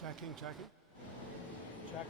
Checking, checking. Check.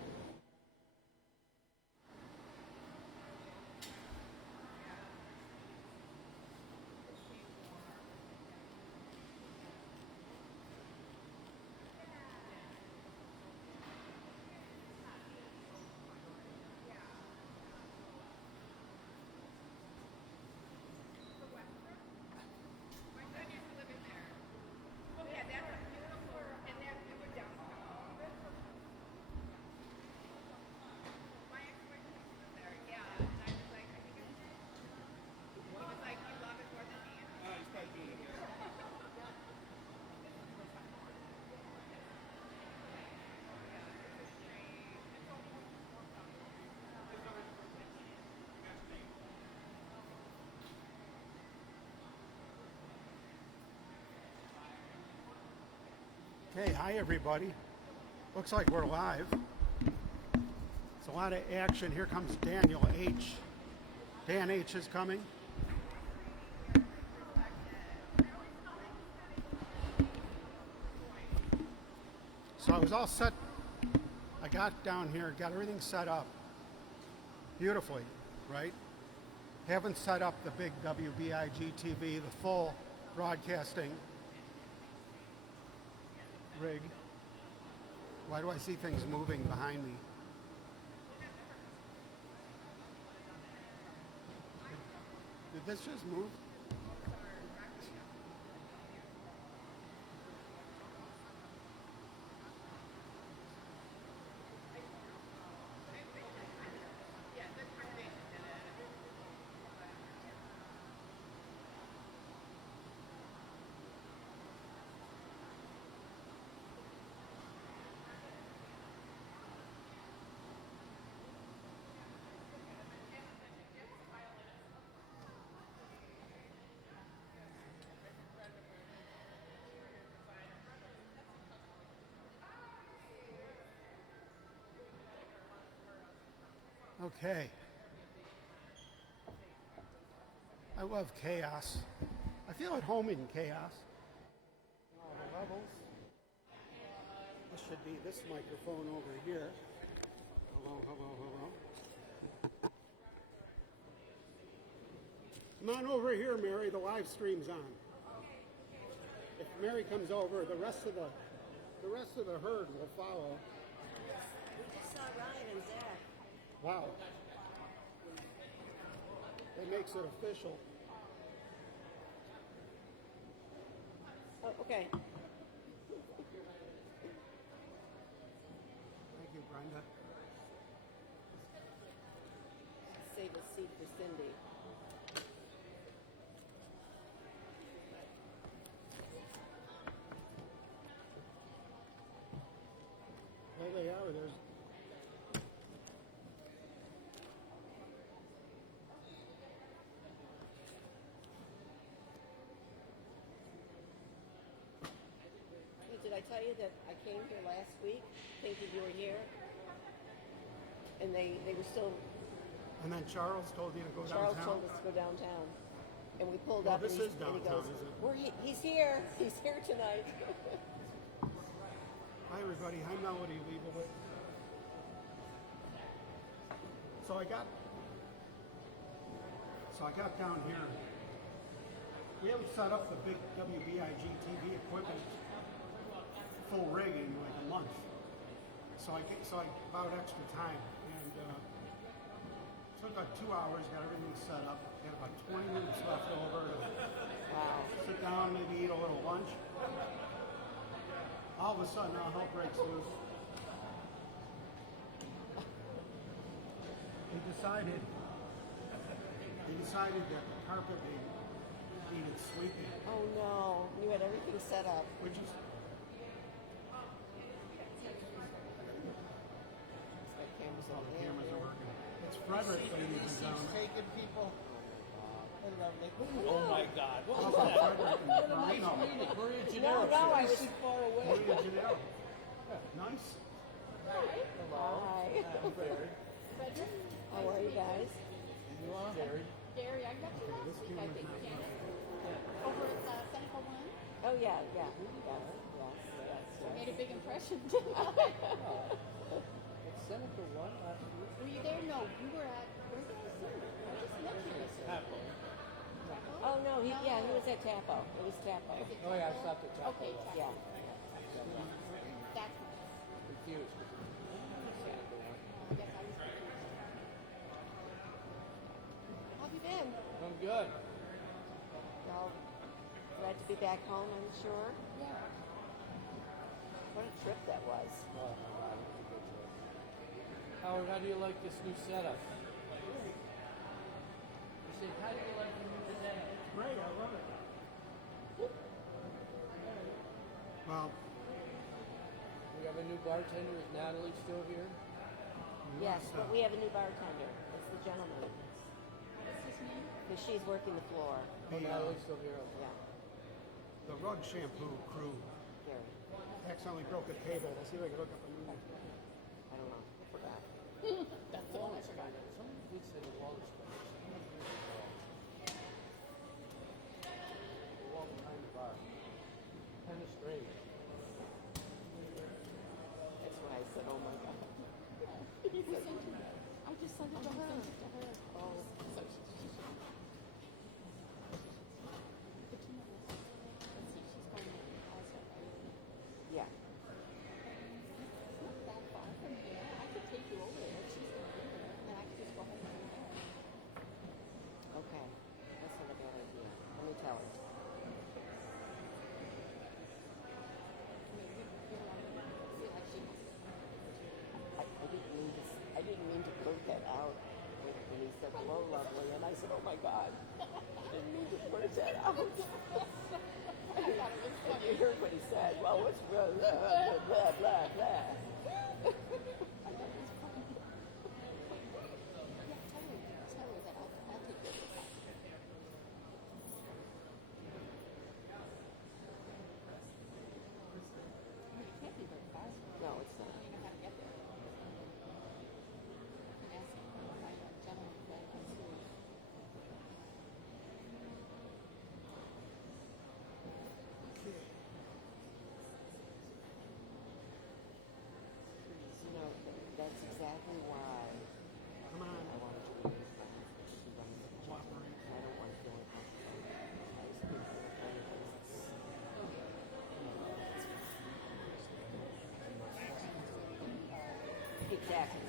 Okay, hi everybody. Looks like we're live. It's a lot of action. Here comes Daniel H. Dan H is coming. So I was all set. I got down here, got everything set up beautifully, right? Haven't set up the big WBIG TV, the full broadcasting rig. Why do I see things moving behind me? Did this just move? Okay. I love chaos. I feel at home in chaos. All the levels. This should be this microphone over here. Hello, hello, hello. Come on over here, Mary. The live stream's on. If Mary comes over, the rest of the herd will follow. We just saw Ryan and Zach. Wow. That makes it official. Oh, okay. Thank you, Brenda. Save a seat for Cindy. There they are. There's Hey, did I tell you that I came here last week thinking you were here? And they were still, and then Charles told you to go Charles downtown. told us to go downtown. And we pulled Well, up this and, is and he downtown, goes, is it? He's here. He's here tonight. Hi, everybody. Hi, Melody Leibowitz. So I got down here. We haven't set up the big WBIG TV equipment full rig in like a month. So I bought extra time and took about 2 hours, got everything set up. Got about 20 minutes left over to sit down, maybe eat a little lunch. All of a sudden, all hell breaks loose. They decided that the carpet needed sweeping, Oh no, you had everything set up. which is It's like cameras all on the there. cameras are working. It's Frederick, ladies and gentlemen. Taking people. Oh my God! What was Also that? Frederick and Marino. Maria No, Gennaro. no, I She's was. too far away. Maria Gennaro. Nice. Hi. I'm Barry. How are you guys? You are Barry. Gary, I got you last week, I think, Janet. Over at Seneca One. Oh yeah, yes. Made a big impression. Seneca won last week. Were you there? No, you were at. Where did I see you? I just met you yesterday. Tapo. Oh no, he was at Tapo. It was Tapo. Oh yeah, I stopped at Tapo. Okay, last Yeah. That's Confused. I guess I was confused. How have you been? I'm good. Well, glad to be back home, I'm sure. Yeah. What a trip that was. Oh my God, it was a good trip. Howard, how do you like this new setup? You say, how do you like the new setup? Great, I love it. Well, We have a new bartender. Is Natalie still here? Yes, but we have a new bartender. It's the gentleman. What's his name? Because she's working the floor. Oh, The, Natalie's still here. Okay. Yeah, the rug shampoo crew Gary. accidentally broke a table. Let's see if I can look up a new one. I don't know. I forgot. That's the one I forgot. Someone did say the wall is finished. The wall behind the bar. Kind of strange. That's why I said, oh my God. Who sent you that? I just sent it to her. Oh, So she but you know, let's see, she's going to Plaza, right? yeah. It's not that far from here. I could take you over there. She's going to be there. And then I could just go home from there. Okay. That's not a bad idea. Let me tell her. I mean, you don't want to feel like she has to. I didn't mean to blurt that out when he said hello, lovely, and I said, oh my God. I didn't mean to blurt that out. And you heard what he said. Well, what's blah, blah, blah, blah, blah. I thought it was funny. Yeah, tell her that I'll take you over the top. You can't be very fast. No, it's I not. don't even know how to get there. I'm asking my gentleman friend on Zoom. You know, that's exactly why Come on, I wanted to leave his class. She runs the job. cooperate. I don't want to feel uncomfortable. I was thinking of other places. Exactly.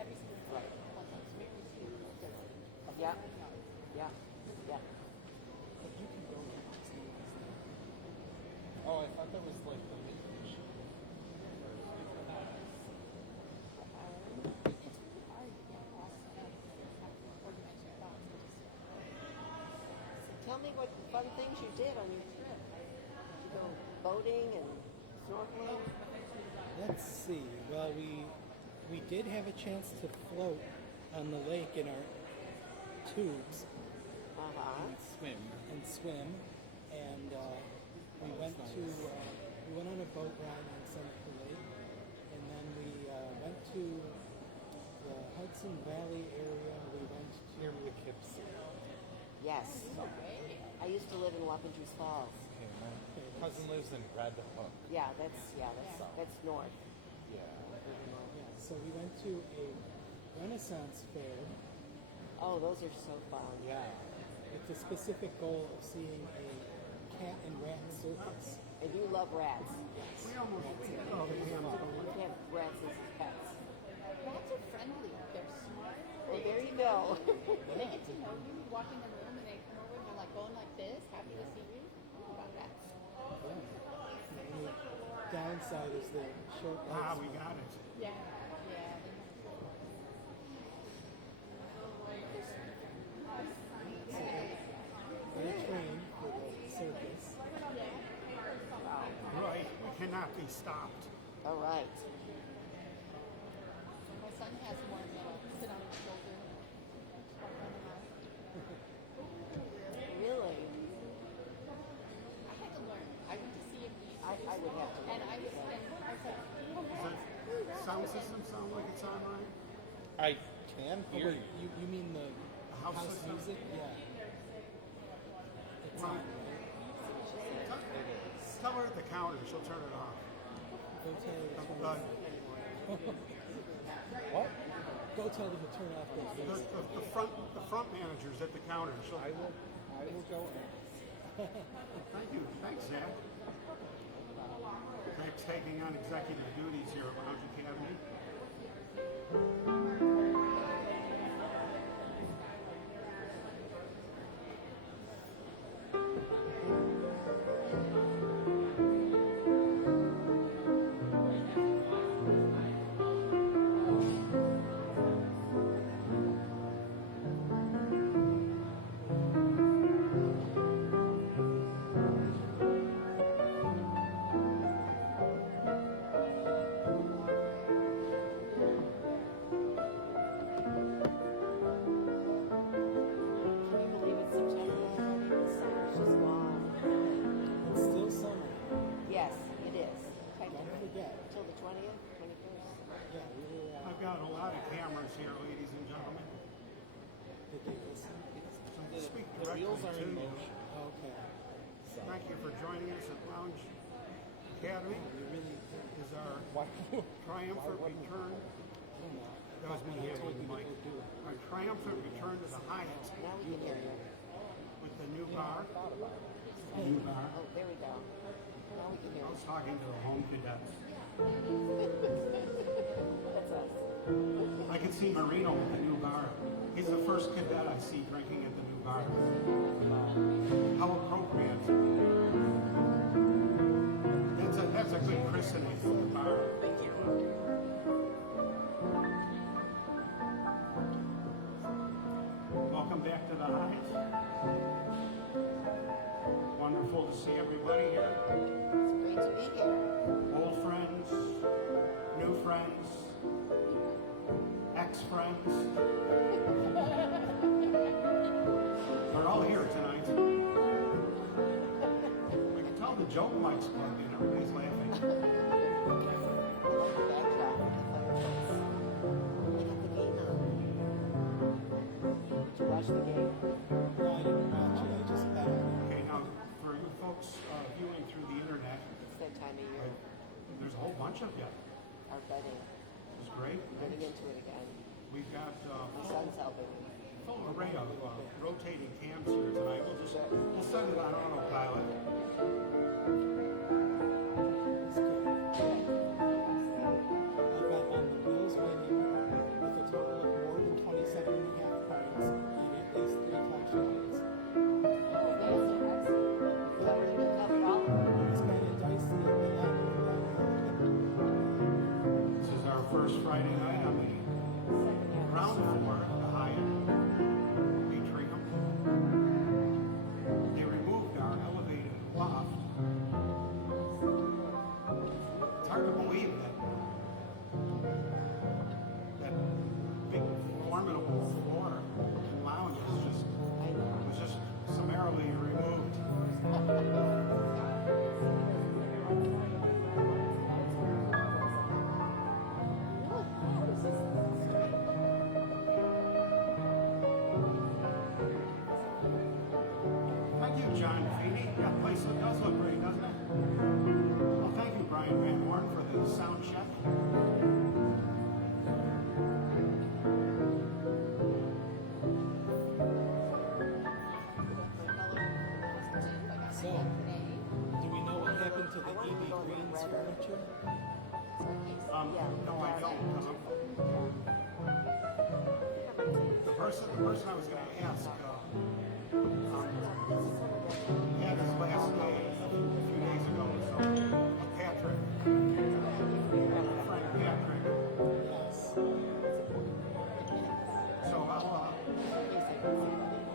Every single Right. one of those very few different. Yeah. Yeah. Yeah. Oh, I thought that was like the main It's really hard to get across and have to organize your thoughts. So tell me what fun things you did on your trip. Did you go boating and snorkeling? Let's see. Well, we did have a chance to float on the lake in our tubes Uh-huh. swim. and we went on a boat ride on Seneca Lake, and then we went to the Hudson Valley area. We went Near to Poughkeepsie. Yes. I used to live in Wappingers Falls. Okay, my cousin lives in Red Hook. That's north. Yeah. so we went to a Renaissance fair Oh, those are so fun. Yeah. with the specific goal of seeing a cat and rat circus. And you love rats. We almost, oh, we almost go You have rats as pets. Rats are friendly. They're smart. Well, there you go. They get to know you. You walk in the room and they come over and they're like going like this, happy to see you. I know about rats. The only downside is the short Ah, legs. we got it. Yeah. Yeah. On a train for the circus. Right, we cannot be stopped. All right. My son has one that'll sit on his shoulder. Walk around the house. Really? I had to learn. I went to see him. I would have to. And I was like, Does that sound system sound like it's on right? I can Oh hear wait, you. you mean the House house system? music? Yeah. It's Right. on, right? Tell her at the counter, she'll turn it off. Go tell her to turn Uh, What? Go tell them to turn off those videos. the front managers at the counter. So I will go. thank you. Thanks, Zach. Zach's taking on executive duties here at Lounge Academy. Can you believe it's September already? The summer's just gone. It's still summer. Yes, it is. Don't forget. Till the 20th, 21st. Yeah, we were, I've got a lot of cameras here, ladies and gentlemen. did they listen? Speak The wheels are directly in to you. motion. Okay. Thank you for joining us at Lounge Academy. We really, Is our Why? triumphant return. I don't know. That was me When I here told with you Mike. to go do it. Our triumphant return to the Hyatt Now we can hear you. with the new bar. New bar. Oh, there we go. Now we can hear I you. was talking to the home cadets. That's us. I can see Marino at the new bar. He's the first cadet I see drinking at the new bar. How appropriate. That's a good christening for the bar. Thank you. Welcome back to the Hyatt. Wonderful to see everybody here. It's great to be here. Old friends, new friends, ex-friends. We're all here tonight. I can tell the joke Mike's plugged in. Everybody's laughing. I love the backdrop with the fireplace. I got the game on. Did you watch the game? No, I didn't watch it. I just had it. Okay, now for you folks viewing through the internet, It's that time of year. there's a whole bunch of you. Our wedding. It's great. Getting into it again. We've got My son's helping. full array of rotating cams here tonight. We'll send it on autopilot. It's good. I've got on the Bills winning with a total of more than 27 and a half points and at least 3 touchdowns. Oh, that's excellent. You already been covered all of them. It's kind of dicey at the end of that. This is our first Friday night on the ground floor of the Hyatt Atrium. They removed our elevated loft. It's hard to believe that big formidable floor and lounge was just summarily removed. Thank you, John Feeney. That place does look great, doesn't it? Well, thank you, Brian Van Horn, for the sound check. So, do we know what happened to the E.B. Green's furniture? No, I don't. The person I was going to ask had his last day a few days ago. So, Patrick, Frank Patrick. Yes. So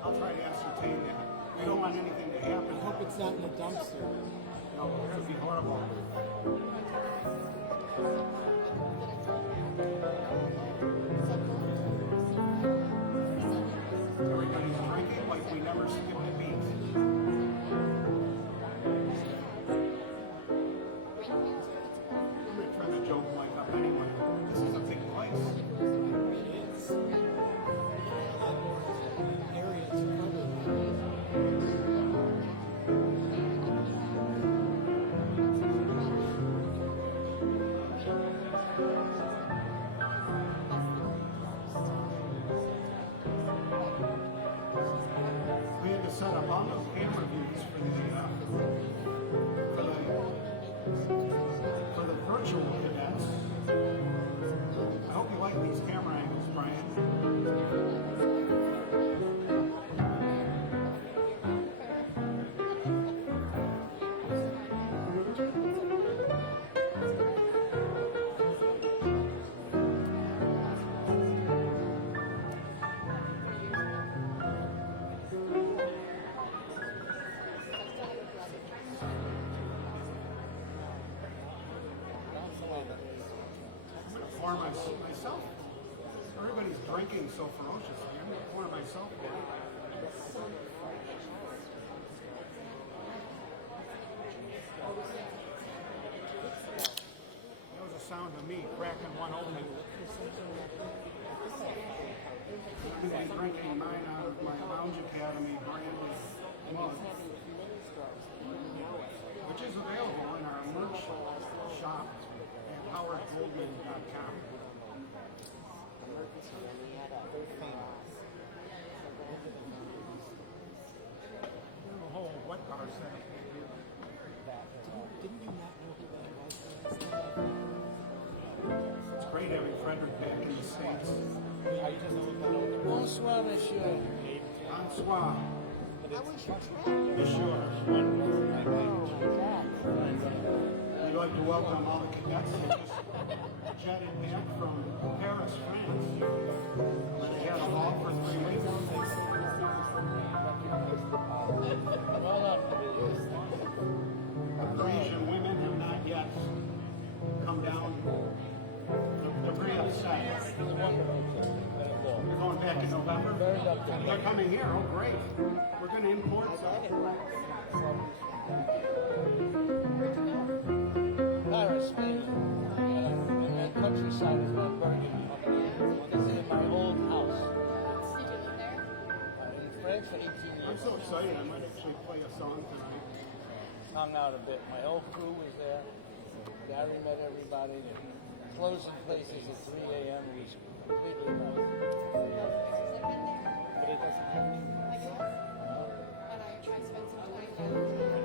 I'll try to ascertain that. We don't want anything to happen. I hope it's not in the dumpster. No, it would be horrible. Everybody's drinking like we never skipped a beat. I'm going to try to joke like up anyway. This is a big place. It is. A lot more area to cover. pour myself. Everybody's drinking so ferociously. I'm gonna pour myself one. That was the sound of me cracking one open. I'm gonna be drinking mine out of my Lounge Academy branded mug, which is available in our merch shop at howardgoldman.com. The whole wet bar set. Didn't you not know who that was last time? It's great having Frederick back in the States. Bonsoir, monsieur. Bonsoir, How was your trip? monsieur. Oh my God. We'd like to welcome all the cadets who just jetted back from Paris, France, where they had a hall for 3 weeks. Well done. Parisian women have not yet come down. They're pretty upset. They're going back in November. They're coming here. Oh, great. We're going to import some. Paris, Spain. And countryside is not Burgundy. This is in my old house. Did you live there? In France for 18 I'm years. so excited. I might actually play a song tonight. Hung out a bit. My whole crew was there. Gary met everybody. Closing places at 3 a.m. It was completely nuts. I've been there. But it doesn't have any. I guess. And I spent some time down there.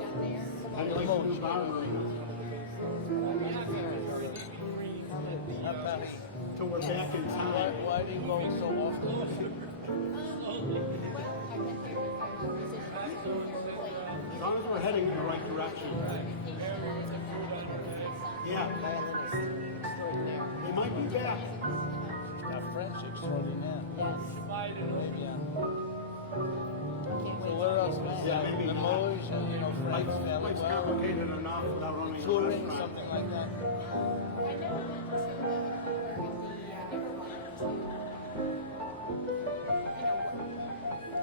Down there. I like the new bar room. Not Paris. Till we're back in time. Why do you go so often? Well, I went there with my musician. I went there to play. As long as we're heading in the right direction. Yeah, they might be back. French extraordinaire. Yes. Yeah. So where else? Yeah, maybe not. Limoges, you know, France, fairly Life's well. complicated enough without owning a Touring, restaurant. something like that. I never went to Burgundy. I never went to,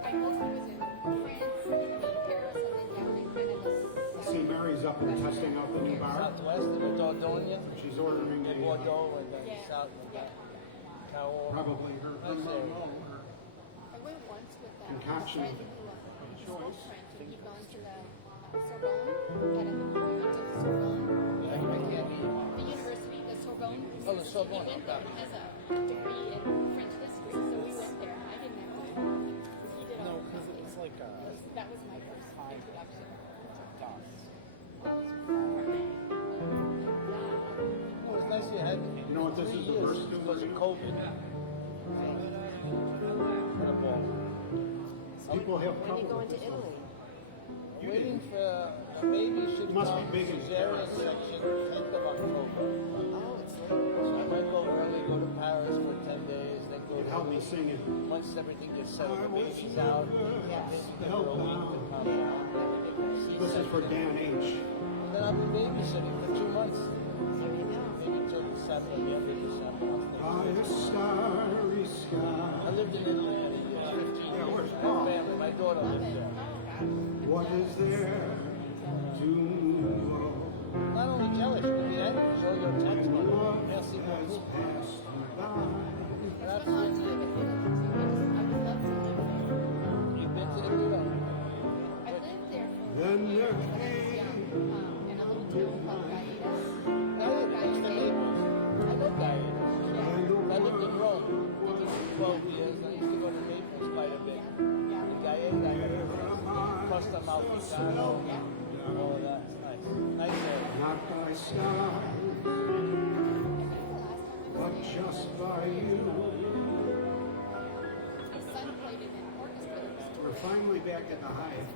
I mostly was in France, in Paris, and then down in kind of the See, Mary's up there testing out the new bar. Southwest of the Dordogne, She's ordering the a, Bordeaux, and then Yeah. south of that. Cahors. probably her Nice area. Merlot. I went once with a Concoction. friend who spoke French, and he'd gone to the Sorbonne. Had a went to the Sorbonne. I can't eat. The university, the Sorbonne. Oh, the Sorbonne, He went okay. there as a degree in French history, so we went there. I didn't have to. He did No, all because the it's like a That was my first introduction. dot. It was nice you had You know what this 3 is, the years worst because of thing? COVID. What a ball. People have When trouble you go with into this Italy, one. You Waiting didn't. for a baby should It must be come big in cesarean Paris. section 10th of October. oh, it's late. So I might go early, go to Paris for 10 days, then go Help me to sing it. once everything gets settled, the baby's out, visit her a week to come. This is for Dan H. And then I'll be babysitting for 2 months, maybe till December, the end of December. By a starry sky. I lived in Italy for 15 Yeah, where's years. Paul? My family, my daughter lives there. What is there to know? Not only jealous, you can be angry, show your tax When money. love Merci has beaucoup. passed by. I spent a lot of time in Italy too. I would love to live there. You've been to Italy, right? I lived there for Then a year there when I was young, in a little town called Gaeta. Next to Naples. I love Gaeta. I lived in Rome for 12 years. I used to go to Naples quite a bit. In Gaeta, Costa Amalfitano, all of that. Nice. Nice area. Not by stars, but just by you. My son played in an orchestra that was We're finally back at the Hive.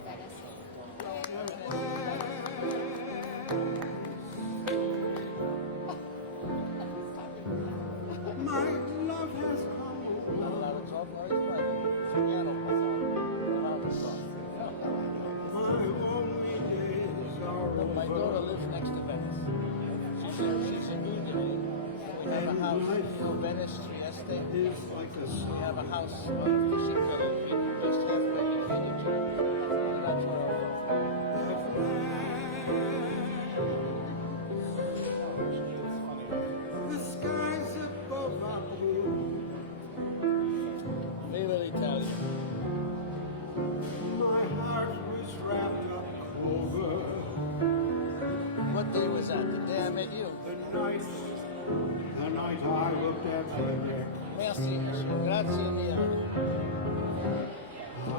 My love has come Not along. allowed to talk, or it's private. Piano. Not allowed to talk. My only house, night you know, Venice, Trieste. is like a We have a song. house, a fishing village, just halfway in Vineyard. That's where I'm The skies above are blue. from. They really tell you. My heart was wrapped up clover. What day was that? The day I met you. The night I looked at the neck. Merci, monsieur. Grazie mille. I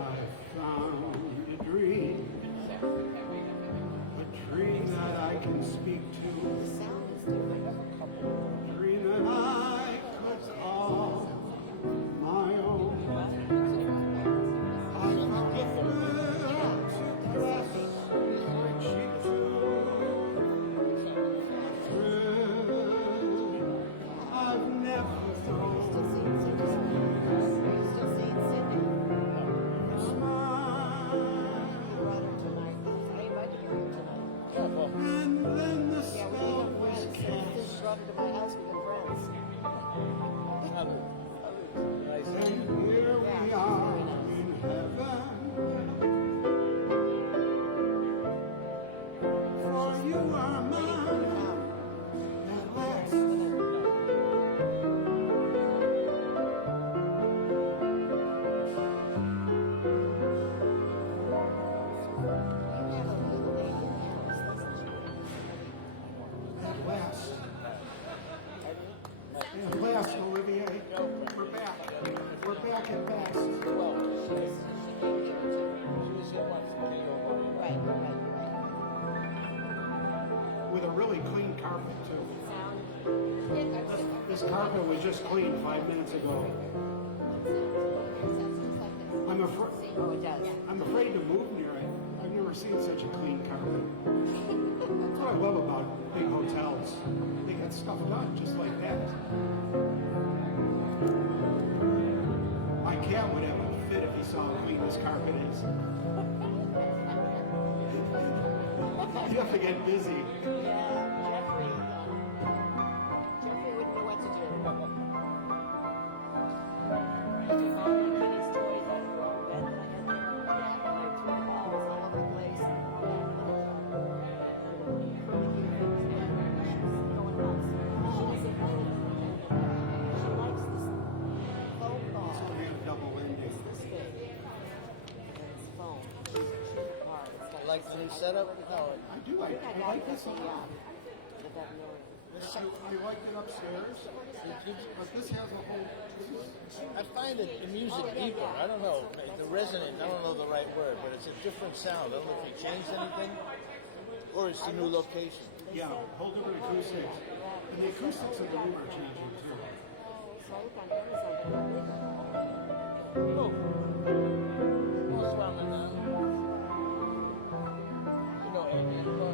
found a dream that I can speak to, The sound is different. a dream that I could call my own. I found a thrill to press my cheek to, a thrill I've never known. Still seeing Cindy? Are you still seeing Cindy? Smile, I brought her tonight. I invited her here tonight. Oh, well, and then the Yeah, we spell become was friends. Since cast. brought her to my house, we become friends. salud. Nice. And here we are in heaven. For you are mine at last. At last. At last, Olivier. We're back. We're back at last. Well, She came here too. she was here once. Right, right. With a really clean carpet, too. Sound. This carpet was just cleaned 5 minutes ago. Oh, it does. I'm afraid to move near it. I've never seen such a clean carpet. That's what I love about big hotels. They get stuff done just like that. My cat would have a fit if he saw how clean this carpet is. You have to get busy. Yeah, Jeffrey wouldn't know what to do. Many stories out of our bed that I had there. Yeah, I threw balls all over the place. Curly earrings. She's going nuts. She doesn't know. She likes this foam ball. It's going to be a double ending. It's this big. And it's foam. She's hard. It's like Like the new setup? No. I do. I think I I got like it at this the, one. the veterinarian. I like it upstairs, but this has a whole. I find it the music deeper. I don't know. The resonant, I don't know the right word, but it's a different sound. I don't know if you changed anything or it's the new location. Yeah, whole different acoustics. And the acoustics of the room are changing too. So I looked on Amazon, but they're bigger. Oh. What's wrong with that? You know, Amy, you know,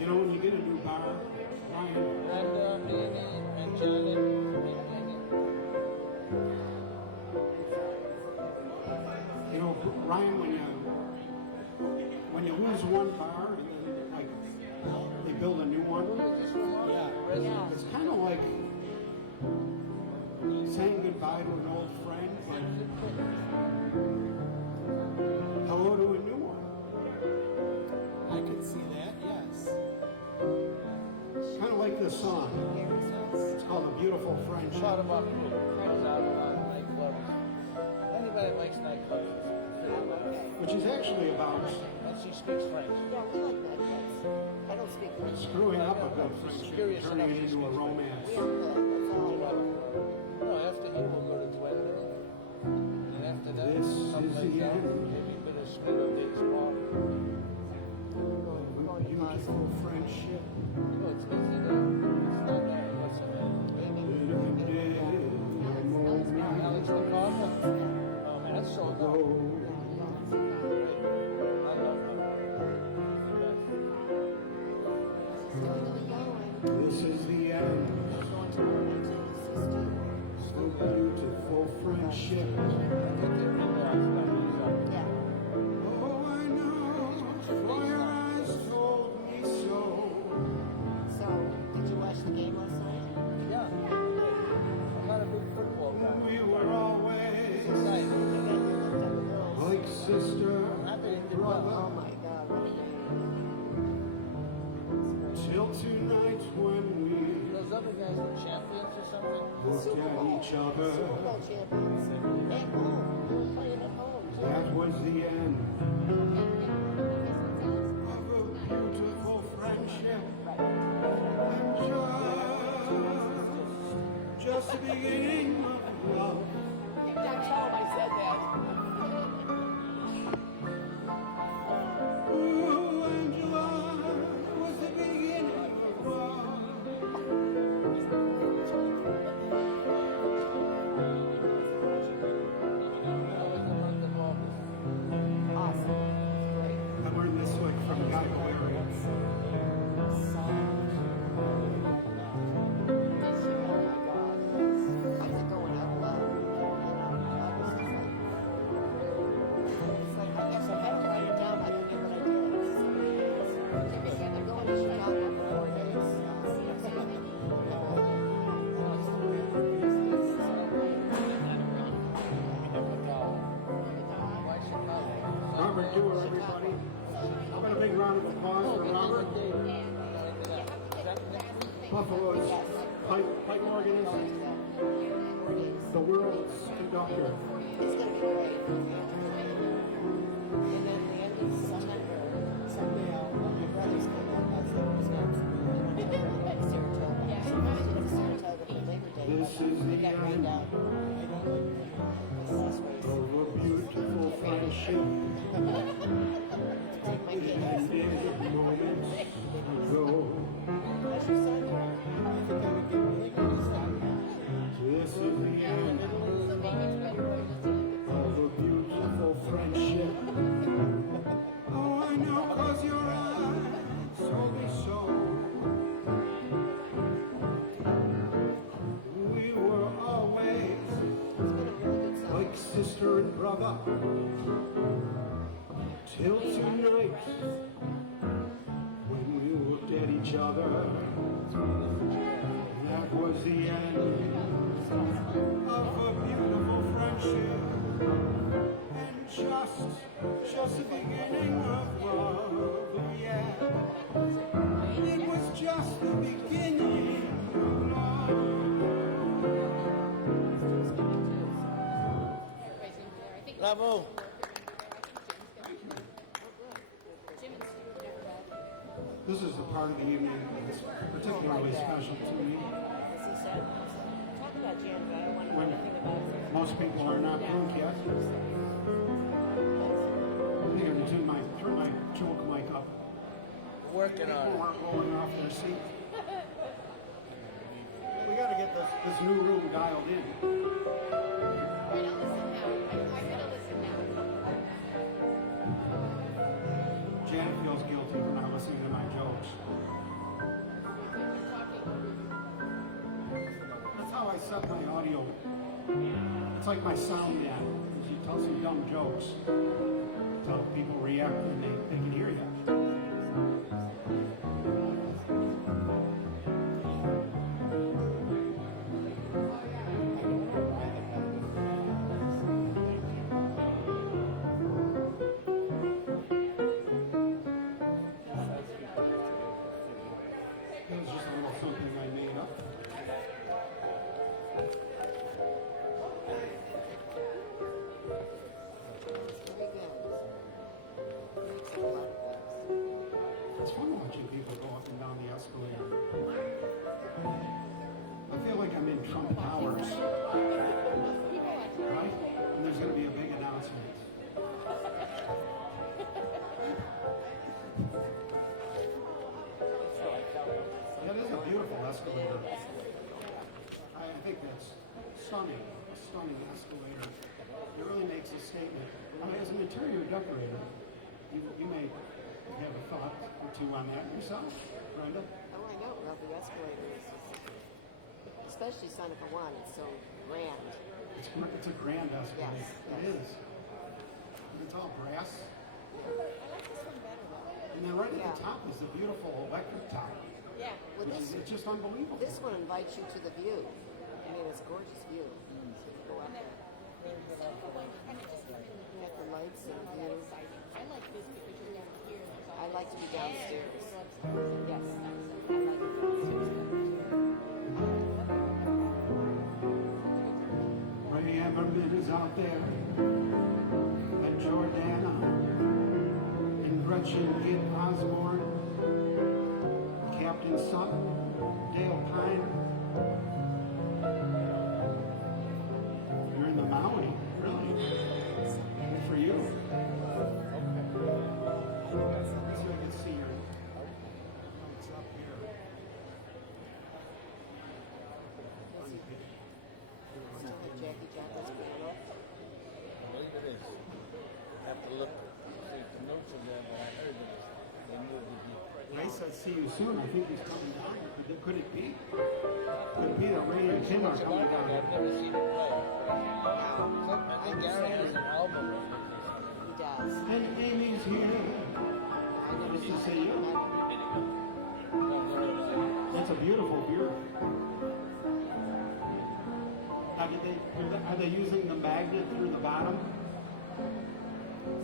You know, when you get a new bar, Ryan, Brenda, Amy, and Janet, you know, Ryan, when you lose one bar and then like they build a new one, Yeah. it's kind of like saying goodbye to an old friend, but hello to a new one. I could see that, yes. Kind of like this song. It's called A Beautiful Friendship. Shout about friends out on nightclubs. Anybody that likes nightclubs. Which is actually about And she speaks French. Yeah, we like that. I don't speak French. screwing up a good friendship, turning it into a romance. We don't play. That's all I know. No, after here we'll go to Gwenda. And after that, This something is like the that. end. Maybe a bit of Smith Days Park. Beautiful friendship. No, it's not that. What's her name? Alex McCarthy? Oh man, that's so good. I love her. This is the end. So beautiful friendship. Yeah. Oh, I know, for your eyes told me so. So looked Super at Bowl. each other. Super Bowl champions. At home. They were playing at home. That was the end Okay, of a beautiful friendship. Right. And just the beginning of love. That's how I said that. Ooh, Angela was the beginning of love. Awesome. Great. I learned this like from Guy Fieri. Oh my God. How's it going out loud? I was just like, it's like, I guess I had to write it down. I don't know what I did. I'm going to Chicago for 4 days. Robert Dewar, everybody. How about a big round of applause for Robert? Buffalo's pipe organist, the world's conductor. It's going to be great. And then the end of September, Someday my brother's coming. That's the Wisconsin. Saratoga. Yeah. Sometimes you go to Saratoga for Labor Day. This is We the got rained end out. I don't like The last race. of a beautiful friendship. Take my kids. Ended moments ago. That's your son. I think I would get really good at stop now. This is the end of a beautiful friendship. Oh, I know, 'cause your eyes told me so. We were always It's been a really good summer. like sister and brother. Till tonight, when we looked at each other, that was the end of a beautiful friendship. And just the beginning of love, yeah. It was just the beginning of love. Bravo. This is the part of the evening that's particularly special to me. As he said, talk about Jan, but I don't want to know When anything about it. most people are not drunk yet. I'm here to turn my joke mic up. Working People on it. aren't rolling off their seat. We got to get this new room dialed in. Right, I'll listen now. I'm gonna listen now. Janet feels guilty for not listening to my jokes. That's how I set my audio. It's like my sound man. You tell some dumb jokes, so people react and they can hear you. It was just a little something I made up. Very good. Makes a lot of things. It's fun watching people go up and down the escalator. I feel like I'm in Trump Towers, right? And there's going to be a big announcement. That is a beautiful escalator. I think that's stunning, a stunning escalator. It really makes a statement. I mean, as an interior decorator, you may have a thought or two on that yourself, Brenda. Oh, I know. Well, the escalator is, especially Seneca One, it's so grand. It's a grand escalator. Yes, It yes. is. And it's all brass. I like this one better though. And then right at Yeah. the top is the beautiful electric top. Yeah. Well, this It's just unbelievable. this one invites you to the view. I mean, it's a gorgeous view. So you go up there. Seneca one kind of just comes in the You door. got the lights and Not the that view. exciting. I like this because you're down here. and there's I like to be all this air. downstairs. Go upstairs. Yes, That's I like it downstairs. out there at Jordana and Gretchen Gibb Osborne, Captain Sutton, Dale Pine. You're in the Maui, really. Good for you. So I can see your. It's up here. Still have Jackie Jacobs Bureau. Maybe it is. Have to look. See the notes of them, but I heard it. They moved it. Ray said, see you soon. I think he's coming down. Could it be? Could it be that Ray and Tim are coming down? I've never seen it play. I think Gary has an album of it. He does. And Amy's here. I never Did she saw say him. you? That's a beautiful beer. Are they using the magnet through the bottom?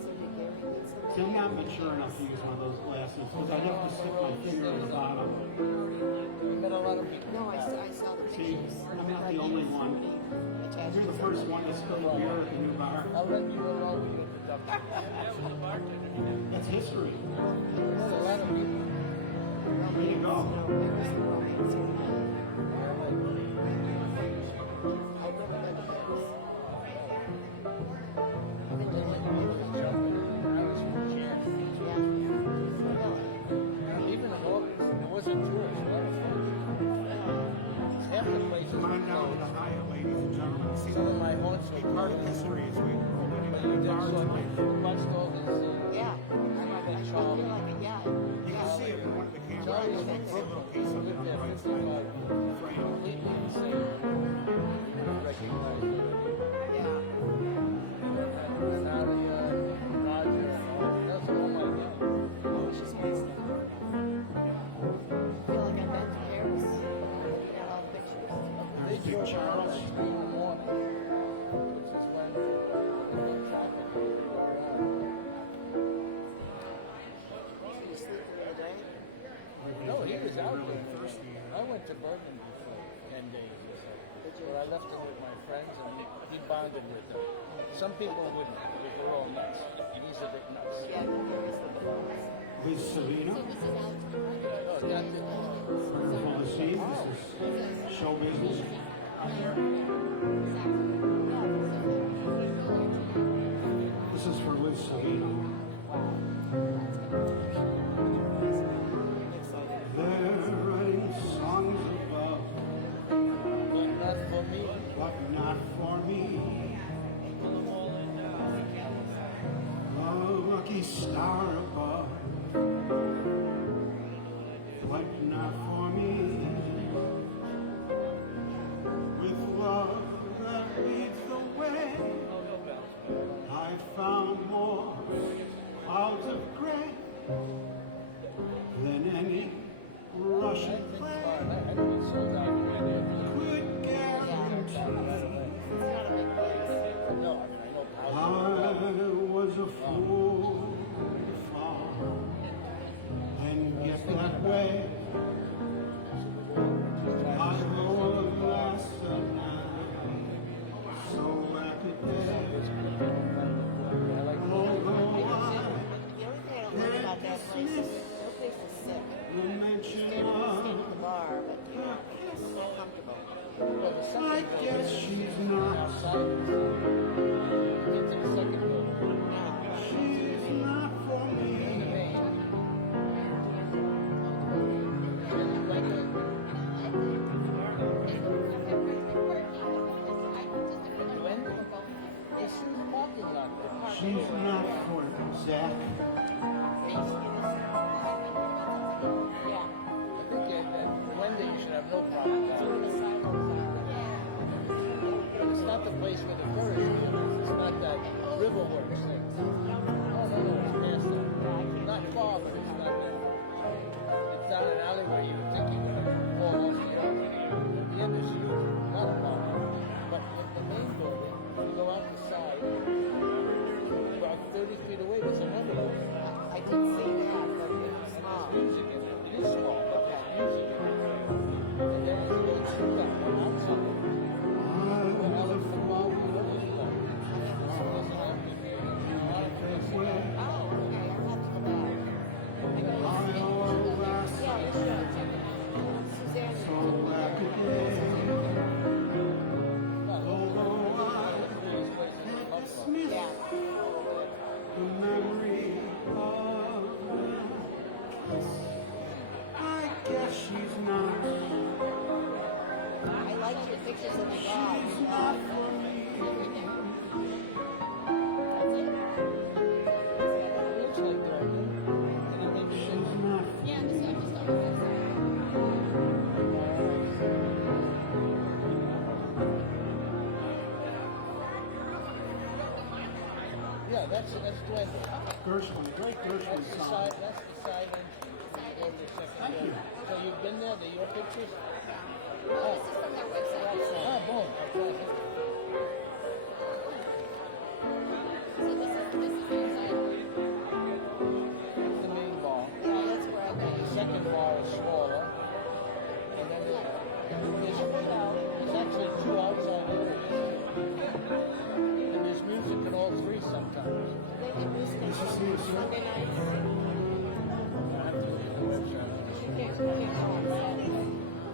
So did Gary get some? See, I'm not mature enough to use one of those glasses because I have to stick my finger in the bottom. You met a lot of people. No, I saw the See, pictures. I'm not the only one. Attached You're the to first one to spill a beer at the new bar. I'll let you alone with your production. That's history. There's a lot of people. There you go. No, there was no romance in that. I've never been to Paris. I've been to Yeah. Really? Even in August, it wasn't tourists. A lot of folks. Half the places Come were on down to the closed. Hyatt, ladies and gentlemen. See, Some of my haunts a were part of closed. history is we But you did bars so tonight. watched all this. Yeah. I feel like it, yeah. You can see it in one of the cameras. You can see a little piece of it on the right side. Frame. Completely insane. Recognized it. Yeah. Natalia, Roger, that's all my God. Oh, she's amazing. I feel like I've been to Paris. Looking at all the pictures. They Big drove Charles. around at 3 in the morning, which is when the traffic would go around. Did you sleep through the day? No, he was out Really there. thirsty. I went to Burgundy for 10 days or so. Where I left him with my friends and he bonded with them. Some people wouldn't, because they're all nuts. He's a bit nuts. Yeah, I think Paris the best. With Savina. Oh, that's it. Wonderful to see. This is show business. This is for Liz Savina. They're writing songs above, But not for me. but not for me. A lucky star above, but not for me. With love that leads the way, I found more clouds of gray than any Russian play I don't get sold out here. could guarantee. It's not a big place. No, I know I was a fool to fall and get that way. I go a glass of wine, so I could get. Although The only thing I don't like about that place is no place is sick. I mention Stand at the of bar, but you know, it's not comfortable. Well, the second I building guess she's not, outside is, get to the second building. she's not for In the me. main. And you went in. You went in. Yes, she was parking lot there. She's not for Zach. Yeah. I think at Wendy you should have no problem. It's not the place where the Ferris wheel is. It's not that Riverworks thing. Oh, no, it's past that. Not far, but it's not there. It's down an alley where you would think you were going to fall off the edge. The end is huge, not a problem. But in the main building, you go out the side, about 30 feet away, there's another liked your pictures of the dogs. It looks like they're good. Can I maybe show you? Yeah, this is just on the website. Yeah, that's Glenn. Gershwin, great Gershwin That's the song. side. That's the side entry. Go to the second floor. So you've been there. They're your pictures. No, this is from their website. Ah, boom. Okay. So this is the inside. That's the main bar. Yeah, that's where I've The been. second bar is smaller. And then there's actually two outside areas. And there's music in all three sometimes. They have music on Sunday nights. I have to look at the website. You can't go on Saturday.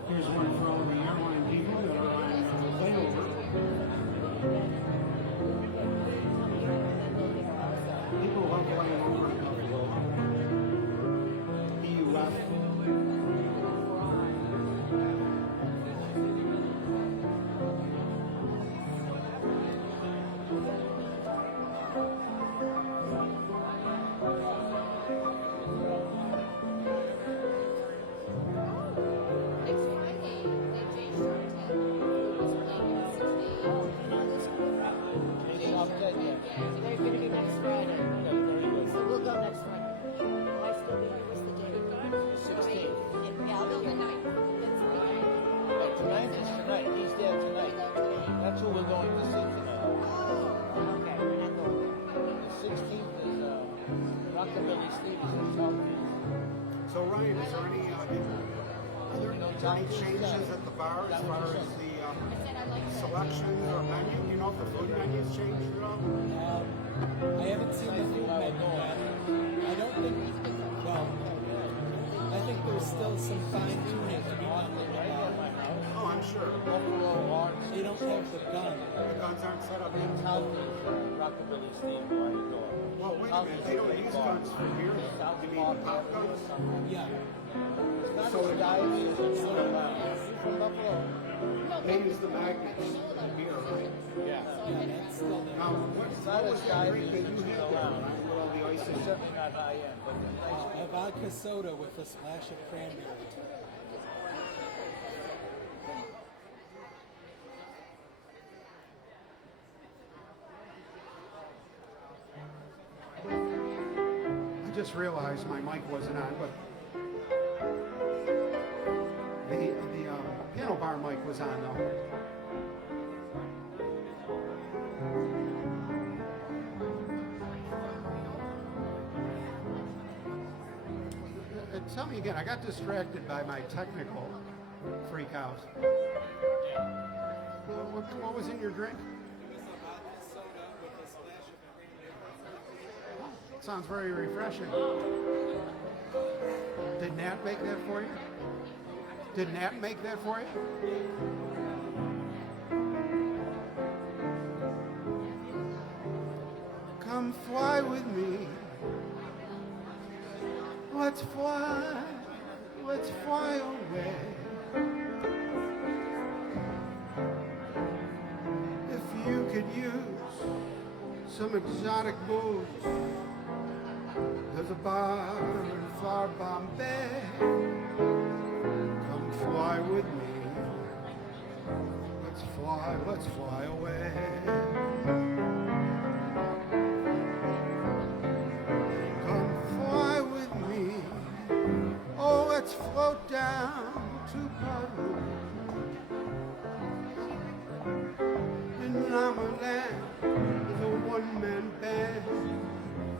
Here's one for all the airline people that are on layover. People love layover. EUF. Next Friday, that Jay Sharp was playing at 6 a.m. It's not dead yet. They're going to be next Friday. Yeah, very good. So we'll go next Friday. Will I still be here? What's the date? 16th. Yeah, I'll No, be the here. 9th. That's the 9th. Right, tonight is tonight. He's there tonight. That's who we're going to see tonight. Oh, okay. We're not going there. The 16th is Rockabilly Steve is in Southfield. So Ryan, is there any any changes at the bar as far as the I said I like that. selections or menu? You know if the food menu's changed at all? I haven't seen the food menu yet. I don't think, well, I think there's still some fine tuning to be done in the bar. Oh, I'm sure. Buffalo Hearts. They don't have the gun. The guns aren't set up In yet. town is Rockabilly Steve behind the door. Well, wait a minute. They don't use guns for beer. South You mean Park pop Avenue or guns? something. Yeah. Not So the it- guy is from Buffalo. They use the magnets in beer, right? Yeah. That's still there. Now, what Not was as that guy drink that is you had there, around. Ryan, with all the ice in It's it? certainly not high end, but it's nice. A vodka soda with a splash of cranberry. I just realized my mic wasn't on, but the piano bar mic was on though. Tell me again, I got distracted by my technical freak out. What was in your drink? Sounds very refreshing. Did Nat make that for you? Did Nat make that for you? Come fly with me. Let's fly away. If you could use some exotic booze, there's a bar in far Bombay. Come fly with me. Let's fly away. Come fly with me. Oh, let's float down to Peru. In Lamaland, with a one-man band.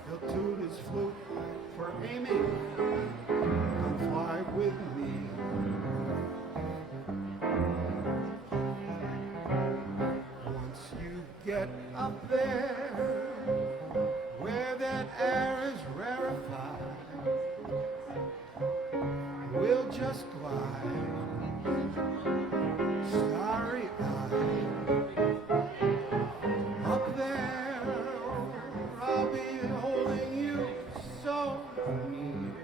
He'll toot his flute for Amy. Come fly with me. Once you get up there, where that air is rarefied, we'll just glide, starry-eyed. Up there, I'll be holding you so near.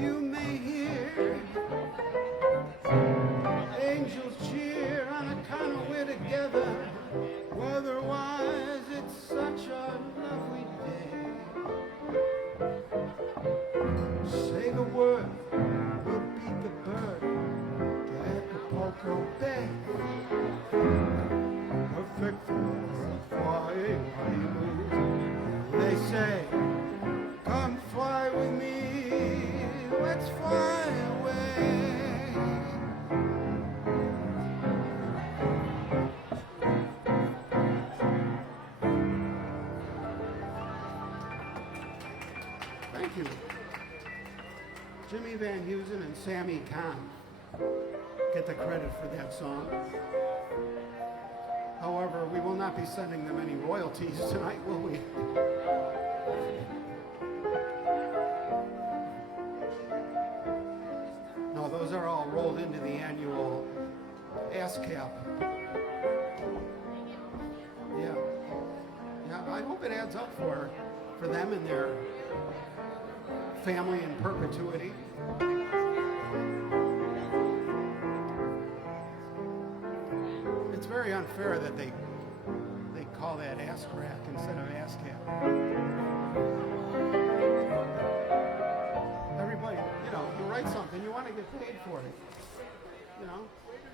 You may hear angels bed, perfect for a flying honeymoon. They say, come fly with me, let's fly away. Thank you. Jimmy Van Heusen and Sammy Kahn get the credit for that song. However, we will not be sending them any royalties tonight, will we? No, those are all rolled into the annual ASCAP. Yeah. Yeah, I hope it adds up for them and their family in perpetuity. It's very unfair that they call that ASCRAC instead of ASCAP. Everybody, you write something, you want to get paid for it.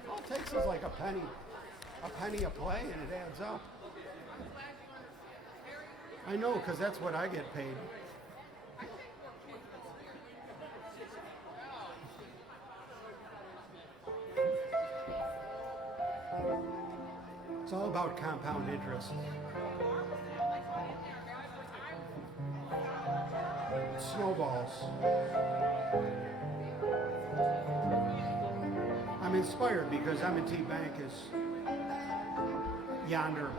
All it takes is like a penny a play, and it adds up. I know, because that's what I get paid. It's all about compound interest. Snowballs. I'm inspired because M&T Bank is yonder.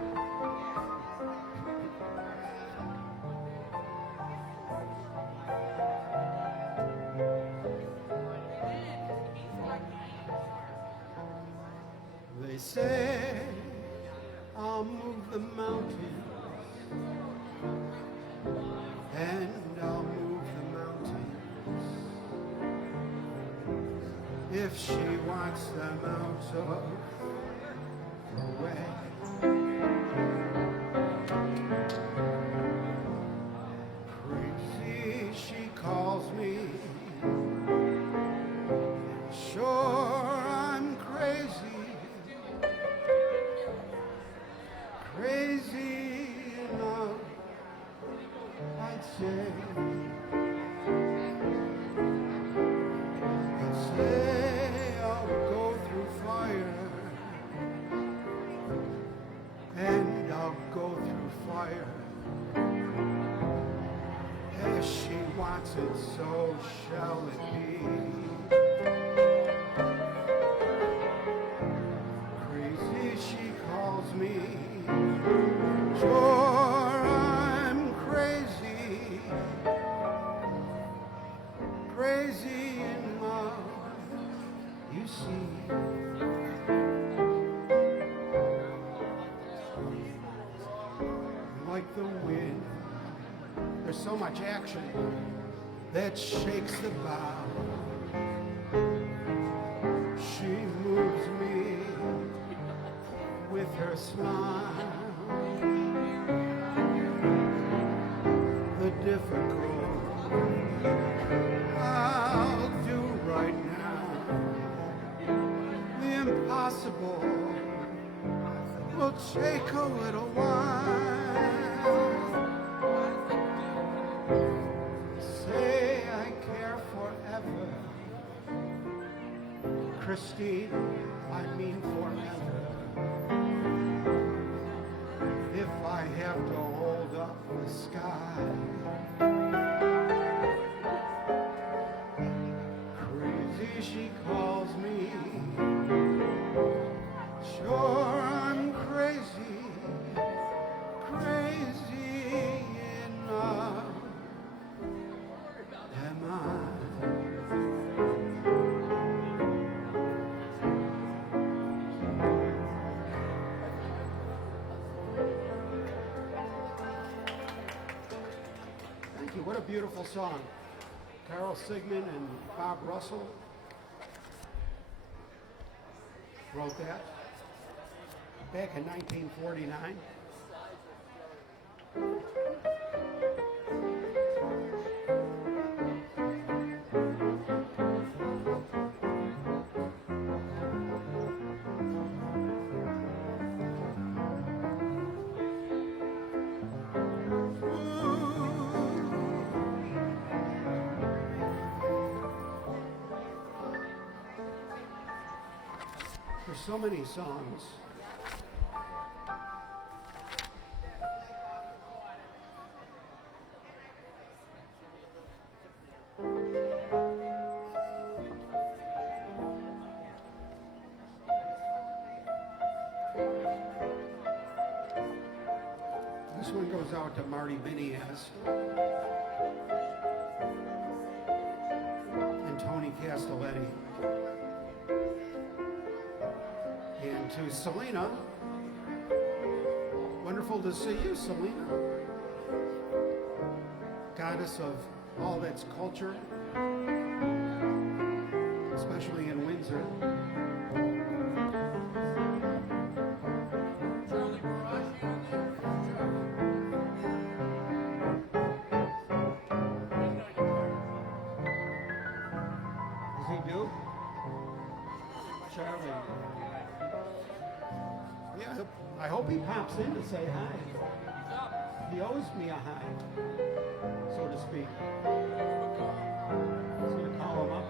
They say I'll move the mountains, and I'll move the mountains if she wants them out of the way. Crazy, she calls me. Sure, I'm crazy. Crazy enough, I'd say. I'd say I'll go through fire, and I'll go through fire. As she wants it, so shall it be. Crazy, she calls me. Sure, I'm crazy, crazy in love, you see. Like the wind, there's so much action that shakes the bough. She moves me with her smile. The difficult I'll do right now. The impossible will take a little while. Say I care forever, Christine, I mean forever. If I have to hold up the sky, crazy she calls me. Sure, I'm crazy, crazy enough. Am I? What a beautiful song. Carl Sigman and Bob Russell wrote that back in 1949. There's so many songs. This one goes out to Marty Binias and Tony Castelletti. And to Selena. Wonderful to see you, Selena. Goddess of all that's culture, especially in Windsor. Does he do? Charlie. Yeah, I hope he pops in to say hi. He owes me a hi, so to speak. He's going to call him up.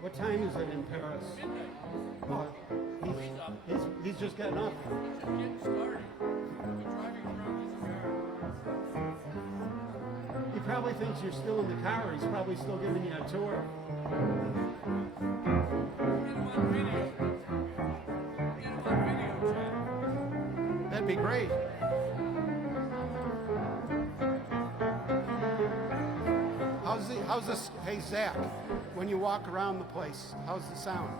What time is it in Paris? Oh, he's just getting up. He probably thinks you're still in the car. He's probably still giving you a tour. That'd be great. How's this? Hey, Zach, when you walk around the place, how's the sound?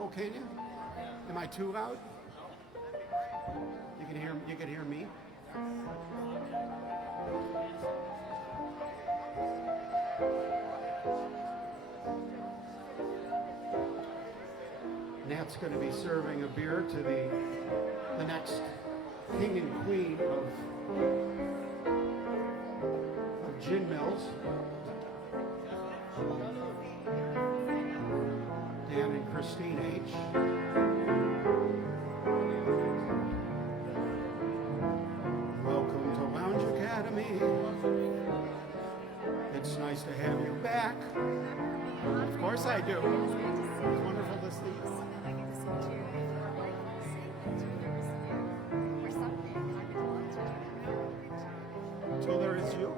Oh, can you? Am I too loud? You can hear me? Nat's going to be serving a beer to the next king and queen of Gin Mills. Dan and Christine H. Welcome to Lounge Academy. It's nice to have you back. Of course I do. It's wonderful to see you. Till there is you.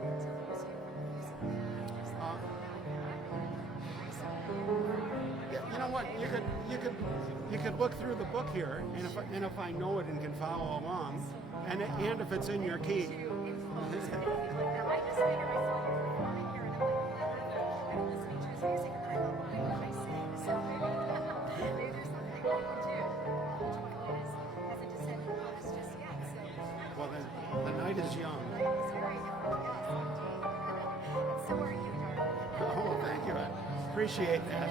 Yeah, you know what? You could look through the book here, and if I know it and can follow along, and if it's in your key. Well, the night is young. Oh, thank you. I appreciate that.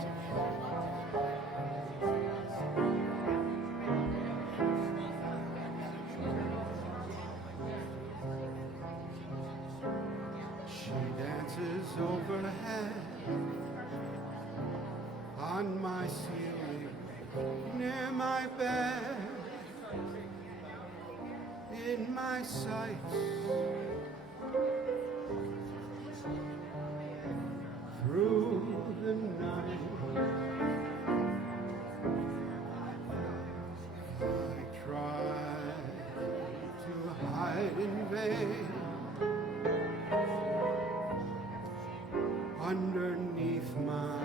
She dances overhead on my ceiling near my bed. In my sights, through the night, I try to hide in vain underneath my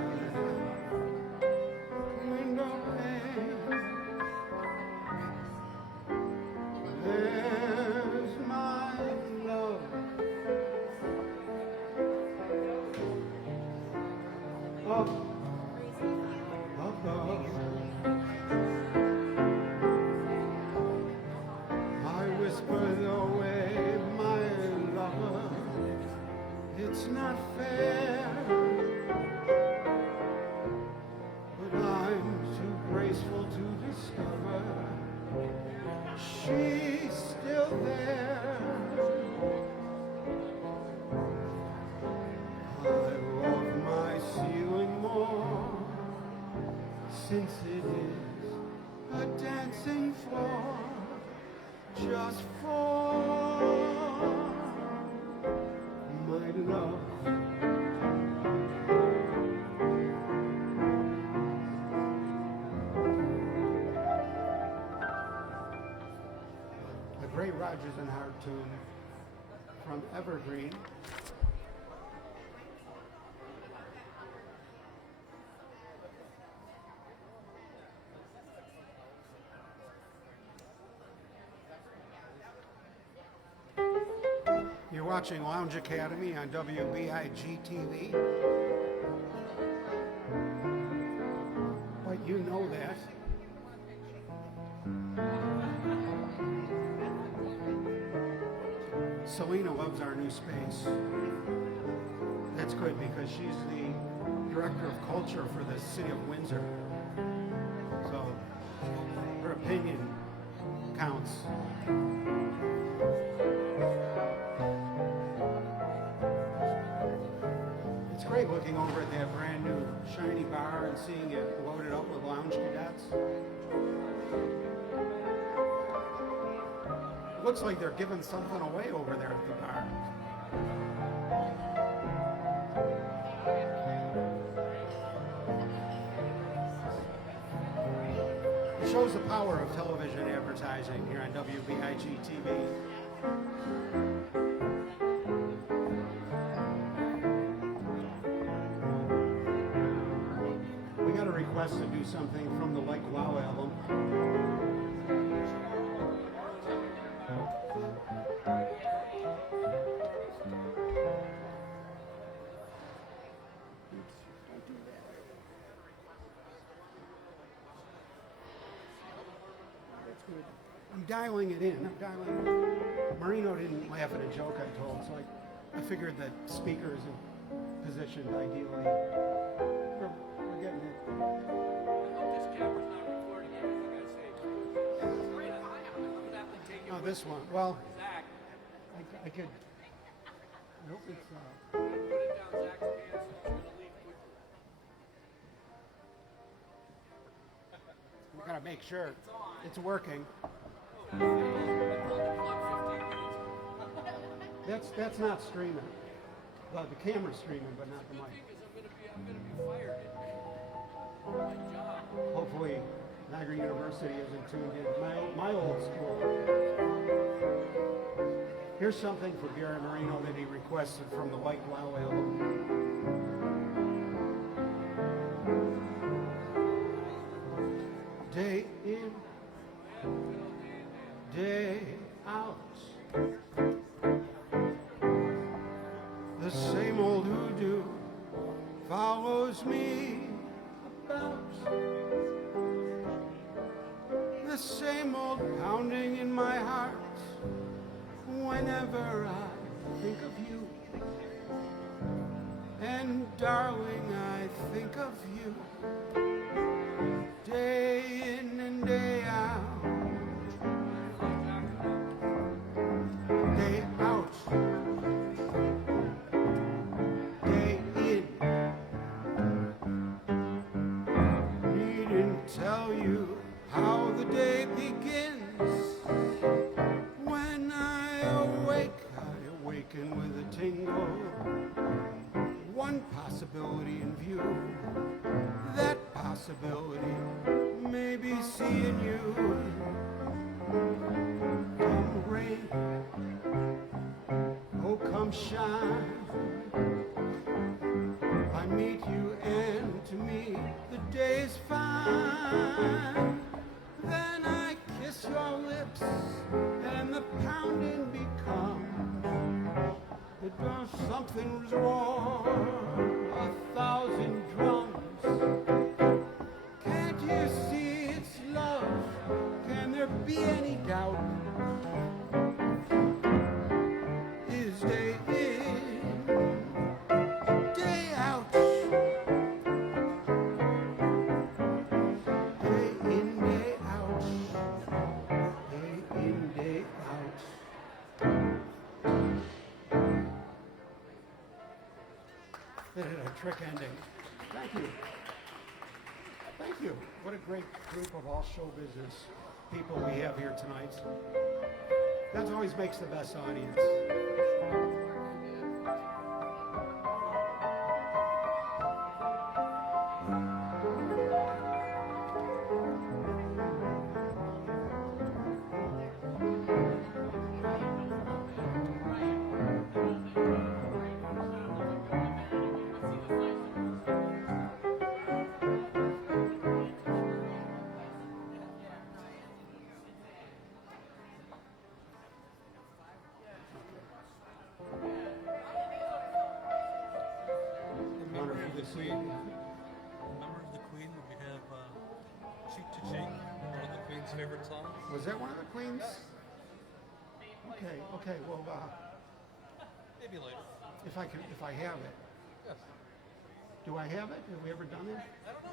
window pane. There's my love up above. I whisper the way, my lover, it's not fair, but I'm too graceful to discover she's still there. I love my ceiling more, since it is a dancing floor just for my love. Rodgers and Hart tune from Evergreen. You're watching Lounge Academy on WBIG TV. But you know that. Selena loves our new space. That's good because she's the director of culture for the city of Windsor. So her opinion counts. It's great looking over at that brand new shiny bar and seeing it loaded up with lounge cadets. Looks like they're giving something away over there at the bar. It shows the power of television advertising here on WBIG TV. We got a request to do something from the Like Wow album. I'm dialing it in. Marino didn't laugh at a joke I told, so I figured that speakers are positioned ideally. We're getting it. This camera's not recording everything I say. I'm gonna have to take it. Oh, this one. Well, Zach, I could. I hope it's. put it down Zach's pants and it's gonna leave quickly. We gotta make sure it's working. That's not streaming. The camera's streaming, but not the mic. Because I'm gonna be fired in my job. Hopefully, Niagara University isn't tuned in. My old school. Here's something for Gary Marino that he requested from the Like Wow album. Day in, day out, the same old hoodoo follows me about. The same old pounding in my heart whenever I think of you. And darling, I think of you day in and day out. Day out. Day in. Needn't tell you how the day begins. When I awaken with a tingle. One possibility in view. That possibility may be seeing you. Come rain, oh come shine. I meet you and to me the day's fine. Then I kiss your lips and the pounding becomes that something's wrong. 1,000 drums. Can't you see it's love? Can there be any doubt? Is day in, day out. Day in, day out. Day in, day out. That had a trick ending. Thank you. Thank you. What a great group of all show business people we have here tonight. That always makes the best audience. the Queen. Remember the Queen? We have Cheek to Cheek, one of the Queen's favorite songs. Was that one of the Queens? Okay. Well, Maybe later. if I have it, Yes. do I have it? Have we ever done it? I don't know.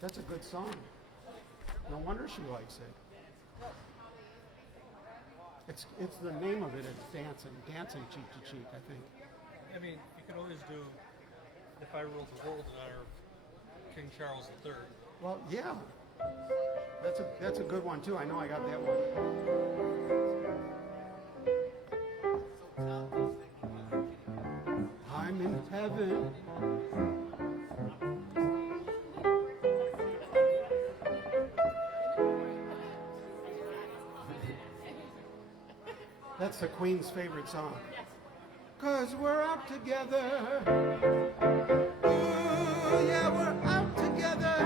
That's a good song. No wonder she likes it. It's the name of it. It's dancing cheek to cheek. I think. I mean, you could always do If I Ruled the World in honor of King Charles III. Well, yeah. That's a good one too. I know I got that one. I'm in heaven. That's the Queen's favorite song. 'Cause we're out together. Ooh, yeah, we're out together.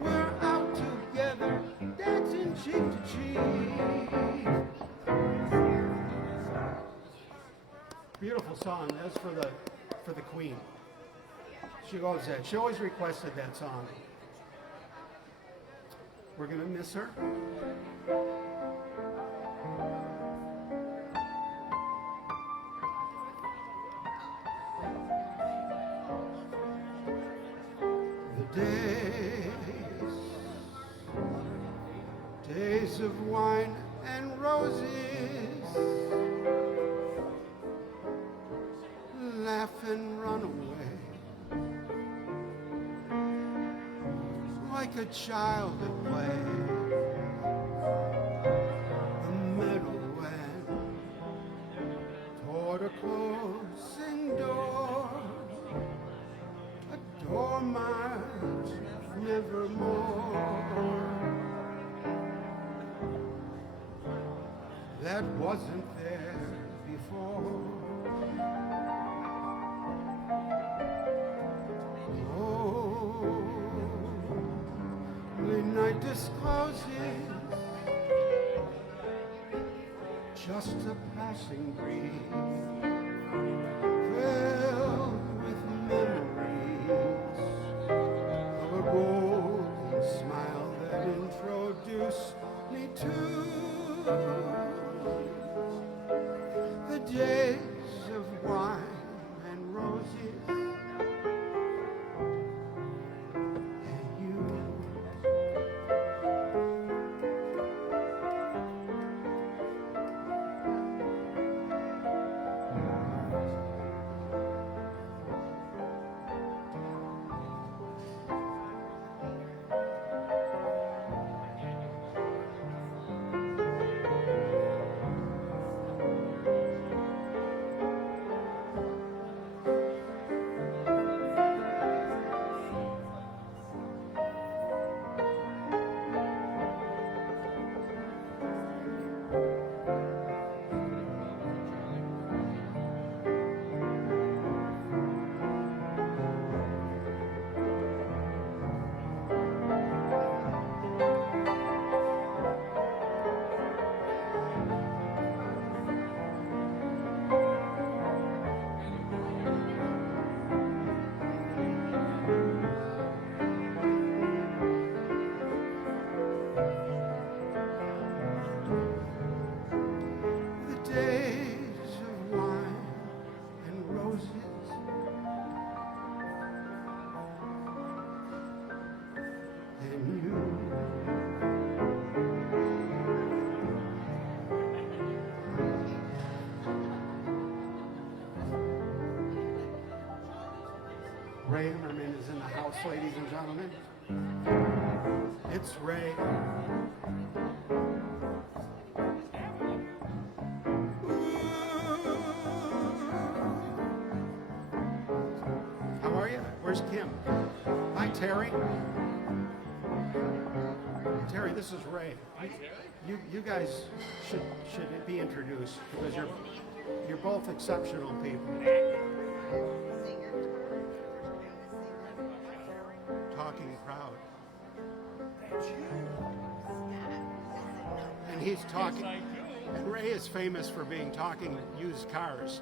We're out together, dancing cheek to cheek. Beautiful song. That's for the Queen. She goes that. She always requested that song. We're gonna miss her. Days of wine and roses, laugh and run away, like a child at play. The meadow went toward a closing door, a door marked nevermore. That wasn't there before. Holy night discloses just a passing breeze, filled with memories of a golden smile that introduced me to the days of wine and roses and you. Ray Emmerman is in the house, ladies and gentlemen. It's Ray. How are you? Where's Kim? Hi, Terry. Terry, this is Ray. You guys should be introduced because you're both exceptional people. Talking proud. And he's talking. And Ray is famous for being talking used cars.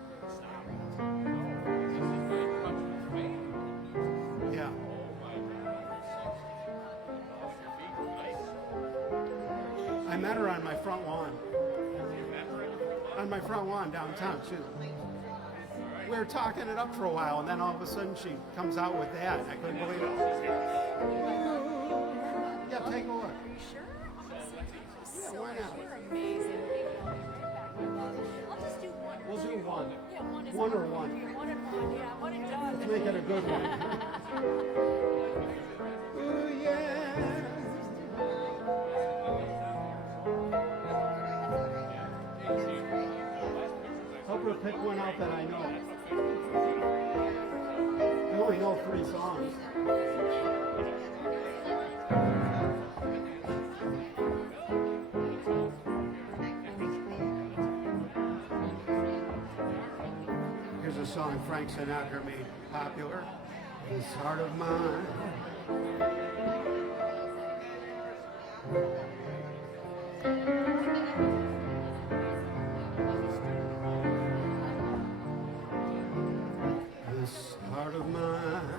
I met her on my front lawn. On my front lawn downtown. We were talking it up for a while, and then all of a sudden she comes out with that. I couldn't believe it. Yeah, take a look. Sure? Yeah, why not? You're amazing. I'll just do one. We'll do one. Yeah, one is One or fine. one. Yeah, one and one. Yeah, one and done. Let's make it a good one. Ooh, yeah. Help her pick one out that I know. I only know 3 songs. Here's a song Frank Sinatra made popular. This heart of mine. This heart of mine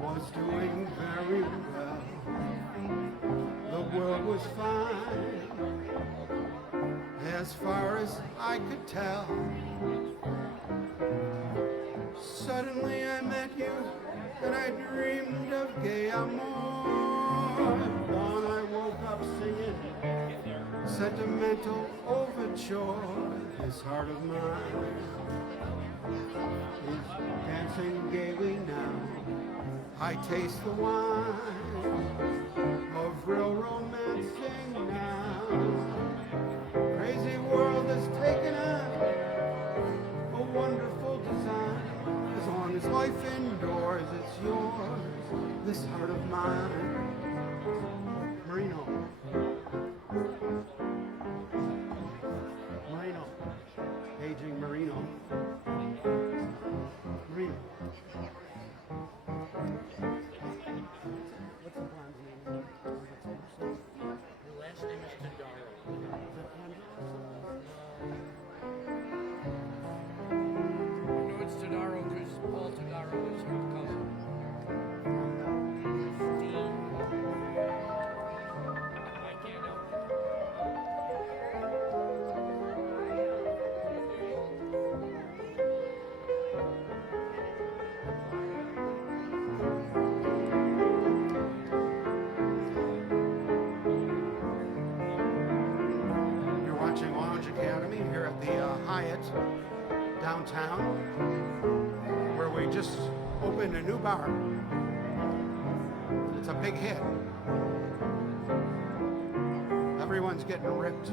was doing very well. The world was fine as far as I could tell. Suddenly I met you and I dreamed of gay amor. Dawn I woke up singing sentimental overture. This heart of mine is dancing gaily now. I taste the wine of real romancing now. Crazy world has taken a wonderful design. As long as life endures, it's yours, this heart of mine. Marino. Marino. Aging Marino. Marino. What's the blonde's name? Her last name is Tadaro. Is that Andrew? No, it's Tadaro because Paul Tadaro is her cousin. I can't help it. You're watching Lounge Academy here at the Hyatt downtown, where we just opened a new bar. It's a big hit. Everyone's getting ripped.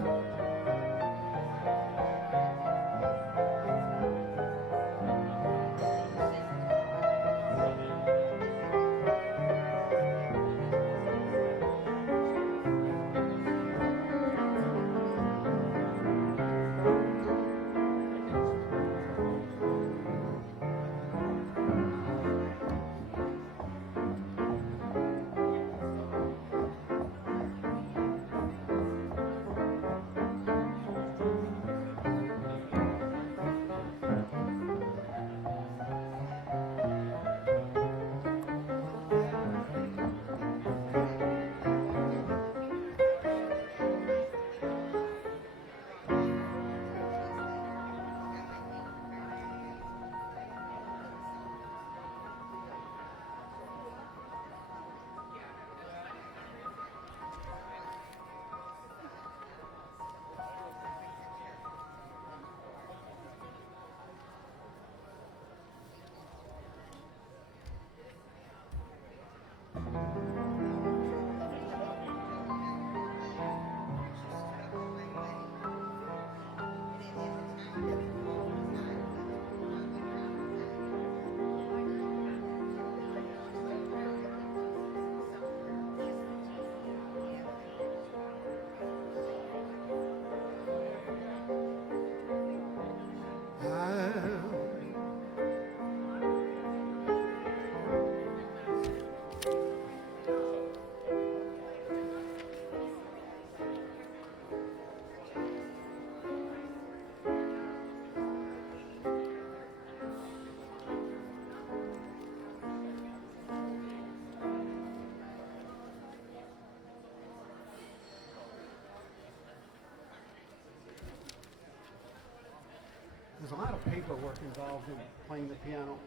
paperwork involved in playing the piano.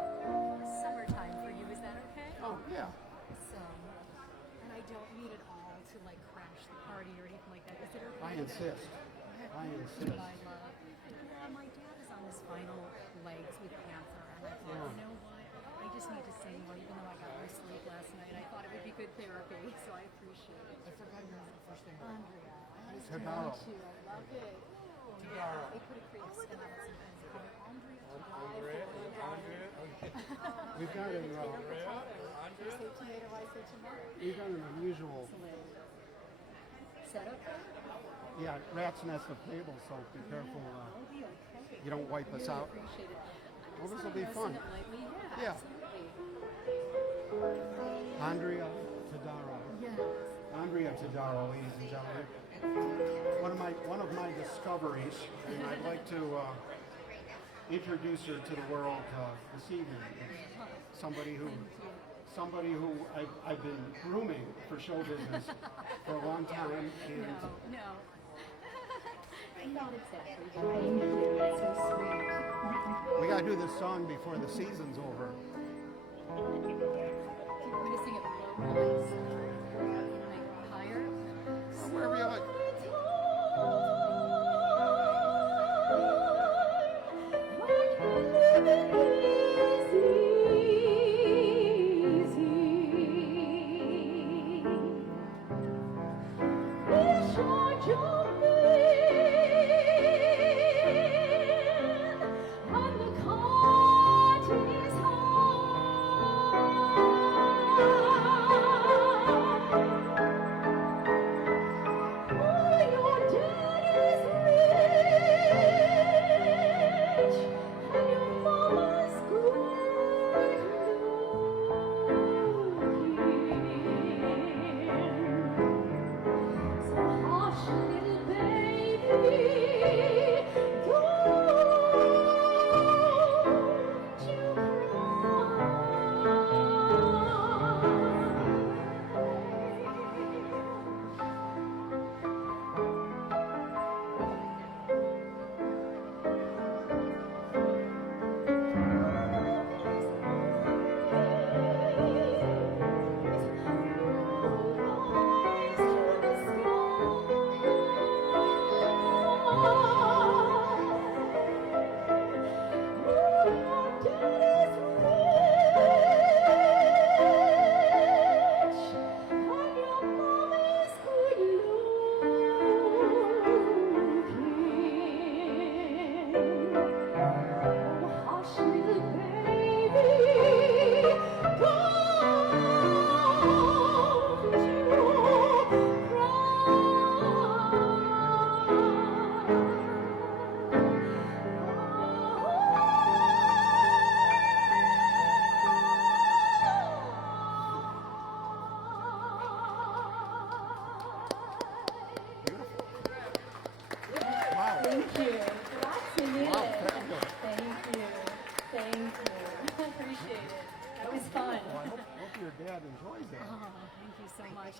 Summertime for you, is that okay? Oh, yeah. So, and I don't mean at all to like crash the party or anything like that. Is it okay? I insist. I insist. I love. Yeah, my dad is on his final legs with cancer, and I thought, you know what? I just need to sing more, even though I got no sleep last night. I thought it would be good therapy, so I appreciate it. I forgot your first name. Andrea. Nice to Tadaro. meet you. I love it. Tadaro. They put a creative spin on it sometimes. They call it Andrea Andrea. We've got an, You say tomato, I say tomato. we've got an unusual, Setup? yeah, rat's nest of tables, so be careful you don't wipe us out. Appreciate it. Well, this will be fun. Lightly. Yeah. Absolutely. Andrea Tadaro. Yes. Andrea Tadaro, ladies and gentlemen. One of my discoveries, and I'd like to introduce her to the world this evening. Somebody who I've been grooming for show business for a long time, and No. Not exactly. It's so sweet. we gotta do this song before the season's over. Do you want me to sing it low voice? Like higher? Wherever you like.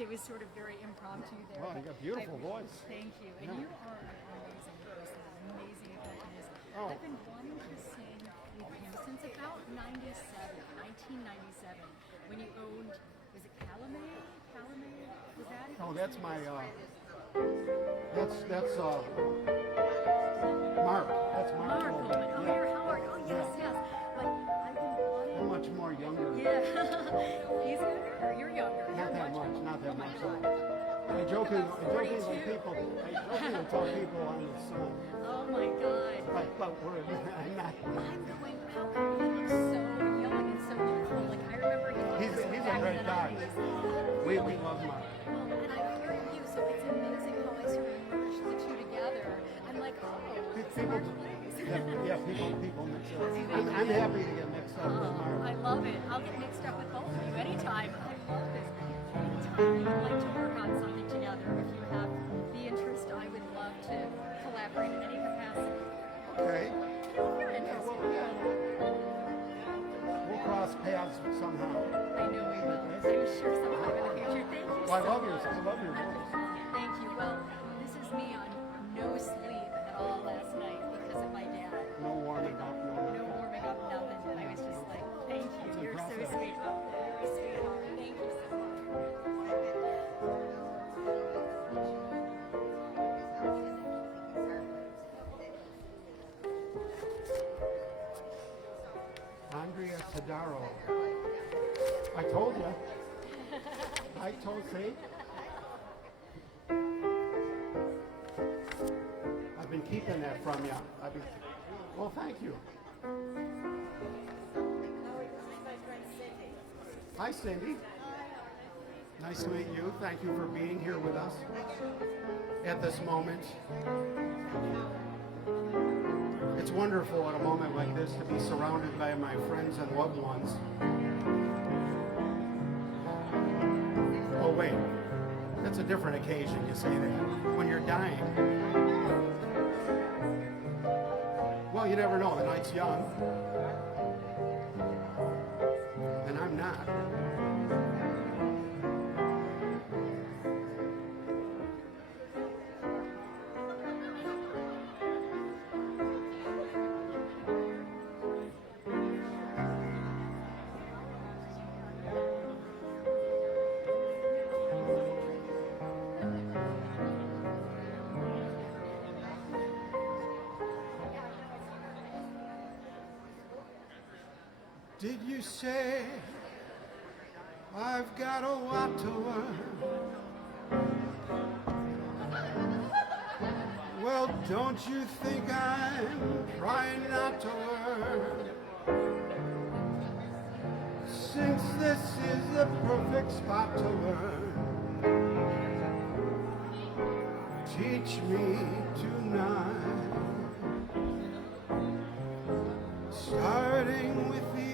It was sort of very impromptu there. Wow, you got a beautiful voice. Thank you. And you are an amazing person, an amazing accompanist. I've been wanting to sing with him since about 1997, when you owned, was it Calumet? Was that it? Oh, that's my, that's Mark. That's Mark. Mark. Oh, Yeah. you're Howard. Oh, yes, yes. But I've been wanting. How much more younger? Yeah. He's younger, or you're younger. Not that much, not that much. I jokingly tell people I'm his son. Oh my God. But I'm not. I'm going, how come he looks so young and so youthful? Like, I remember He's a great guy. We love Mark. And I'm hearing you, so it's amazing how I sort of merge the two together. I'm like, oh, it's Mark Blaze. People mix up. I'm happy to get mixed up with Mark. I love it. I'll get mixed up with both of you anytime. I love this. Anytime you would like to work on something together, if you have the interest, I would love to collaborate in any capacity. Okay. You're interested. We'll cross paths somehow. I know we will. I'm sure sometime in the future. Thank you Well, I so love much. your voice. Thank you. Well, Tadaro. I told you. I told, see? I've been keeping that from you. Well, thank you. Hi, Cindy. Nice to meet you. Thank you for being here with us at this moment. It's wonderful at a moment like this to be surrounded by my friends and loved ones. Oh, wait. That's a different occasion, you say that. When you're dying. Well, you never know. The night's young. And I'm not. Did you say I've got a lot to learn? Well, don't you think I'm trying not to learn? Since this is the perfect spot to learn, teach me tonight, starting with the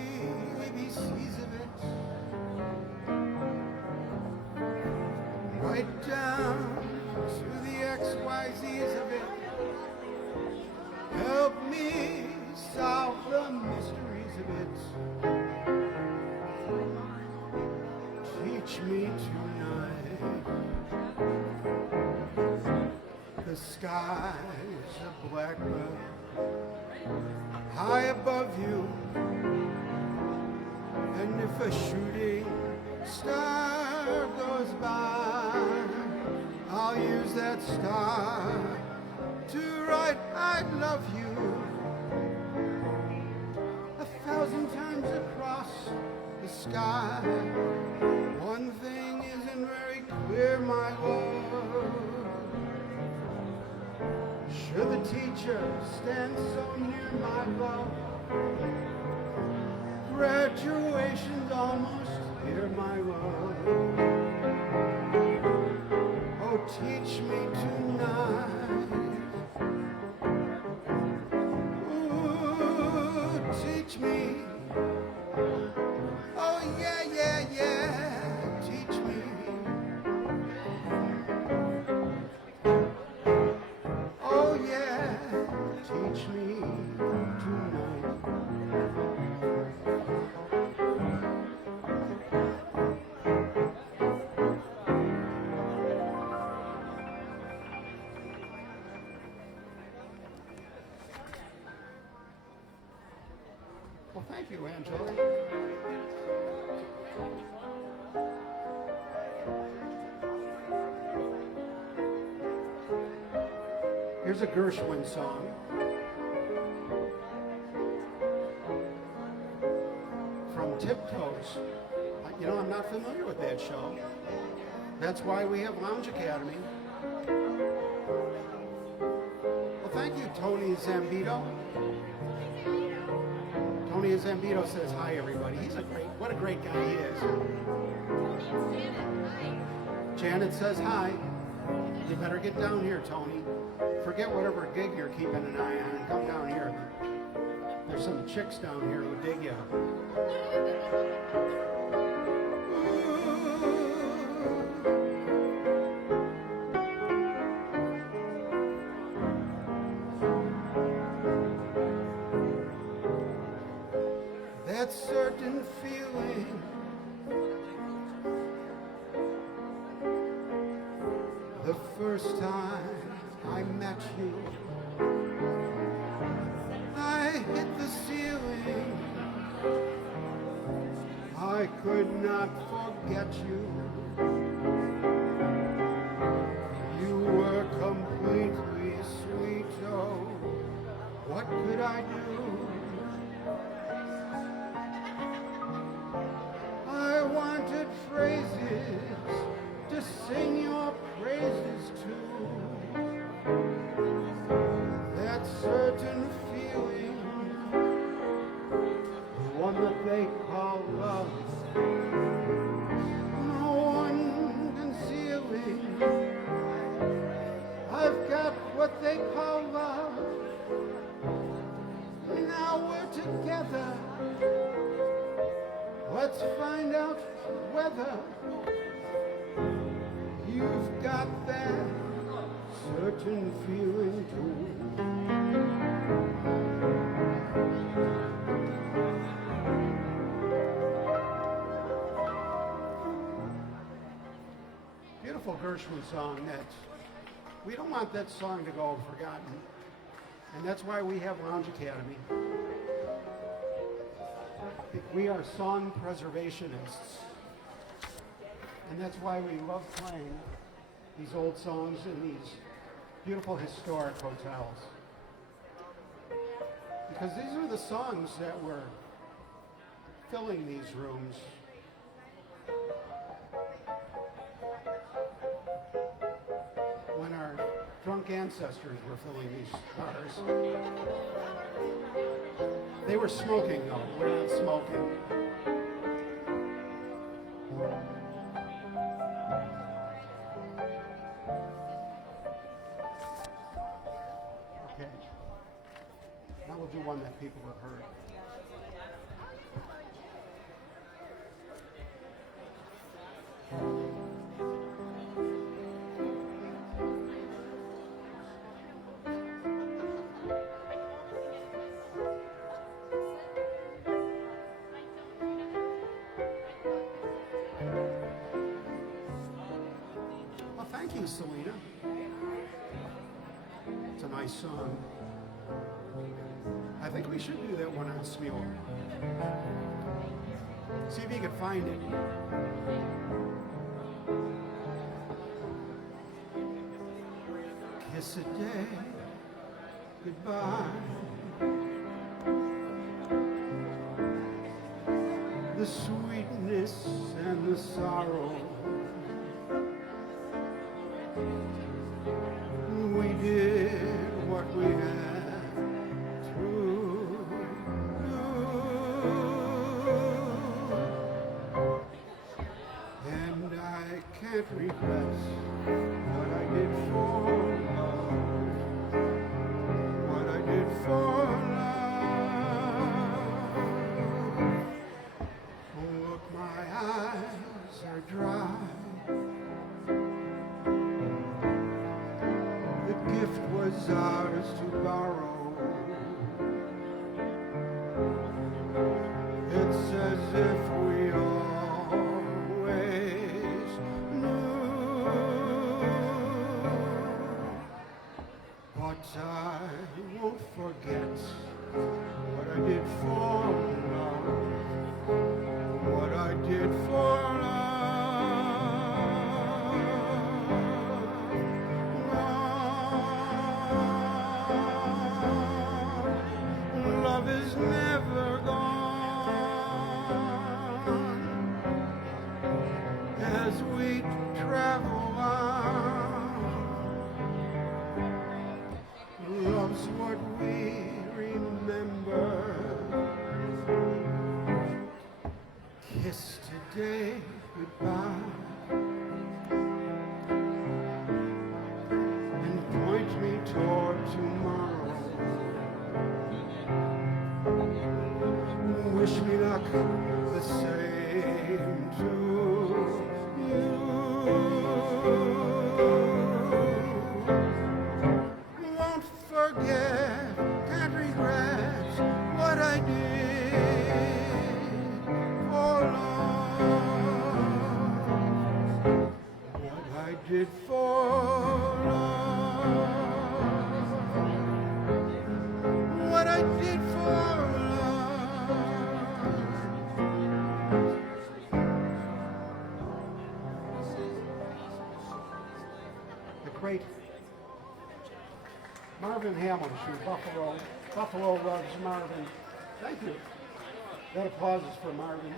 ABCs of it, right down to the XYZs of it. Help me solve the mysteries of it. Teach me tonight. The sky's a blackbird high above you, and if a shooting star goes by, I'll use that star to write I love you 1,000 times across the sky. One thing isn't very clear, my love. Should the teacher stand so near my love? Graduation's almost here, my love. Oh, teach me tonight. Ooh, teach me. Oh, yeah, yeah, yeah. Teach me. Oh, yeah. Teach me tonight. Well, thank you, Angela. Here's a Gershwin song. From Tiptoes. You know, I'm not familiar with that show. That's why we have Lounge Academy. Well, thank you, Tony Zambito. Tony Zambito says hi, everybody. What a great guy he is. Janet says hi. You better get down here, Tony. Forget whatever gig you're keeping an eye on and come down here. There's some chicks down here who dig you. That certain feeling, the first time I met you, I hit the ceiling. I could not forget you. You were completely sweet. Oh, what could I do? are together. Let's find out whether you've got that certain feeling too. Beautiful Gershwin song. That we don't want that song to go forgotten, and that's why we have Lounge Academy. We are song preservationists, and that's why we love playing these old songs in these beautiful historic hotels, because these are the songs that were filling these rooms. When our drunk ancestors were filling these bars. They were smoking though, we're not smoking. Okay. Now we'll do one that people have heard. Well, thank you, Selena. It's a nice song. I think we should do that one on Smule. See if you can find it. Kiss a day goodbye. The sweetness and the sorrow. We did what we had to do, and I can't regret what I did for love, what I did for love. Look, my eyes are dry. Gift was ours to borrow. It's as if we always knew. But I won't forget what I did for love, what I did for love. Love is never gone as we travel on. Love's what we remember. Kiss today goodbye and point me toward tomorrow. Wish me luck the same to you. Won't forget, can't regret what I did for love, what I did for love, what I did for love. Great Marvin Hamlish from Buffalo loves Marvin. Thank you. That applause is for Marvin.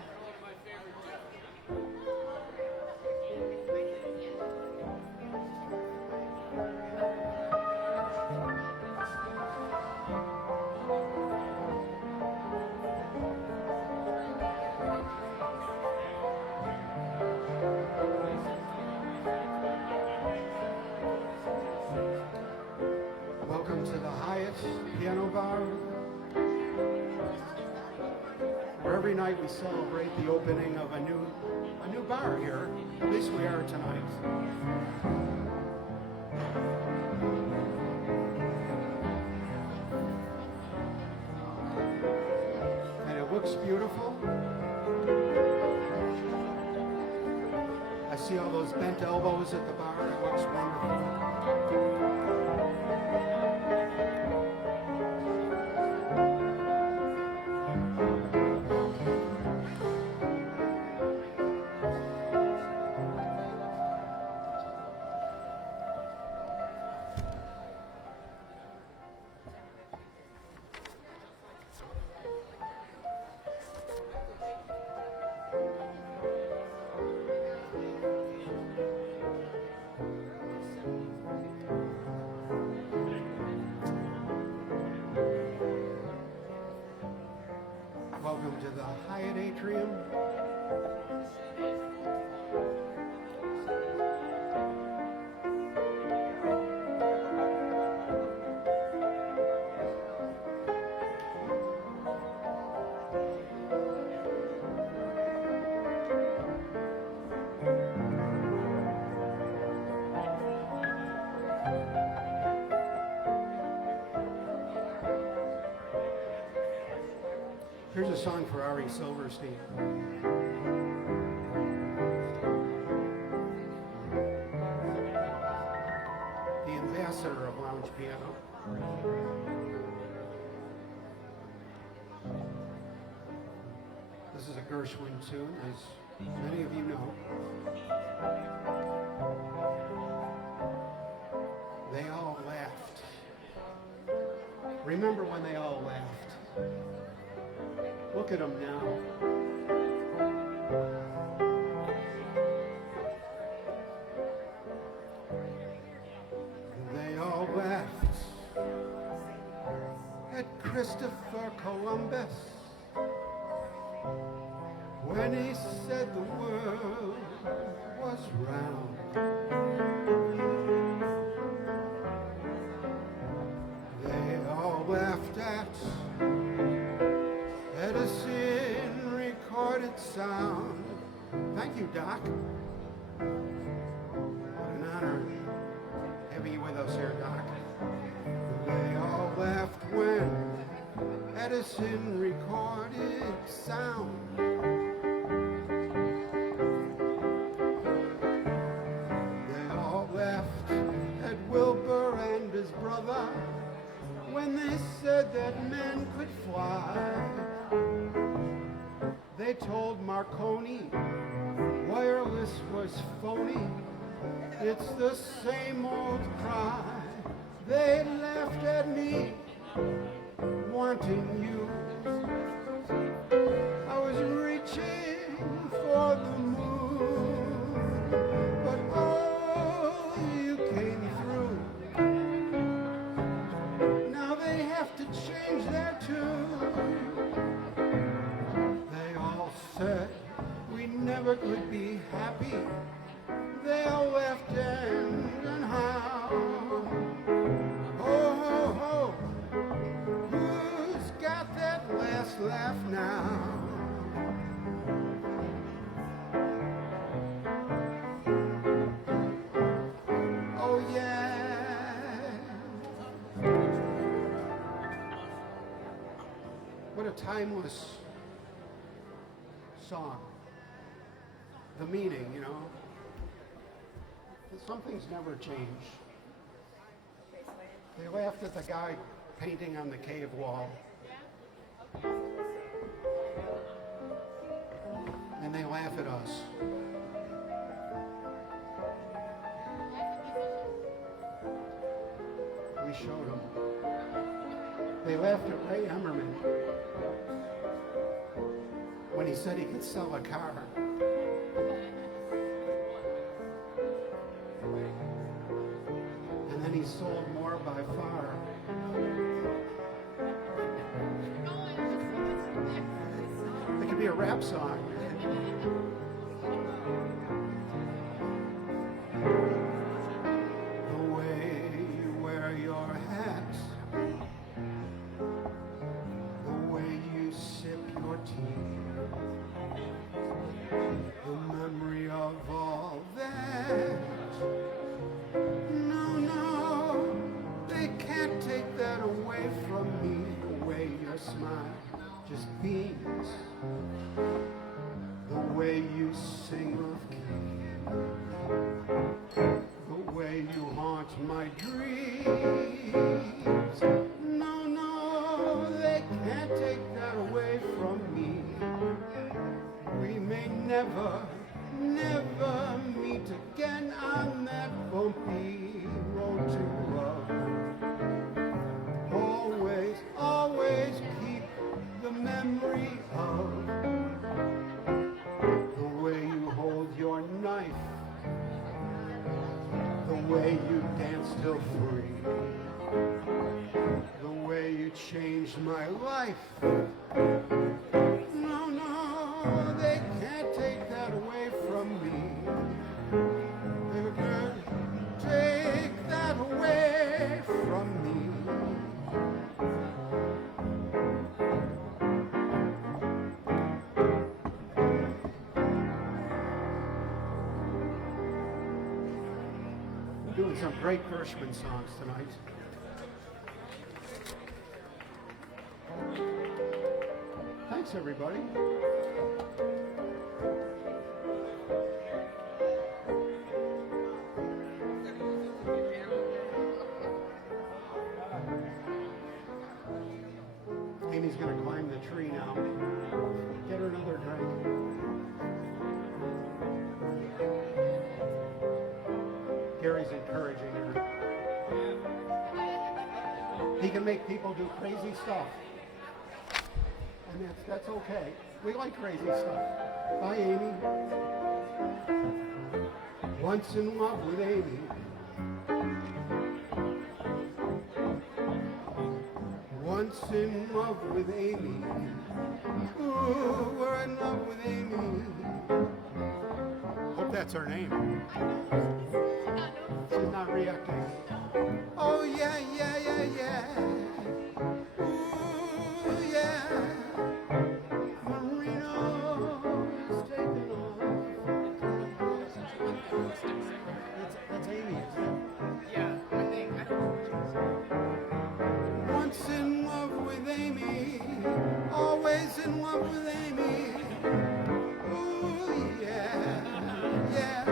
Welcome to the Hyatt Piano Bar. every night we celebrate the opening of a new bar here. At least we are tonight. And it looks beautiful. I see all those bent elbows at the bar. It looks wonderful. Welcome to the Hyatt Atrium. Here's a song for Ari Silverstein. The ambassador of lounge piano. This is a Gershwin tune, as many of you know. They all laughed. Remember when they all laughed? Look at them now. They all laughed at Christopher Columbus when he said the world was round. They all laughed at Edison recorded sound. Thank you, Doc. What an honor having you with us here, Doc. They all laughed when Edison recorded sound. They all laughed at Wilbur and his brother when they said that men could fly. They told Marconi wireless was phony. It's the same old cry. They laughed at me, wanting you. I was reaching for the moon, but oh, you came through. Now they have to change their tune. They all said we never could be happy. They all laughed and howled. Ho, ho, ho, who's got that last laugh now? Oh yeah. What a timeless song. The meaning, you know. Some things never change. They laughed at the guy painting on the cave wall. And they laugh at us. We showed them. They laughed at Ray Emmerman when he said he could sell a car. And then he sold more by far. It could be a rap song. The way you wear your hat, the way you sip your tea, smile just beams. The way you sing of King, the way you haunt my dreams. No, no, they can't take that away from me. We may never, never meet again on that bumpy road to love. Always, always keep the memory of the way you hold your knife, the way you dance till free, the way you changed my life. No, no, they can't take that away from me. They can't take that away from me. We're doing some great Gershwin songs tonight. Thanks, everybody. Amy's going to climb the tree now. Get her another drink. Gary's encouraging her. He can make people do crazy stuff. And that's okay. We like crazy stuff. Bye, Amy. Once in love with Amy. Once in love with Amy. Ooh, we're in love with Amy. Hope that's her name. She's not reacting. Oh, yeah, yeah, yeah, yeah. Ooh, yeah. Marino is taking off. That's Amy, isn't it? Yeah, I think. Once in love with Amy, always in love with Amy. Ooh, yeah, yeah.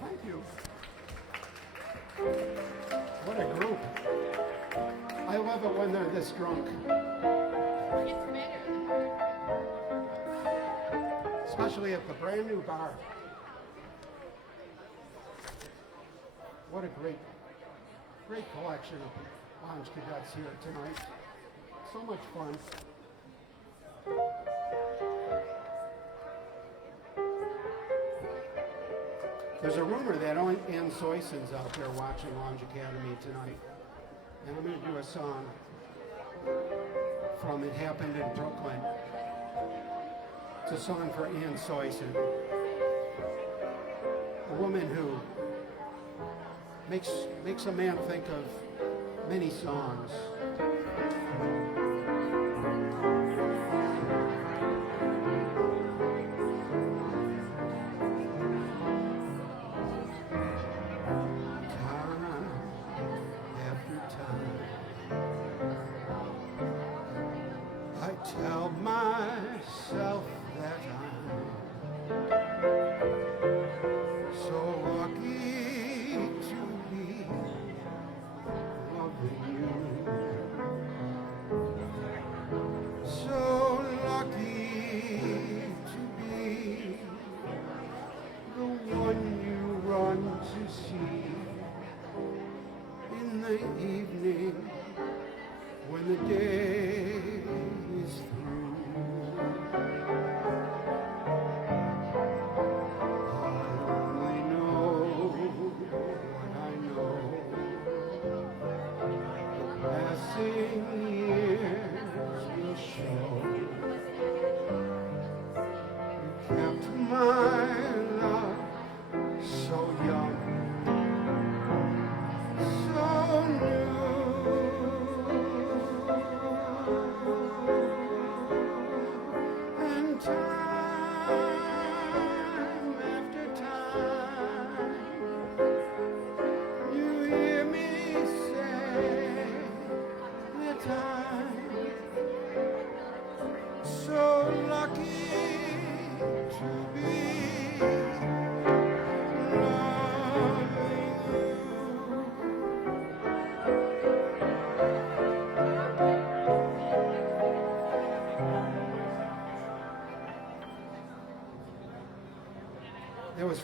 Thank you. What a group. I love it when they're this drunk. Especially at the brand new bar. What a great collection of lounge cadets here tonight. So much fun. There's a rumor that Ann Soysen's out there watching Lounge Academy tonight. And I'm going to do a song from It Happened in Brooklyn. It's a song for Ann Soysen, a woman who makes a man think of many songs. Tell myself that I'm so lucky to be loving you. So lucky to be the one you run to see in the evening when the day is through. I only know what I know. The passing years will show. You kept my love so young.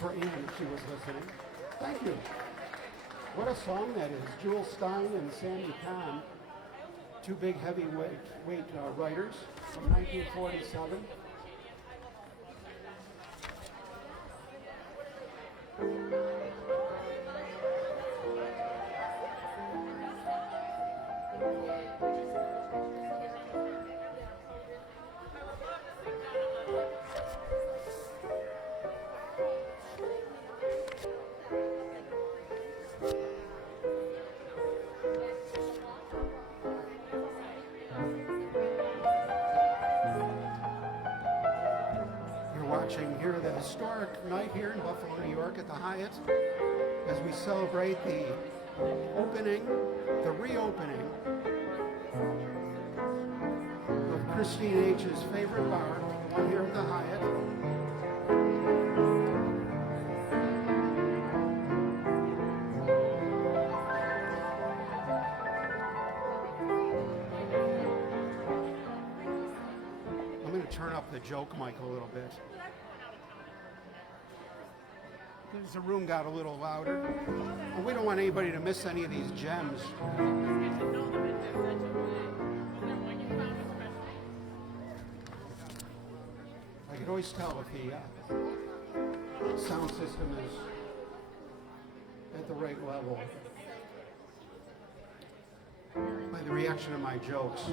for Anne if she was listening. Thank you. What a song that is. Jewel Stein and Sandy Kahn, two big heavyweight writers from 1947. Watching here the historic night here in Buffalo, New York at the Hyatt as we celebrate the reopening of Christine H's favorite bar, one here at the Hyatt. I'm going to turn up the joke mic a little bit. Because the room got a little louder. And we don't want anybody to miss any of these gems. I could always tell if the sound system is at the right level by the reaction of my jokes.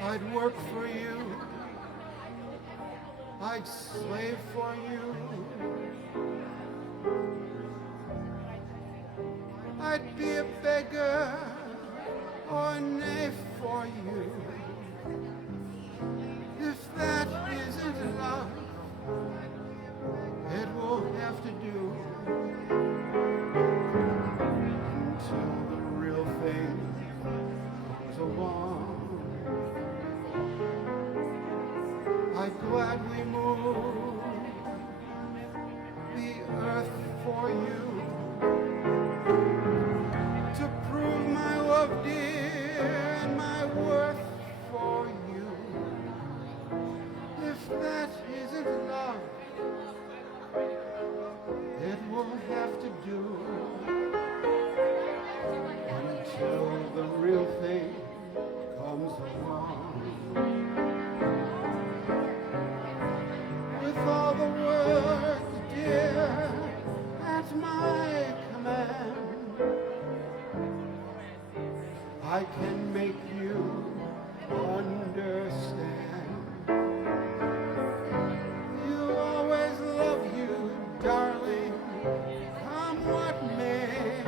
I'd work for you, I'd slave for you, I'd be a beggar or a knave for you. If that isn't love, it will have to do until the real thing comes along. I'd gladly move the earth for you to prove my love, dear, and my worth for you. If that isn't love, it will have to do until the real thing comes along. All the words, dear, at my command, I can make you understand. You'll always love you, darling, come what may.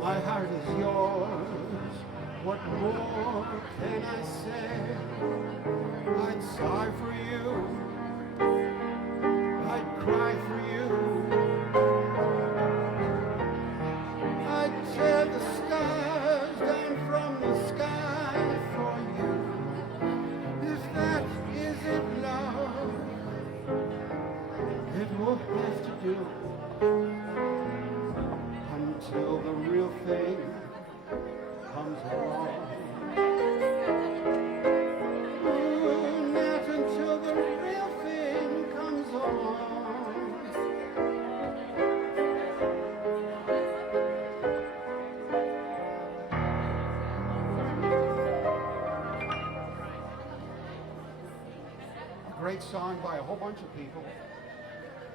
My heart is yours, what more can I say? I'd sigh for you, I'd cry for you, I'd tear the stars down from the sky for you. If that isn't love, it will have to do until the real thing comes along. Until the real thing comes along. A great song by a whole bunch of people,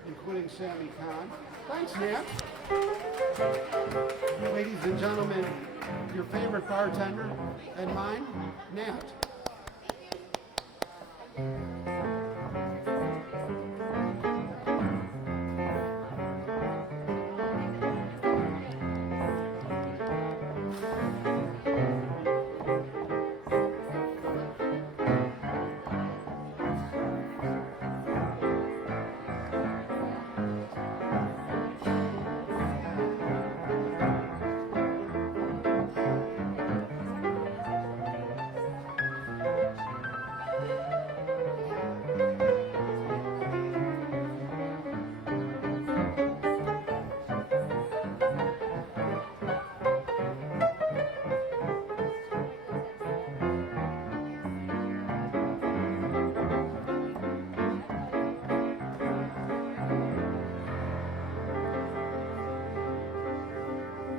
including Sammy Kahn. Thanks, Nat. Ladies and gentlemen, your favorite bartender and mine, Nat.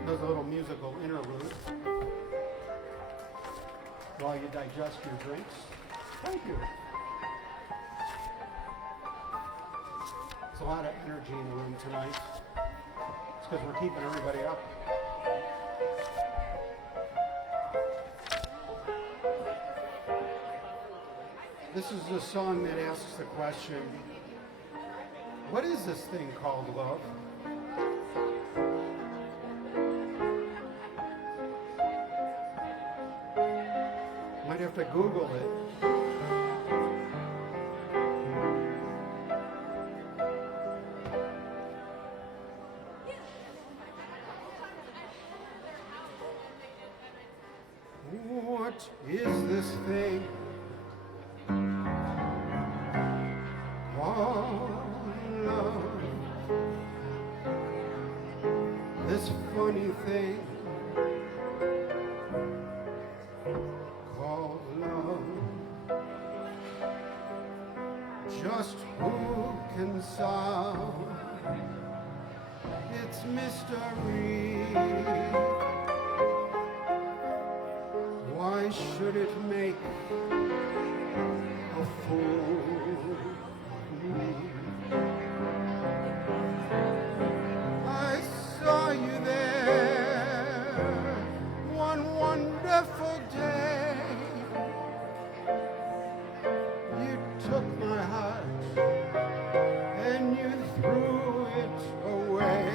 There's a little musical interlude while you digest your drinks. Thank you. There's a lot of energy in the room tonight. It's because we're keeping everybody up. This is the song that asks the question, what is this thing called love? Might have to Google it. What is this thing called love? This funny thing called love. Just who can solve its mystery? Why should it make a fool of me? I saw you there one wonderful day. You took my heart and you threw it away.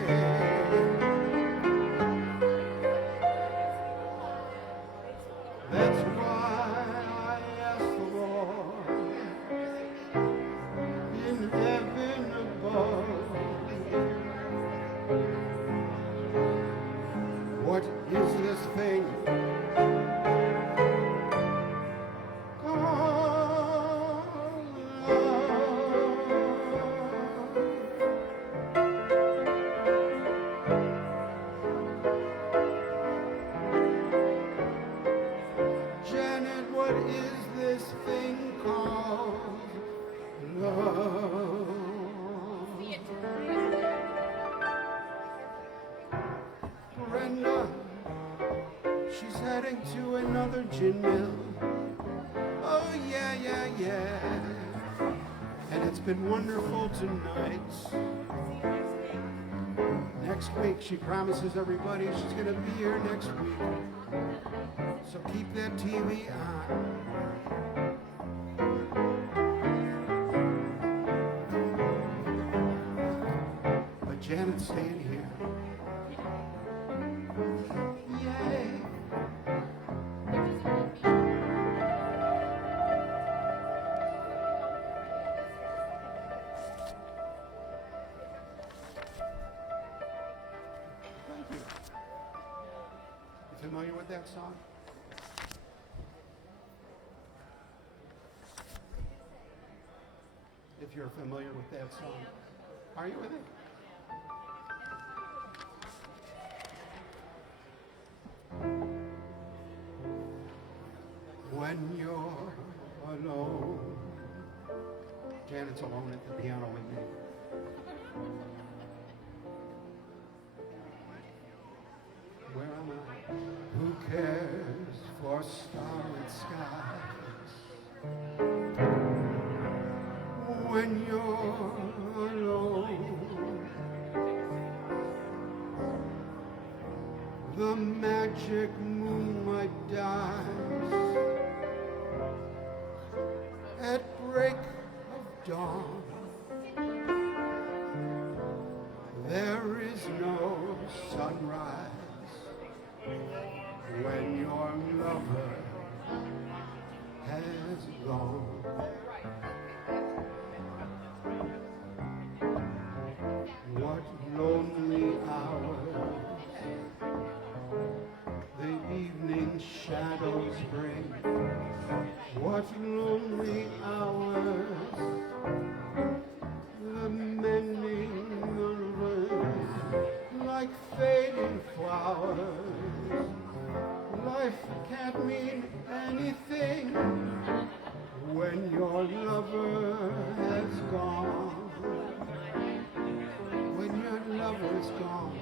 That's why I asked the Lord in heaven above, what is this thing called love? Janet, what is this thing called love? Brenda, she's heading to another gin mill. Oh yeah, yeah, yeah. And it's been wonderful tonight. Next week, she promises everybody she's gonna be here next week. So keep that TV on. But Janet's staying here. Yay. Thank you. You familiar with that song? If you're familiar with that song. Are you with it? When you're alone. Janet's alone at the piano with me. Where am I? Who cares for starlit skies? When you're alone, the magic moonlight dies at break of dawn. There is no sunrise when your lover has gone. What lonely hours the evening shadows bring. What lonely hours the mending unravels like fading flowers. Life can't mean anything when your lover has gone. When your lover is gone.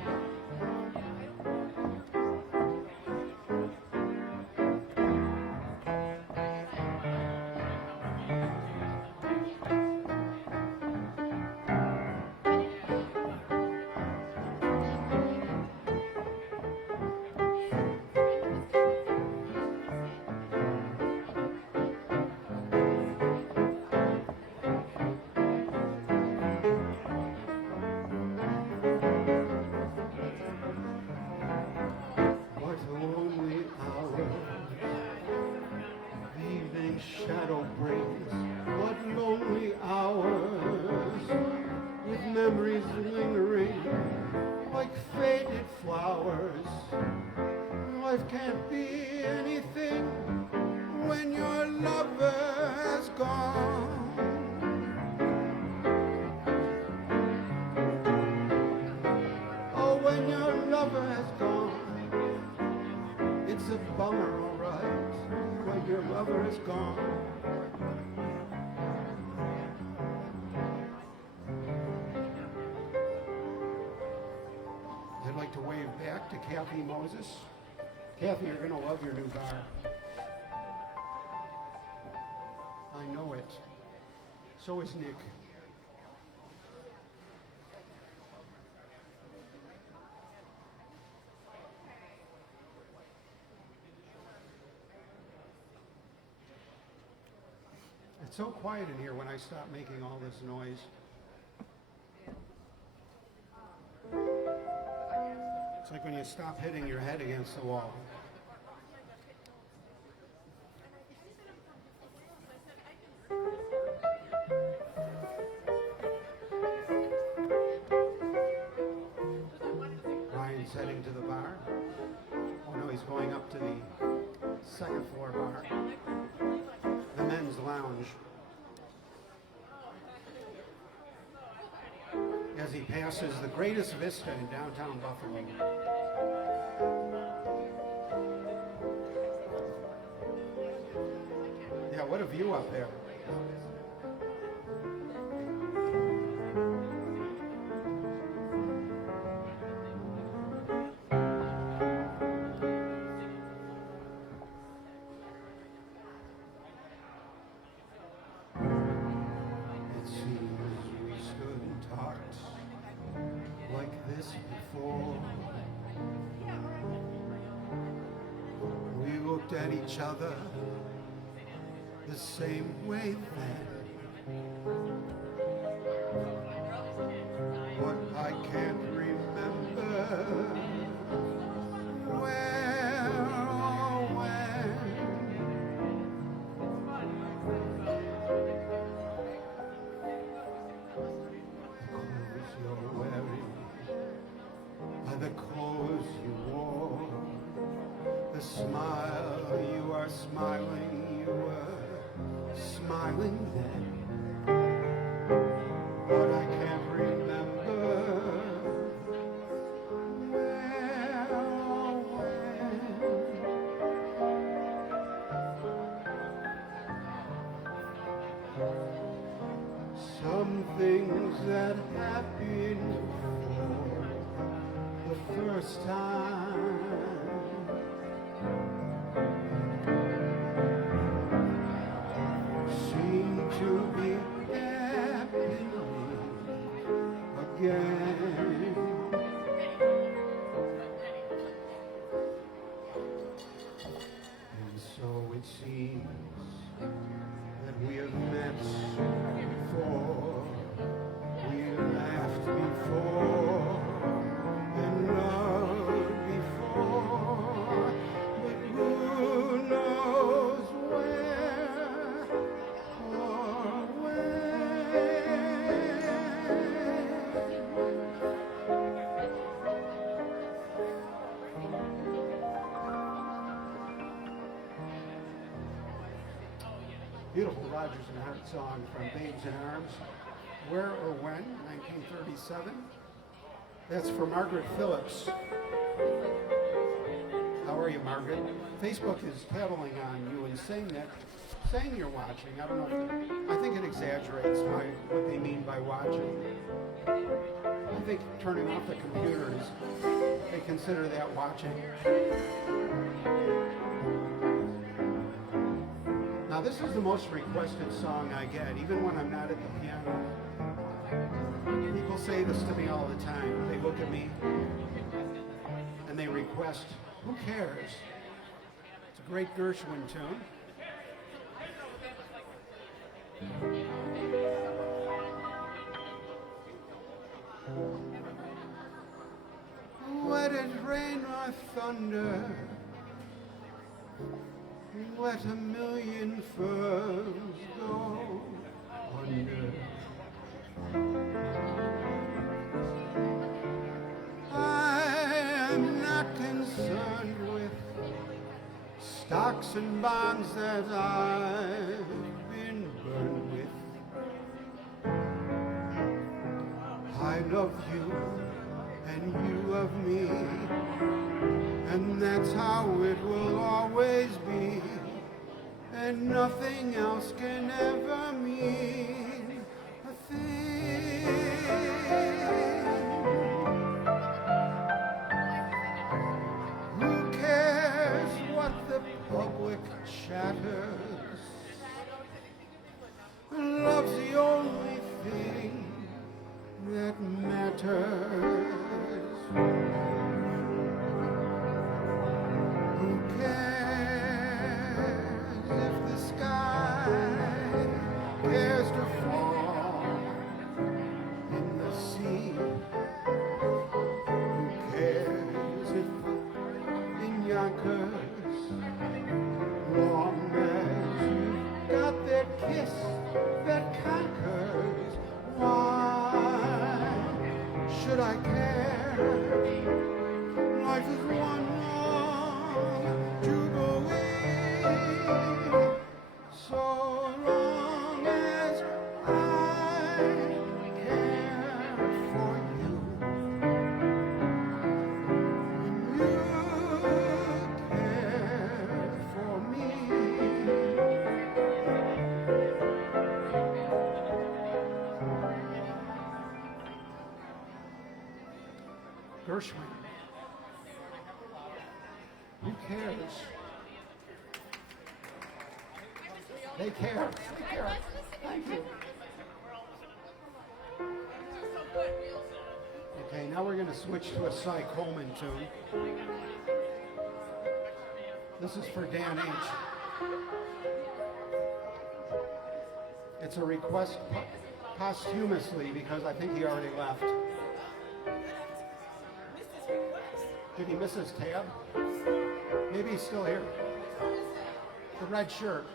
flowers. Life can't be anything when your lover has gone. Oh, when your lover has gone, it's a bummer, all right, when your lover is gone. I'd like to wave back to Kathy Moses. Kathy, you're going to love your new bar. I know it. So is Nick. It's so quiet in here when I stop making all this noise. It's like when you stop hitting your head against the wall. Ryan's heading to the bar. Oh no, he's going up to the second floor bar. The men's lounge. As he passes the greatest vista in downtown Buffalo. Yeah, what a view up there. It seems we stood and talked like this before. We looked at each other the same way then. But I can't remember where or when. Clothes you're wearing are the clothes you wore. The smile you are smiling, you were smiling then. But I can't remember where or when. Some things that happen for the first time seem to be happening again. And so it seems that we have met before, we laughed before, and loved before, but who knows where or when? Beautiful Rogers and Hart song from Babes in Arms. Where or When, 1937. That's for Margaret Phillips. How are you, Margaret? Facebook is peddling on you and saying you're watching. I don't know I think it exaggerates what they mean by watching. I think turning off the computers, they consider that watching. Now this is the most requested song I get, even when I'm not at the piano. People say this to me all the time. They look at me and they request, who cares? It's a great Gershwin tune. Let it rain or thunder, let a million furs go under. I I'm not concerned with stocks and bonds that I've been burned with. I love you and you love me, and that's how it will always be, and nothing else can ever mean a thing. Who cares what the public chatters? Love's the only thing that matters. Who cares if the sky cares to fall in the sea? Who cares if in Yonkers, long as you've got that kiss that conquers, why should I care? Life is one long jubilee, so long as I care for you, and you care for me. Gershwin. Who cares? They care. They care. Thank you. Okay, now we're going to switch to a Cy Coleman tune. This is for Dan H. It's a request posthumously because I think he already left. Did he miss his tab? Maybe he's still here. The red shirt.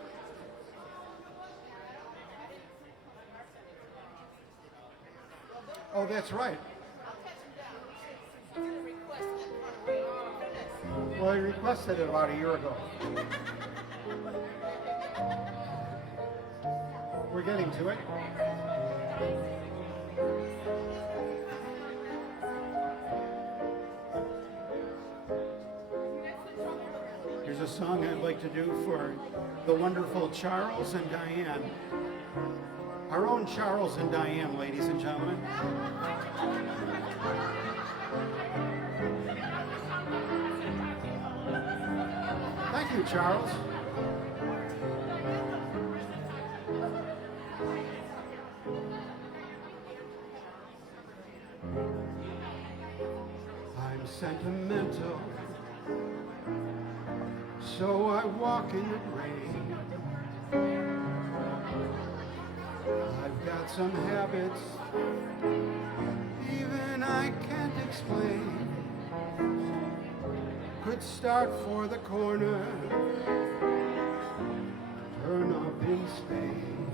Oh, that's right. Well, he requested it about a year ago. We're getting to it. Here's a song I'd like to do for the wonderful Charles and Diane. Our own Charles and Diane, ladies and gentlemen. Thank you, Charles. I'm sentimental, so I walk in the rain. I've got some habits even I can't explain. Could start for the corner, turn up in Spain.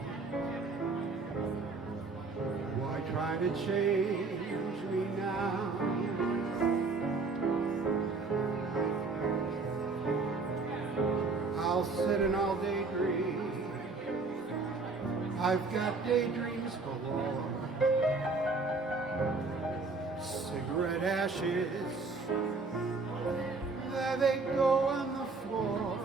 Why try to change me now? I'll sit and I'll daydream. I've got daydreams galore. Cigarette ashes, there they go on the floor.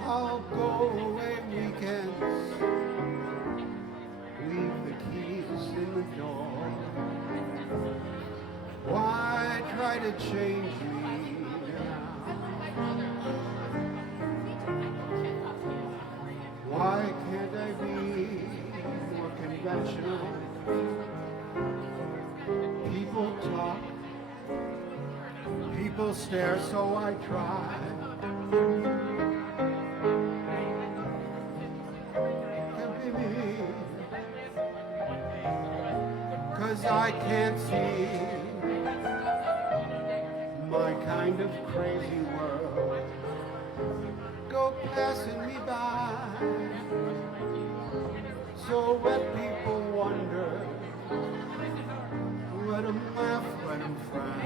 I'll go away weekends, leave the keys in the door. Why try to change me now? Why can't I be more conventional? People talk, people stare, so I try. Can't be me, 'cause I can't see my kind of crazy world go passing me by. So let people wonder, let them laugh, let them frown.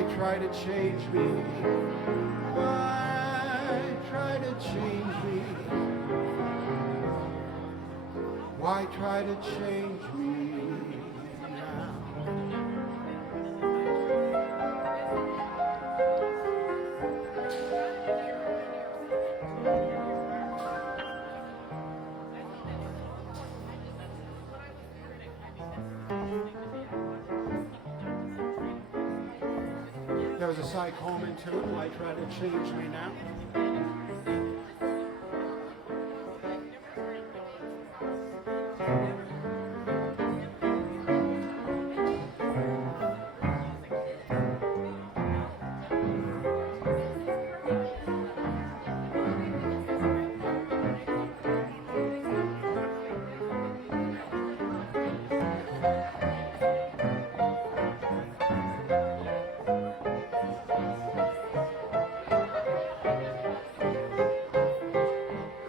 Why try to change me? Why try to change me? Why try to change me now? There was a Cy Coleman tune, Why Try to Change Me Now?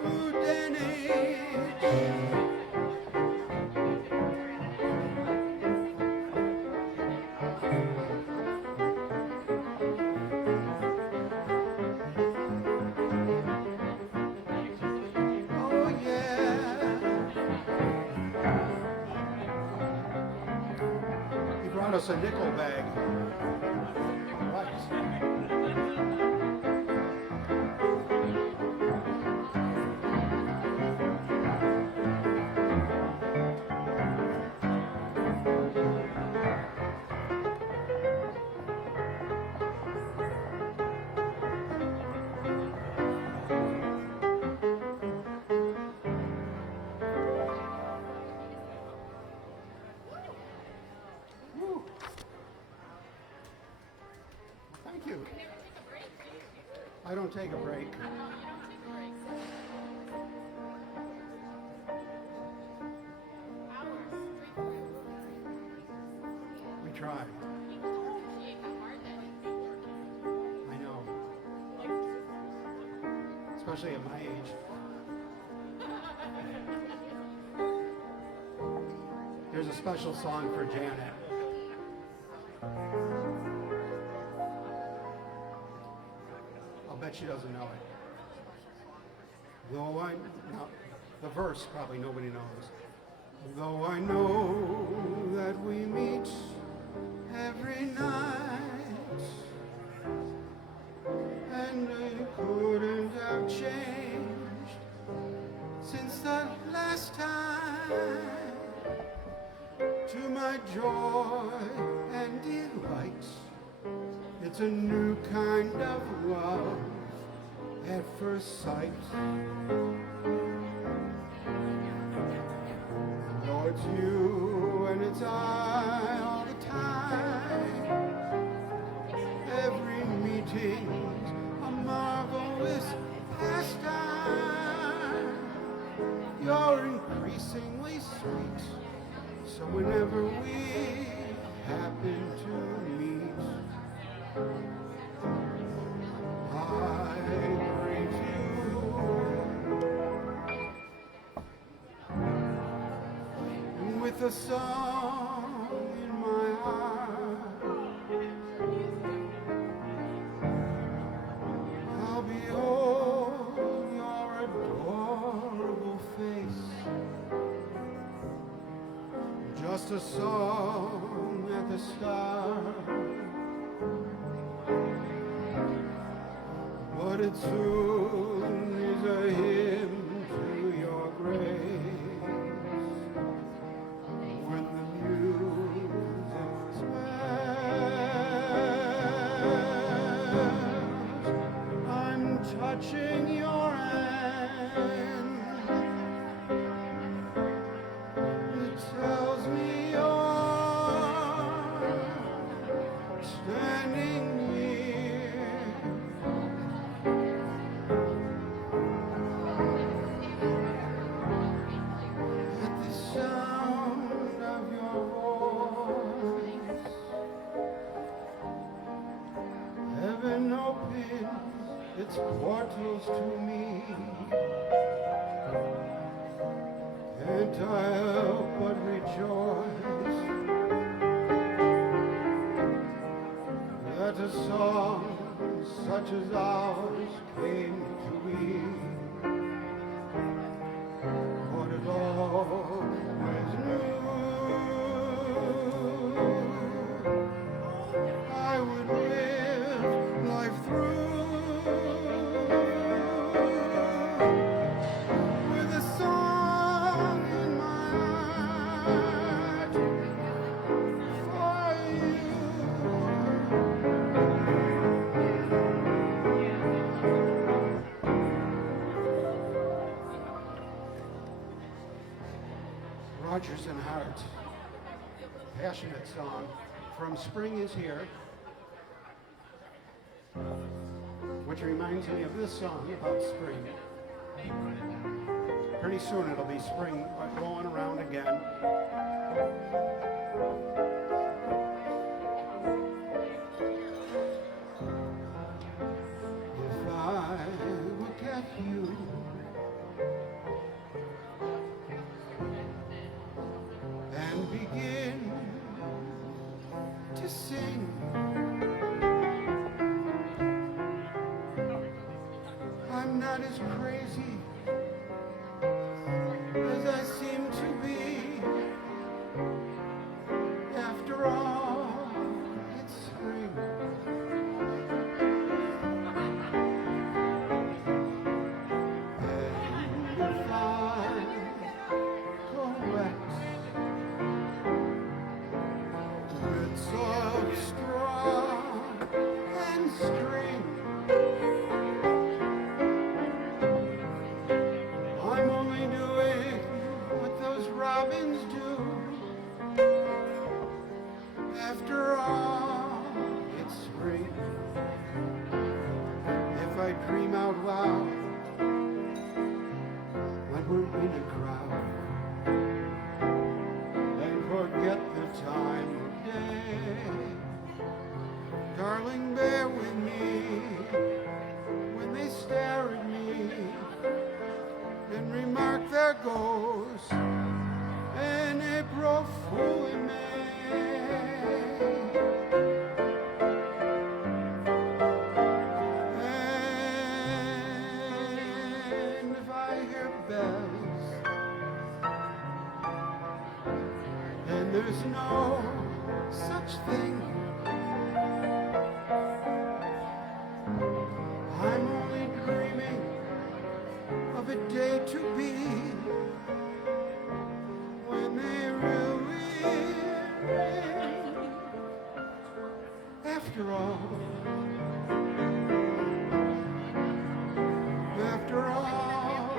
Ooh, Danny. Oh, yeah. He brought us a nickel bag. Right. Woo. Thank you. I don't take a break. We try. I know. Especially at my age. Here's a special song for Janet. I'll bet she doesn't know it. Though I no, the verse probably nobody knows. Though I know that we meet every night, and it couldn't have changed since the last time. To my joy and delight, it's a new kind of love at first sight. Though it's you and it's I all the time, every meeting's a marvelous pastime. You're increasingly sweet, so whenever we happen to meet, I greet you with a song in my heart. I'll behold your adorable face, just a song at the start, but it soon is a hymn to your grace. When the music swells, I'm touching your hand. It tells me you're standing near. At the sound of your voice, heaven opens its portals to me. Can't I help but rejoice that a Mutcherson Heart. Passionate song from Spring Is Here, which reminds me of this song about spring. Pretty soon it'll be spring going around again. If I look at you, and begin to sing, I'm not as crazy as I seem to be. After all, it's spring. And if I'm correct, bits of straw and string, I'm only doing what those robins do. After all, it's spring. If I dream out loud when we're in a crowd and forget the time of day, darling, bear with me when they stare at me and remark, there goes an April fool in May. And if I hear bells, then there's no such thing. I'm only dreaming of a day to be when they really rain. After all, after all,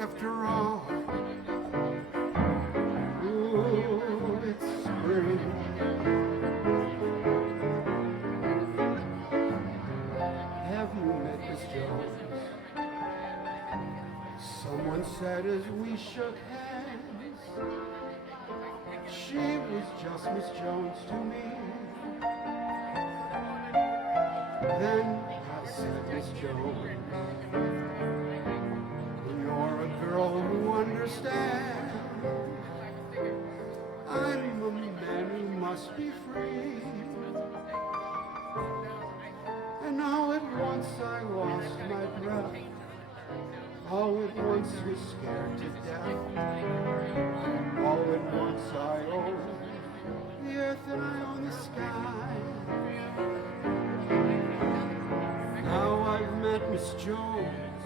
after all, ooh, it's spring. Have you met Miss Jones? Someone said as we shook hands, she was just Miss Jones to me. Then I said, Miss Jones, you're a girl who understands. I'm a man who must be free. And all at once I lost my breath. All at once was scared to death. All at once I own the earth and I own the sky. Now I've met Miss Jones,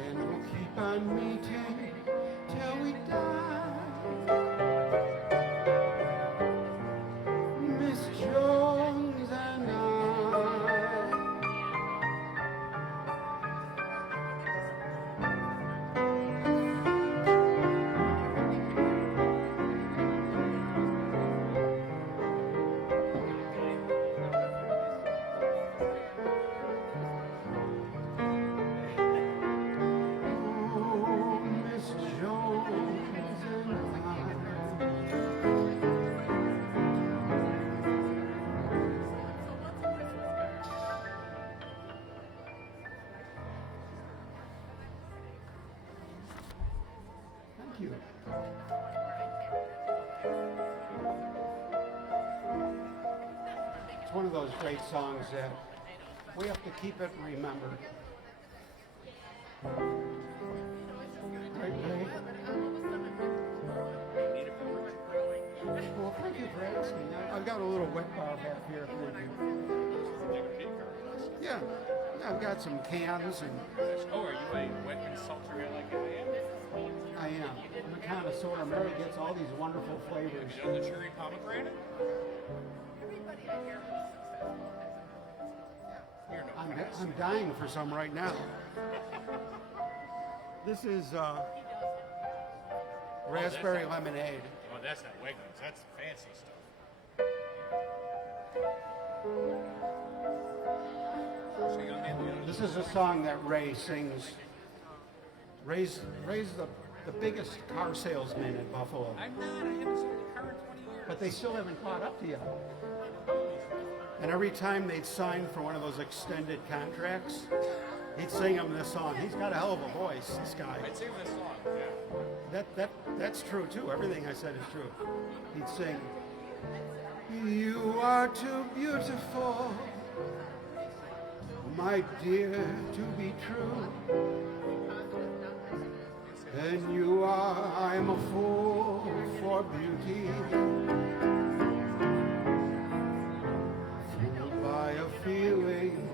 and we'll keep on meeting till we die. Miss Jones and I. Oh, Miss Jones and I. Thank you. It's one of those great songs that we have to keep it remembered. Right, Ray? Well, thank you for asking. I've got a little wet bar back here for you. Yeah, I've got some cans and Oh, are you a wet and salty guy like I am? I am. I'm a connoisseur. Mary gets all these wonderful flavors. You know the cherry pomegranate? I I'm dying for some right now. This is raspberry lemonade. Oh, that's not Wegmans. That's fancy stuff. So you got me in the other. This is a song that Ray sings. Ray's the biggest car salesman in Buffalo, I'm not. I haven't sold a car in 20 years. but they still haven't caught up to you. And every time they'd sign for one of those extended contracts, he'd sing them this song. He's got a hell of a voice, this guy. I'd sing this song. Yeah. That's true too. Everything I said is true. He'd sing, "You are too beautiful, my dear, to be true. And you are, I'm a fool for beauty. Fooled by a feeling,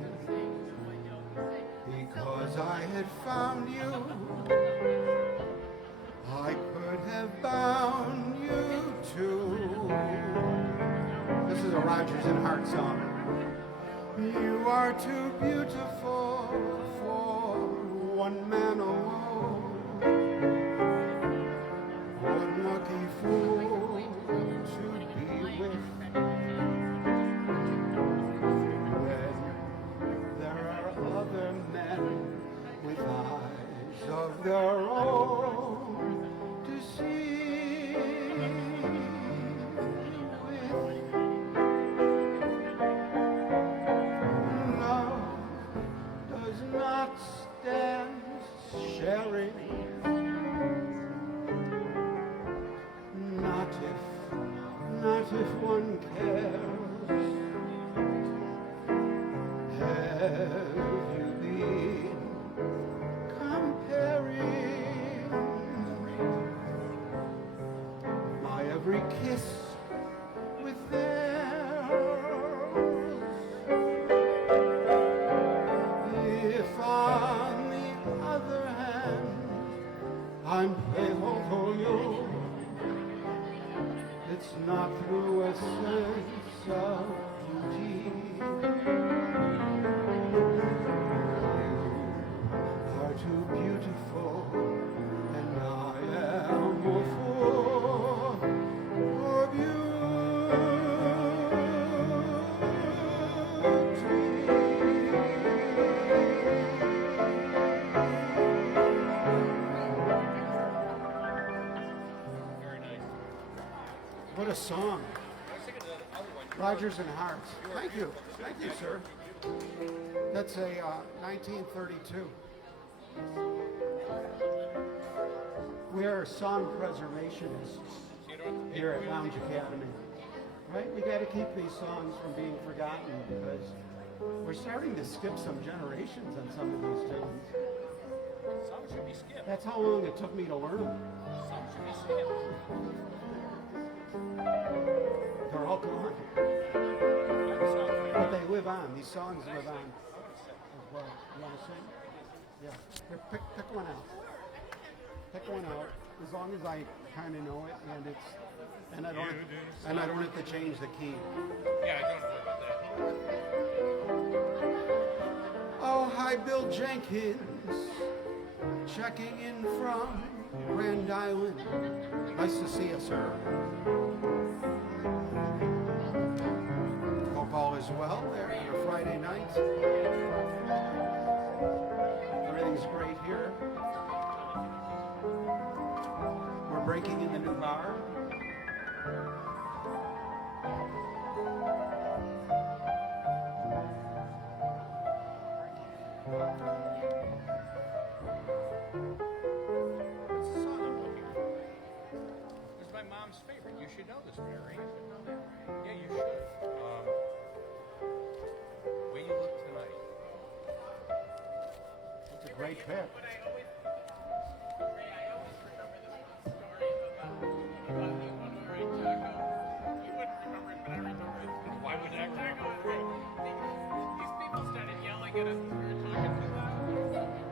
because I had found you. I could have bound you too." This is a Rodgers and Hart song. You are too beautiful for one man alone. Unlucky fool to be with. When there are other men with eyes of their own to see with. Love does not stand sharing. Not if one cares. Have you been comparing my every kiss with theirs? If on the other hand I'm faithful to you, it's not through a sense of duty. You are too beautiful, and I am a fool for beauty. Very nice. What a song. I was thinking of the other one. Rodgers and Hart. Thank you, sir. That's a 1932. We are song preservationists So you don't have to pay here at Lounge Academy. Right? We got to keep these songs from being forgotten because we're starting to skip some generations on some of these tunes. Songs should be skipped. That's how long it took me to learn them. Songs should be skipped. They're all gone. But they live on. These songs live on as well. You want to sing? Yeah. Here, pick one out. Pick one out. As long as I kind of know it, and I don't have to change the key. Yeah, I don't know about that. Oh, hi, Bill Jenkins, checking in from Grand Island. Nice to see you, sir. Hope all is well there on a Friday night. Everything's great here. We're breaking in the new bar. What's the song I'm looking for? It's my mom's favorite. You should know this, Mary. Yeah, you should. Way You Look Tonight. It's a great pick. Why would I remember? These people started yelling at us as we were talking too loud.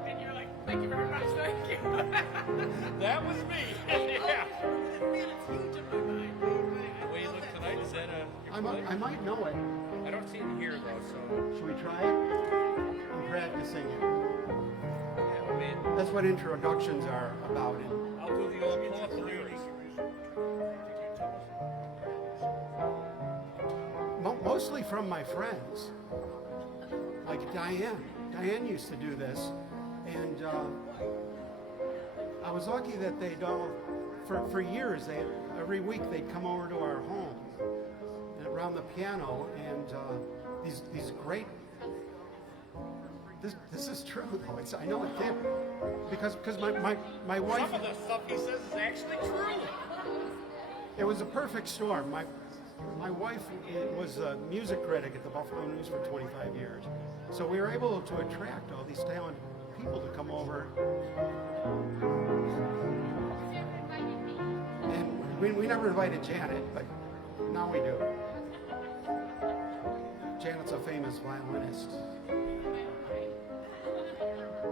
And you're like, thank you very much, thank you. That was me. Yeah. Man, it's huge in my mind. Way You Look Tonight. Is that a? I might know it. I don't see it here though. So Should we try it? I'm practicing it. yeah, I mean, That's what introductions are about. I'll do the old pull up the lyrics. Mostly from my friends, like Diane. Diane used to do this, and I was lucky that they'd all, for years, every week they'd come over to our home and around the piano, and these great. This is true though. I know it can't because my wife. Some of the stuff he says is actually true. It was a perfect storm. My wife was a music critic at the Buffalo News for 25 years. So we were able to attract all these talented people to come over. And we never invited Janet, but now we do. Janet's a famous violinist.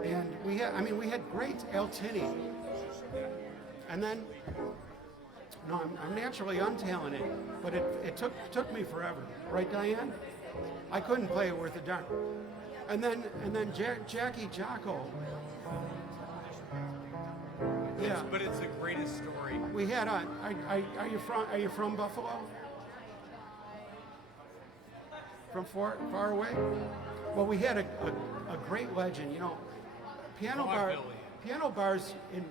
And we had great Al Tinney. And then no, I'm naturally untalented, but it took me forever, right, Diane? I couldn't play it worth a darn. And then Jackie Jocko. Yeah, But it's the greatest story. we had are you from Buffalo? From far away? Well, we had a great legend, piano bars in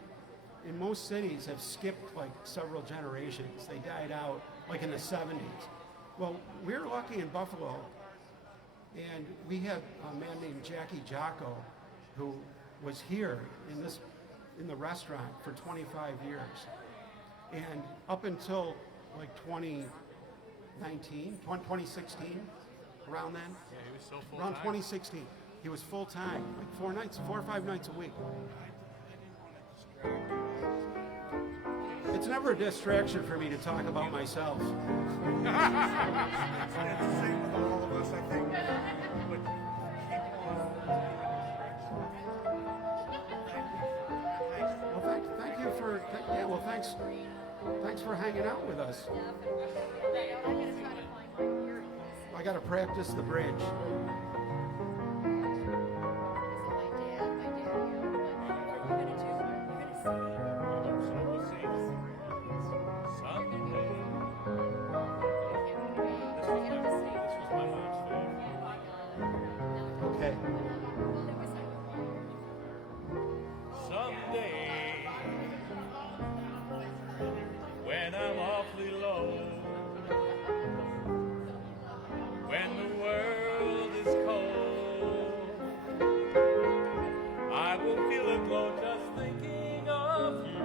most cities have skipped like several generations. They died out like in the 70s. Well, we were lucky in Buffalo, and we had a man named Jackie Jocko who was here in the restaurant for 25 years. And up until like 2016, around then, Yeah, he was so full around time. 2016, he was full time, like 4 or 5 nights a week. It's never a distraction for me to talk about myself. It's the same with all of us, I think. But Well, thank you for thanks for hanging out with us. I got to practice the bridge. Okay. Someday, when I'm awfully low, when the world is cold, I will feel a glow just thinking of you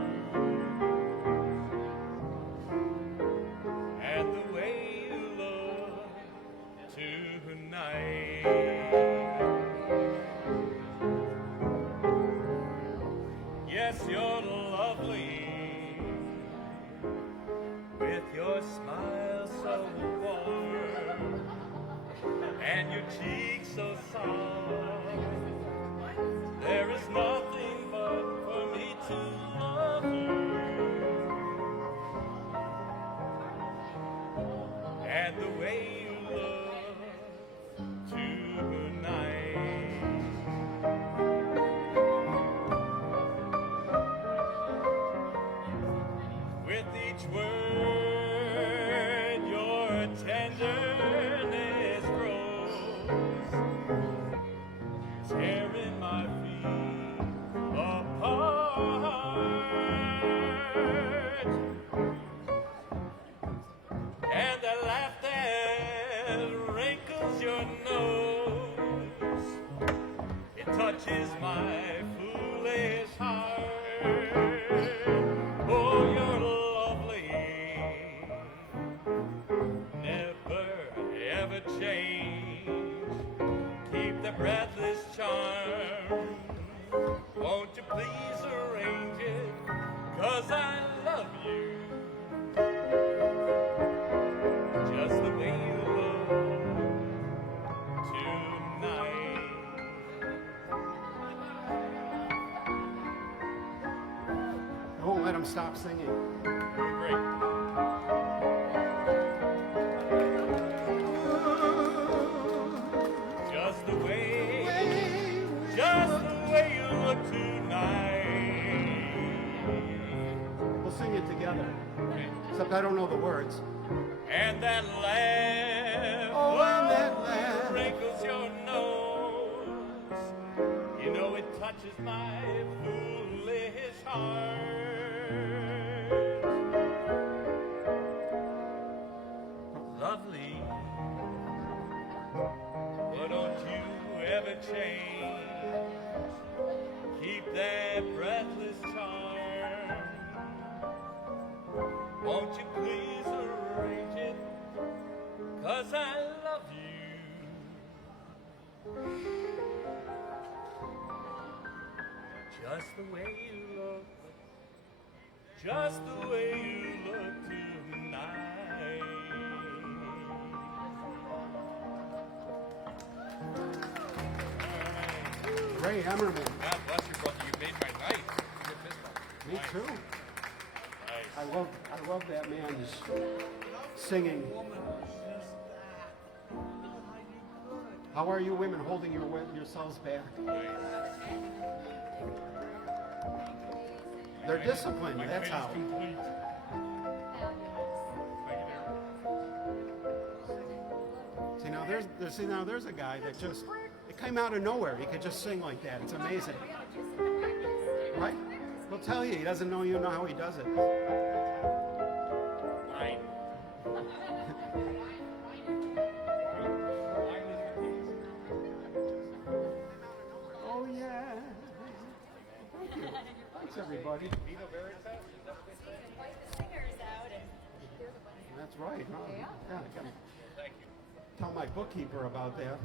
and the way you look tonight. Yes, you're lovely, with your smile so warm, and your cheeks so soft. There is nothing but for me to love you, and the way you look tonight. With each word, your tenderness grows, tearing my feet apart. And the laugh that wrinkles your nose, it touches my foolish heart. Oh, you're lovely, never ever change. Keep the breathless charm. Won't you please arrange it? 'Cause I love you, just the way you look tonight. I won't let him stop singing. Great. it together. Okay. Except I don't know the words. And that laugh, Oh, and that laugh. wrinkles your nose. You know it touches my foolish heart. Lovely, but don't you ever change. Keep that breathless charm. Won't you please arrange it? 'Cause I love you. Just the way you look. Just the way you look tonight. Ray Emmerman. God bless you, brother. You made my night. Good fist bump. Me too. Nice. I love that man's singing. How are you women holding yourselves back? They're disciplined, My that's fate is how. complete. See now there's a guy that just, it came out of nowhere. He could just sing like that. It's amazing. Right? He'll tell you, he doesn't know you know how he does it. Nine. Oh yeah. Thank you. Thanks everybody. That's right, huh? Yeah, I gotta tell my bookkeeper about that.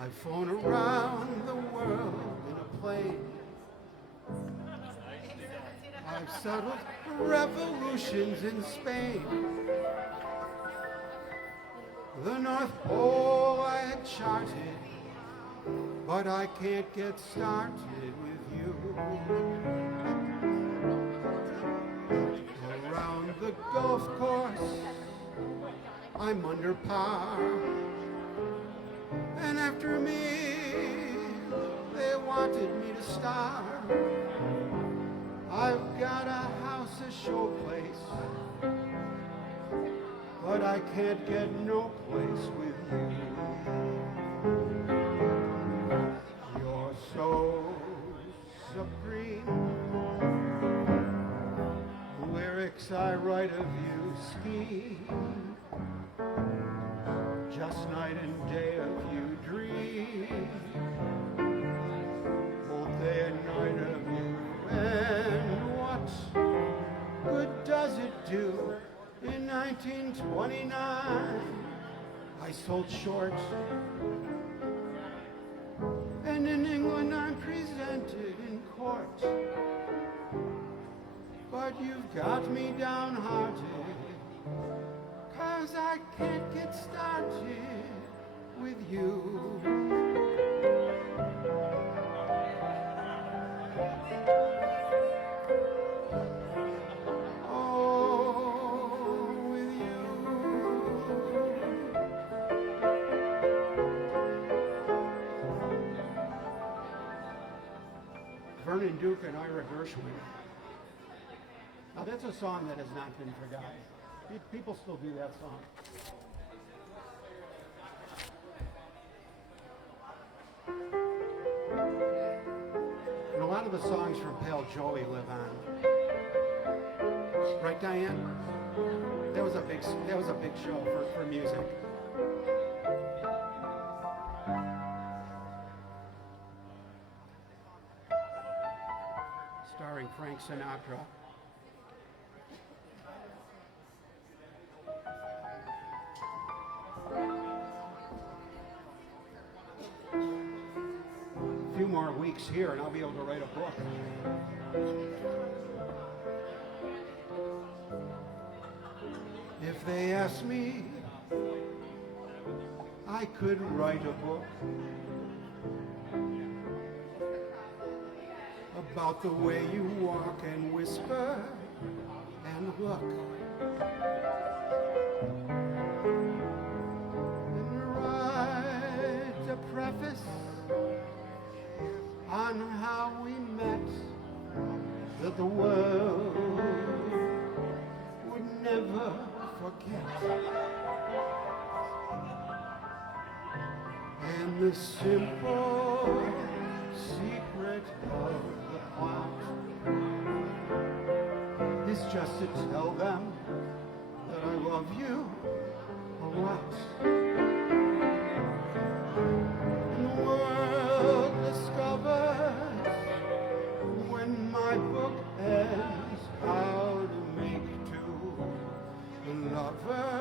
I've flown around the world in a plane. I've settled revolutions in Spain. The North Pole I had charted, but I can't get started with you. Around the golf course, I'm under par. And after me, they wanted me to star. I've got a house, a showplace, but I can't get no place with you. You're so supreme. Lyrics I write of you scheme. Just night and day of you dream. Both day and night of you. And what good does it do? In 1929 I sold short. And in England I'm presented in court. But you've got me downhearted, 'cause I can't get started with you. Oh, with you. Vernon Duke and Ira Gershwin. Now that's a song that has not been forgotten. People still do that song. And a lot of the songs from Pale Joey live on. Right, Diane? That was a big show for music. Starring Frank Sinatra. A few more weeks here and I'll be able to write a book. If they ask me, I could write a book about the way you walk and whisper and look. And write a preface on how we met, that the world forget. And the simple secret of the plant is just to tell them that I love you a lot. And the world discovers when my book ends how to make two lovers of friends.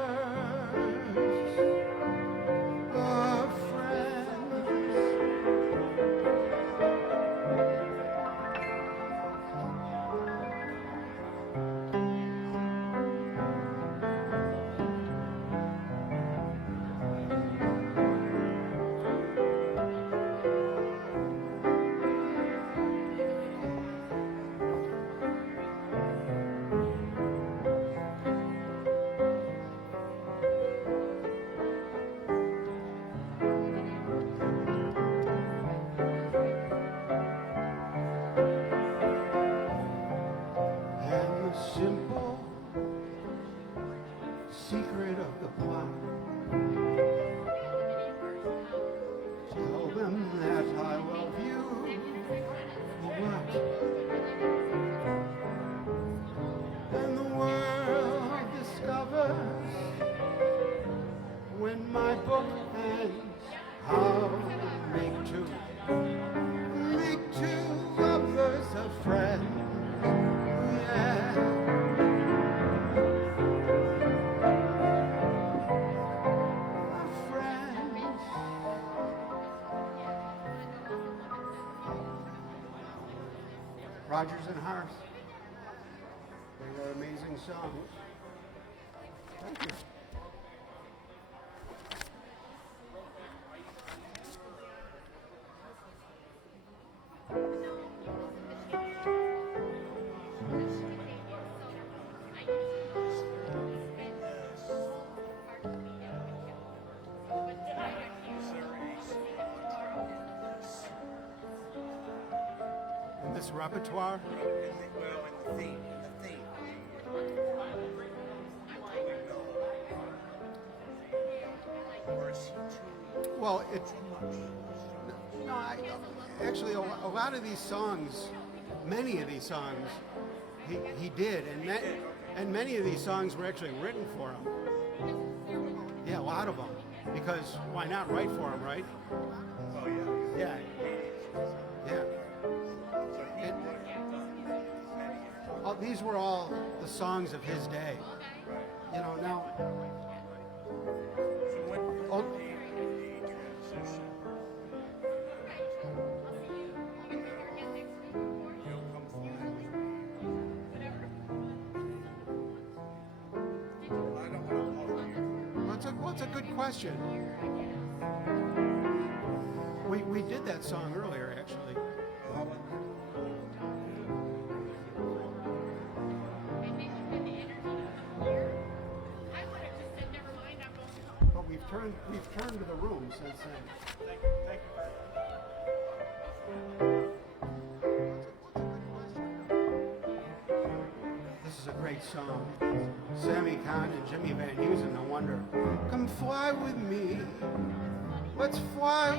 And the simple secret of the plot. Tell them that I love you a lot. And the world discovers when my book ends how to make two lovers of friends. Yeah. Friends. Rogers and Hart. They wrote amazing songs. Thank you. In this repertoire, Well, in the theme. Or is he too well, it's no, actually a lot of these songs, many of these songs, he did, and many of these songs were actually written for him. Yeah, a lot of them, because why not write for him, right? Oh, yeah. Yeah. Oh, these were all the songs of his day. You know, now. Oh, well, it's a good question. We did that song earlier, actually. But we've turned to the room since then. This is a great song. Sammy Kahn and Jimmy Van Heusen, no wonder. Come fly with me. Let's fly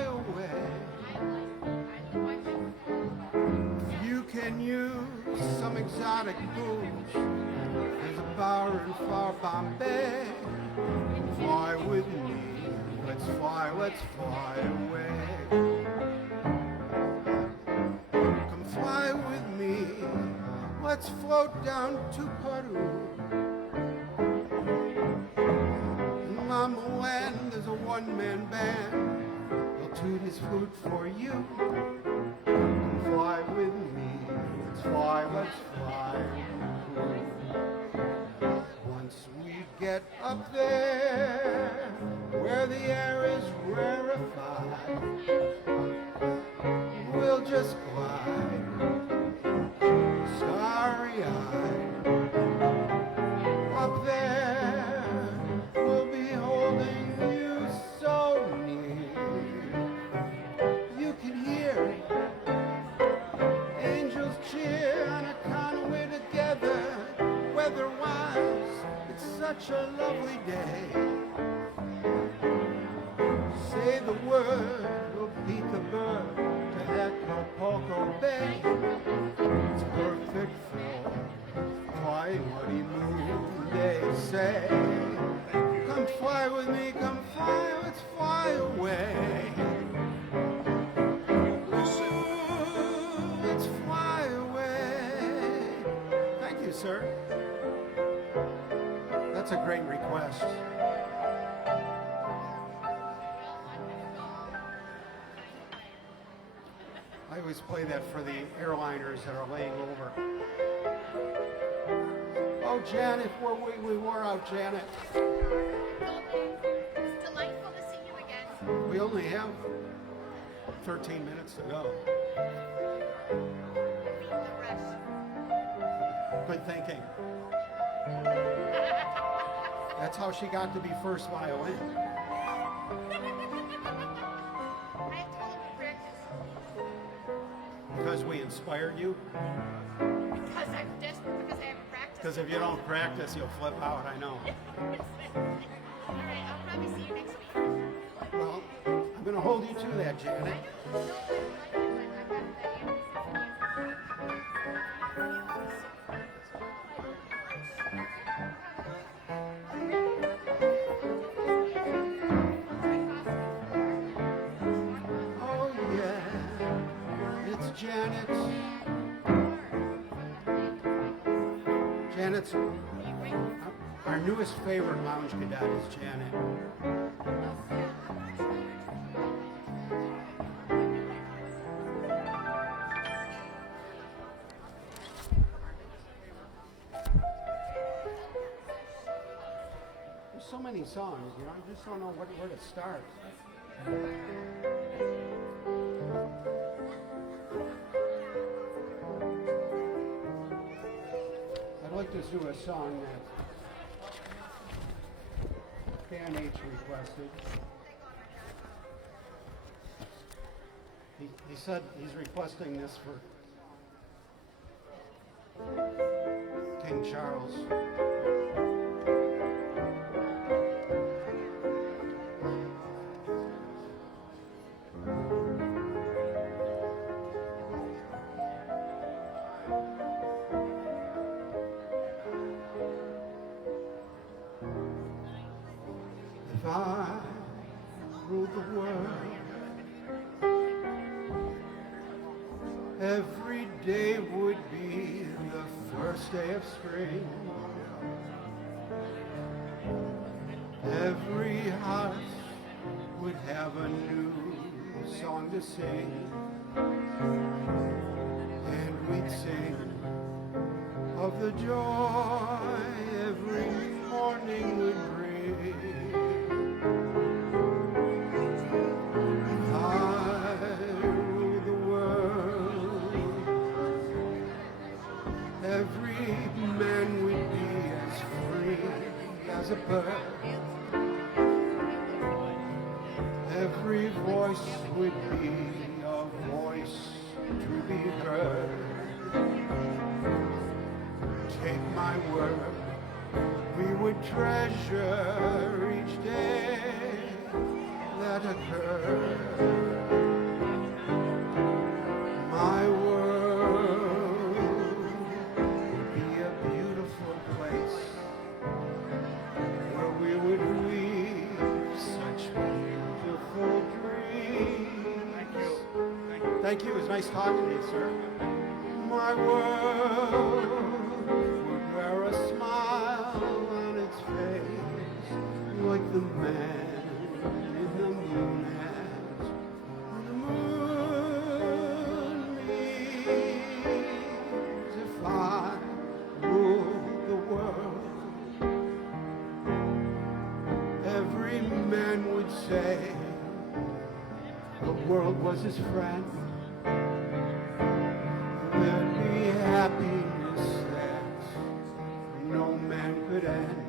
away. If you can use some exotic booze, there's a bar in far Bombay. Fly with me. Let's fly away. Come fly with me. Let's float down to Peru. In Mama Land, there's a one-man band. He'll toot his flute for you. Come fly with me. Let's fly. Once we get up there, where the air is rarefied, we'll just glide, starry-eyed. Up there, we'll be holding you so near. You can hear angels cheer on account we're together. Weather-wise, it's such such a lovely day. Say the word, we'll beat the bird to Acapulco Bay. It's perfect for flying honeymoon, they say. Come fly with me, come fly, let's fly away. Ooh, let's fly away. Thank you, sir. That's a great request. I always play that for the airliners that are laying over. Oh, Janet, we wore out, Janet. It's delightful to see you again. We only have 13 minutes to go. Beat the rush. Good thinking. That's how she got to be first violin. I have told him to practice. Because we inspired you? Because I'm desperate, because I haven't practiced. Because if you don't practice, you'll flip out, I know. All right, I'll probably see you next week. Well, I'm going to hold you to that, Janet. Oh, yeah, it's Janet's. Janet's, our newest favorite lounge cadet is Janet. There's so many songs, you know, I just don't know where to start. I'd like to do a song that Dan H. requested. He said he's requesting this for King Charles. If I ruled the world, every day would be the first day of spring. Every house would have a new song to sing, and we'd sing of the joy every morning would bring. I rule the world. Every man would be as free as a bird. Every voice would be a voice to be heard. Take my word, we would treasure each day that occurred. My world would be a beautiful place where we would weave such beautiful dreams. Thank you. It was nice talking to you, sir. My world would wear a smile on its face, like the man in the moon has. The moon means if I rule the world, every man would say the world was his friend. There'd be happiness that no man could end.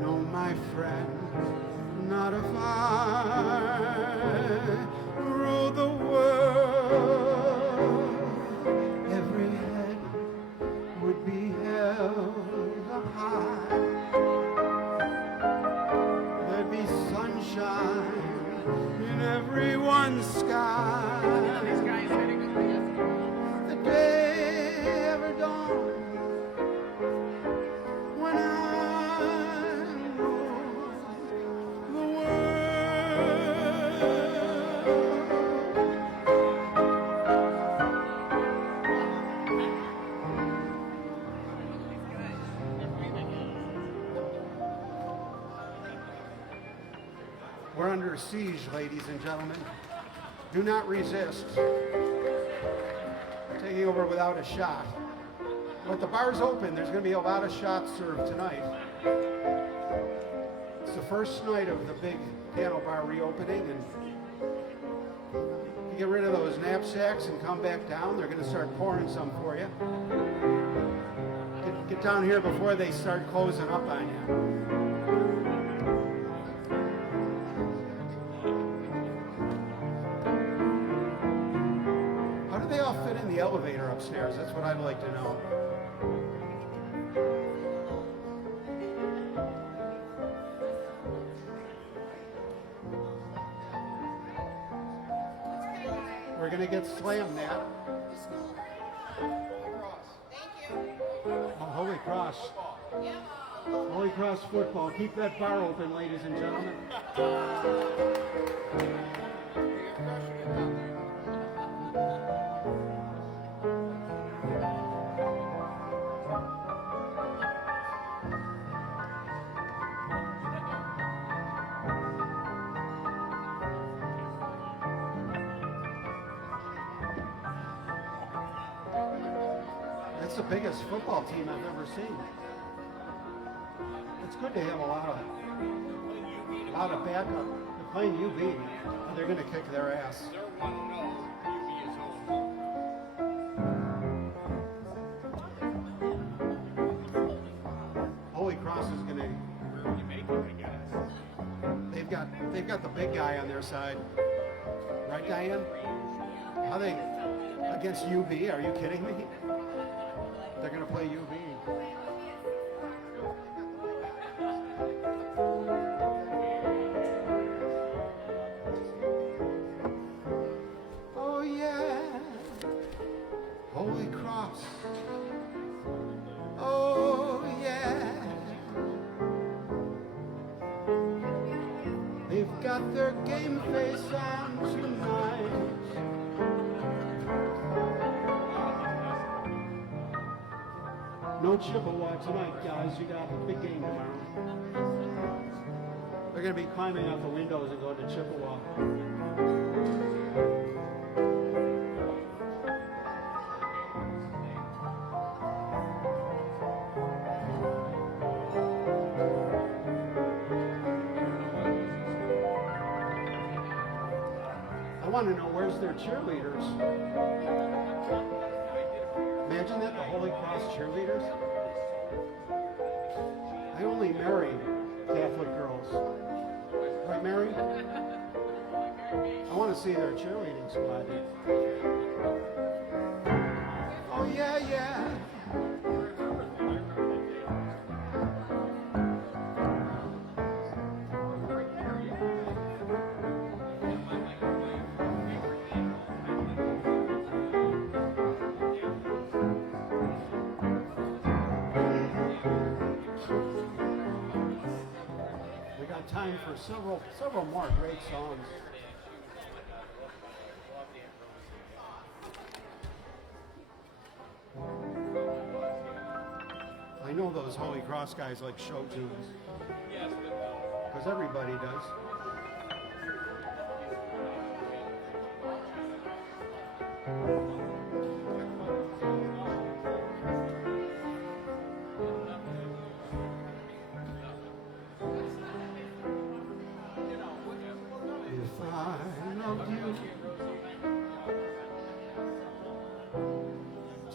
No, my friend, not if I rule the world. Every head would be held under siege, ladies and gentlemen. Do not resist. Taking over without a shot. But the bar's open. There's going to be a lot of shots served tonight. It's the first night of the big piano bar reopening, and you get rid of those knapsacks and come back down. They're going to start pouring some for you. Get down here before they start closing up on you. How do they all fit in the elevator upstairs? That's what I'd like to know. We're going to get slammed, Matt. Oh, Holy Cross. Holy Cross football. Keep that bar open, ladies and gentlemen. That's the biggest football team I've ever seen. It's good to have a lot of backup. They're playing UB. They're going to kick their ass. They're 1-0. UB is home. Holy Cross is going to. You make it, I guess. They've got the big guy on their side, right, Diane? How they against UB? Are you kidding me? They're going to play UB. Oh yeah, Holy Cross. Oh yeah, they've got their game face on tonight. No Chippewa tonight, guys. You got a big game tomorrow. They're going to be climbing out the windows and going to Chippewa. I want to know where's their cheerleaders. Imagine that, the Holy Cross cheerleaders. I only marry Catholic girls. Right, Mary? I want to see their cheerleading squad. Oh, yeah, yeah. Time for several more great songs. I know those Holy Cross guys like show tunes, because everybody does.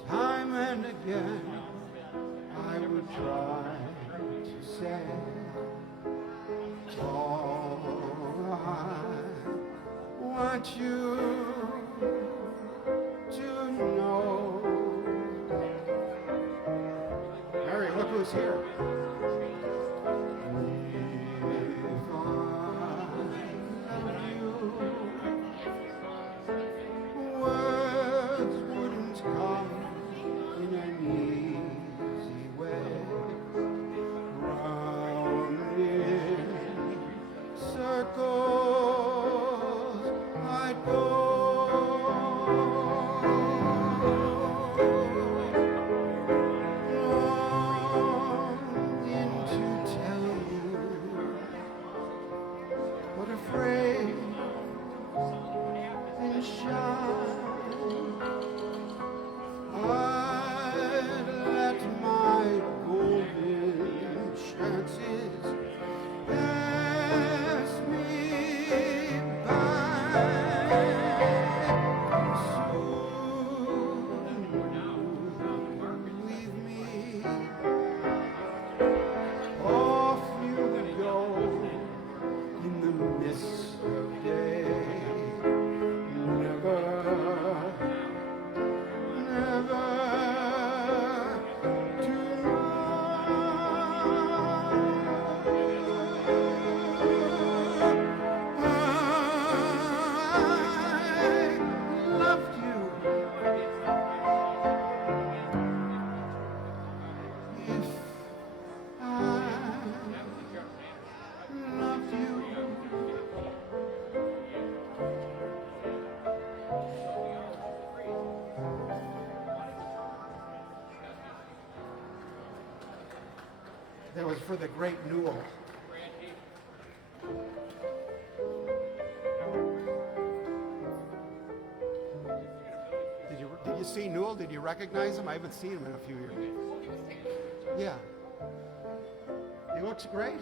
Time and again I would try to say all I want you to know. Mary, look who's here. If I loved you, words wouldn't come in an easy way. Round in circles I'd go. Long That was for the great Newell. Did you see Newell? Did you recognize him? I haven't seen him in a few years. Yeah. He looks great.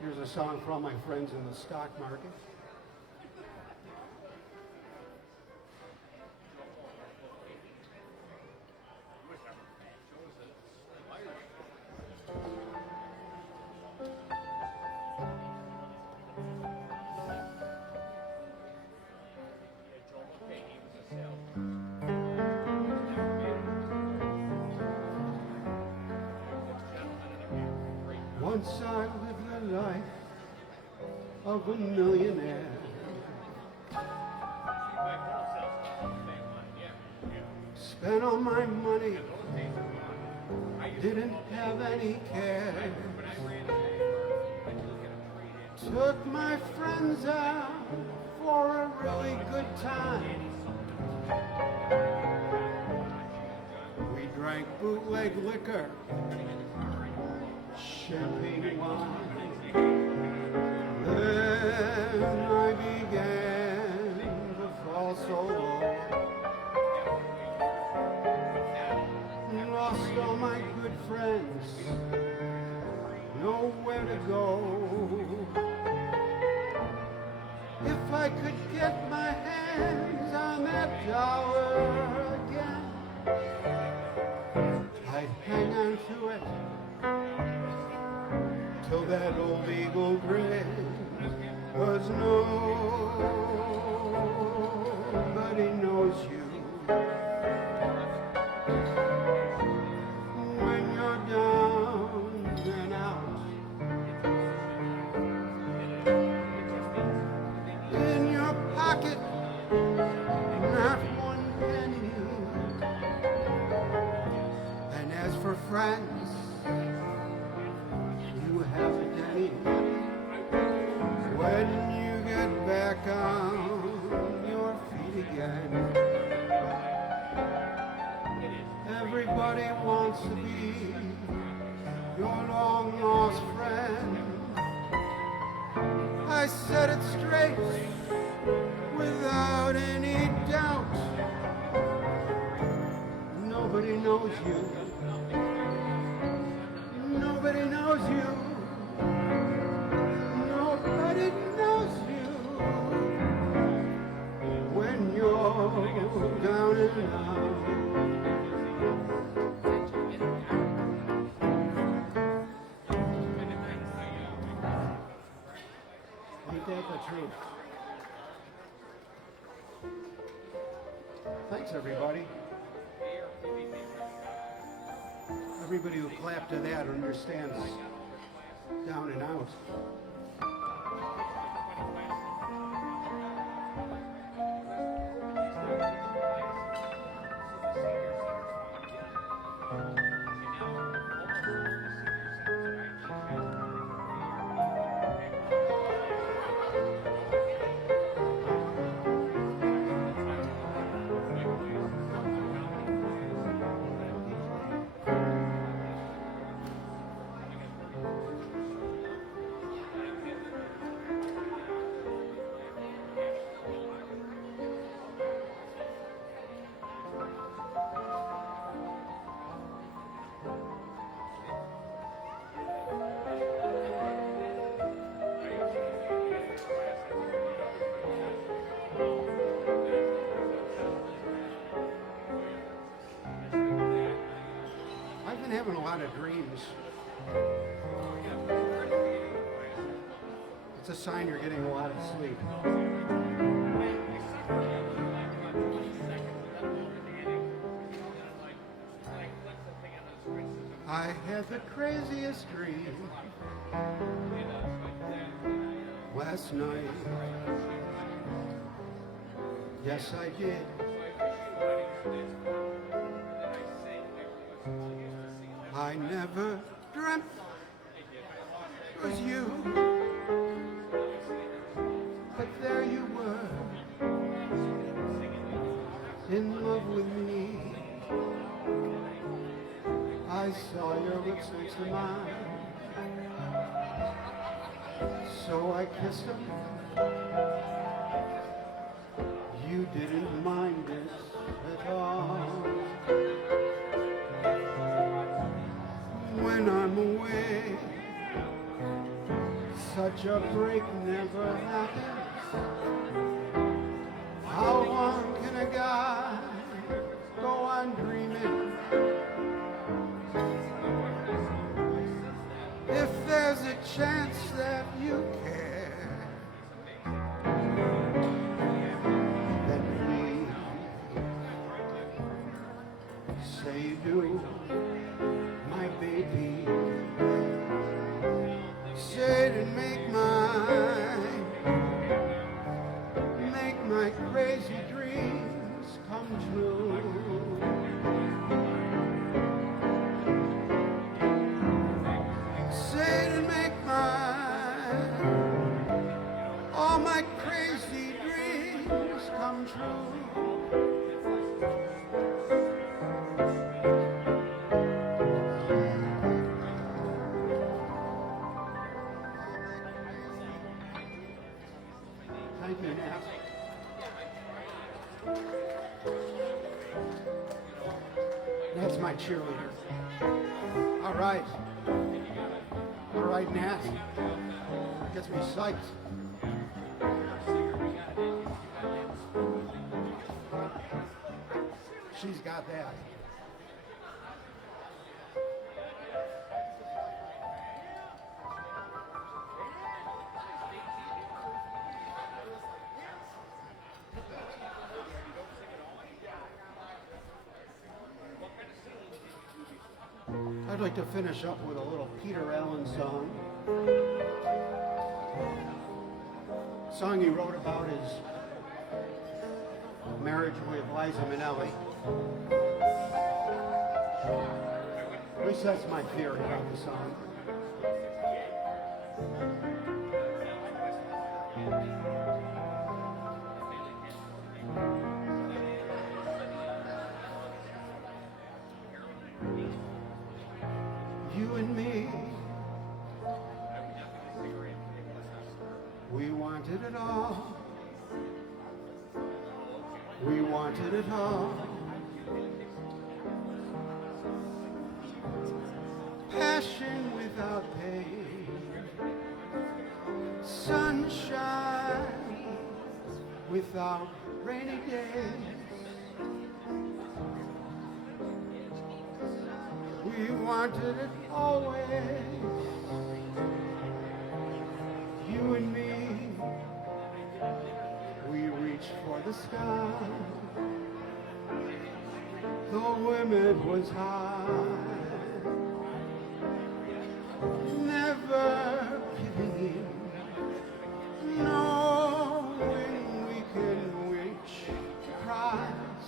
Here's a song for all my friends in the stock market. Once I lived the life of a millionaire. Spent all my money, didn't have any care. Took my friends out for a really good time. We drank bootleg liquor, champagne wine. Then I began to fall so low. Lost all my good friends, nowhere to go. If I could get my hands on that dollar again, I'd hang on to it till that old eagle grin. 'Cause nobody knows you when you're down and out. In your pocket, not one penny. And as for friends, you haven't any. When you get back on your feet again, everybody wants to be your long lost friend. I said it straight, without any doubt. Nobody knows you. Nobody knows you. Nobody knows you when you're down and out. Ain't that the truth? Thanks, everybody. Everybody who clapped to that understands down and out. Having a lot of dreams. It's a sign you're getting a lot of sleep. I had the craziest dream last night. Yes, I did. I never dreamt it was you, but there you were, in love with me. I saw your lips next to mine, so I kissed them. You didn't mind it at all. When I'm away, such a break never happens. How long can a guy go on dreaming? If there's a chance that you care, then please say you do, my baby. Say to make my crazy dreams come true. Say to make all my crazy dreams come true. Thank you, Nat. That's my cheerleader. All right. All right, Nat. Gets me psyched. She's got that. I'd like to finish up with a little Peter Allen song. A song he wrote about his marriage with Liza Minnelli. At least that's my theory about the song. You and me, we wanted it all. We wanted it all. Passion without pain, sunshine without rainy days. We wanted it always. You and me, we reached for the sky. The limit was high. Never giving in, knowing we can reach the prize.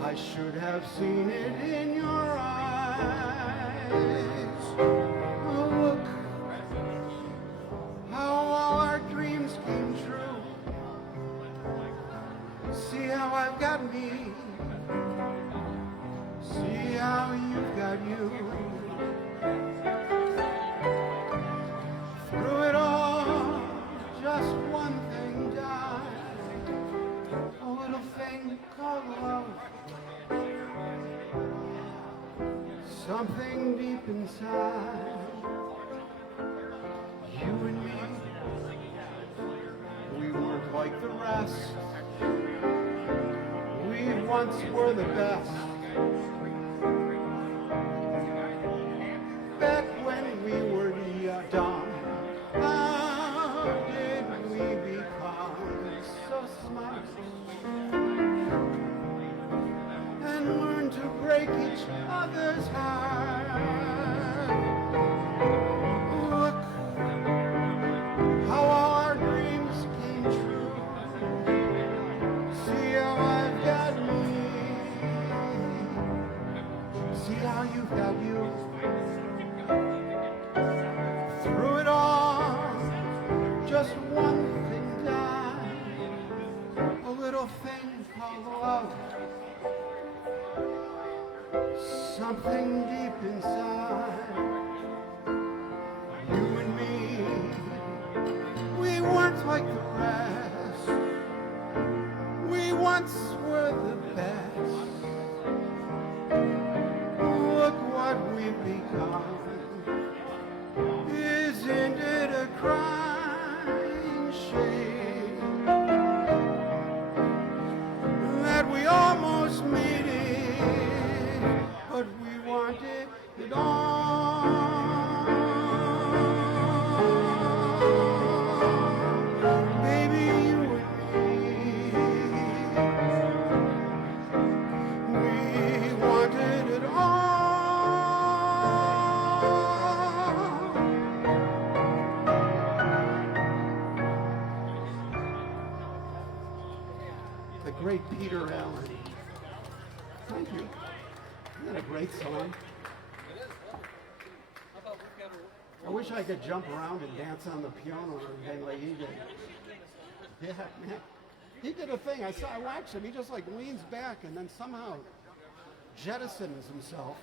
I should have seen it in your eyes. Oh, look how all our dreams came true. See how I've got me. See how you've got you. Through it all, just one thing died. A little thing called love. Something deep inside. You and me, we weren't like the rest. We once were the best. Back when we were young. each other's heart. Look how all our dreams came true. See how I've got me. See how you've got you. Through it all, just one thing died. A little thing called love. Something deep inside. You and me, we weren't like the rest. We once were the best. Look what we've become. Isn't it a crying shame that we almost made it, but we wanted it all? Baby, you and me, we wanted it all. The great Peter Allen. Thank you. Isn't that a great song? I wish I could jump around and dance on the piano or anything like he did. Yeah, man. He did a thing. I watched him. He just like leans back and then somehow jettisons himself.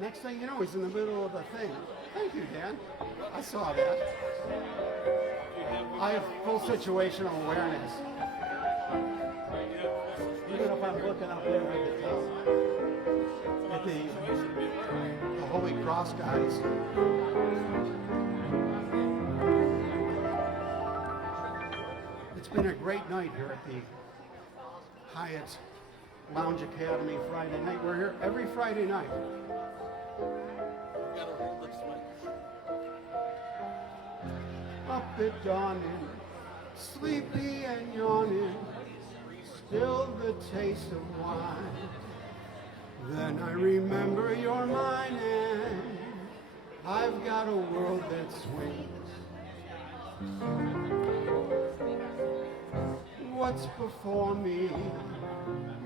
Next thing you know, he's in the middle of the thing. Thank you, Dan. I saw that. I have full situational awareness. Even if I'm looking up there at the Holy Cross guys. It's been a great night here at the Hyatt Lounge Academy Friday night. We're here every Friday night. Up at dawning, sleepy and yawning, still the taste of wine. Then I remember you're mine and I've got a world that swings. What's before me?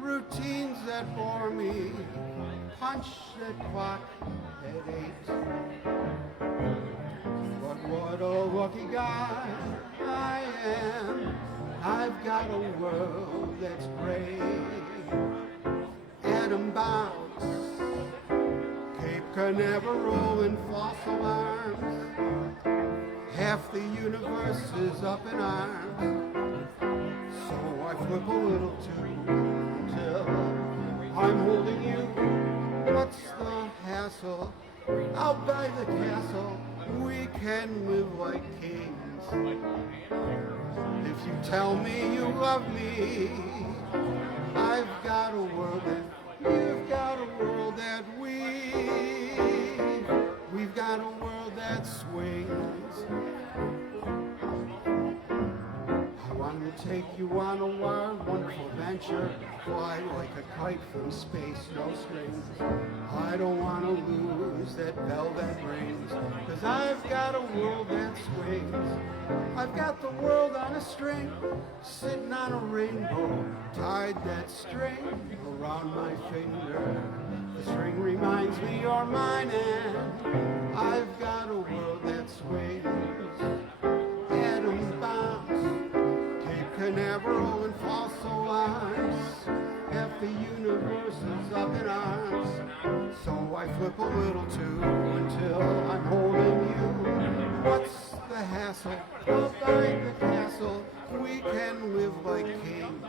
Routines that bore me. Punch that clock at 8. But what a lucky guy I am. I've got a world that's great. Atom bounce, Cape Canaveral in fossil arms. Half the universe is up in arms. So I flip a little too till I'm holding you. What's the hassle? Out by the castle, we can live like kings. If you tell me you love me, I've got a world that you've got a world that we've got a world that swings. I want to take you on a wild, wonderful venture. Fly like a kite from space, no strings. I don't want to lose that bell that rings, 'cause I've got a world that swings. I've got the world on a string, sitting on a rainbow, tied that string around my finger. The string reminds me you're mine and I've got a world that swings. Atom bounce, Cape Canaveral and fossil arms. Half the universe is up in arms. So I flip a little too until I'm holding you. What's the hassle? Up by the castle, we can live like kings.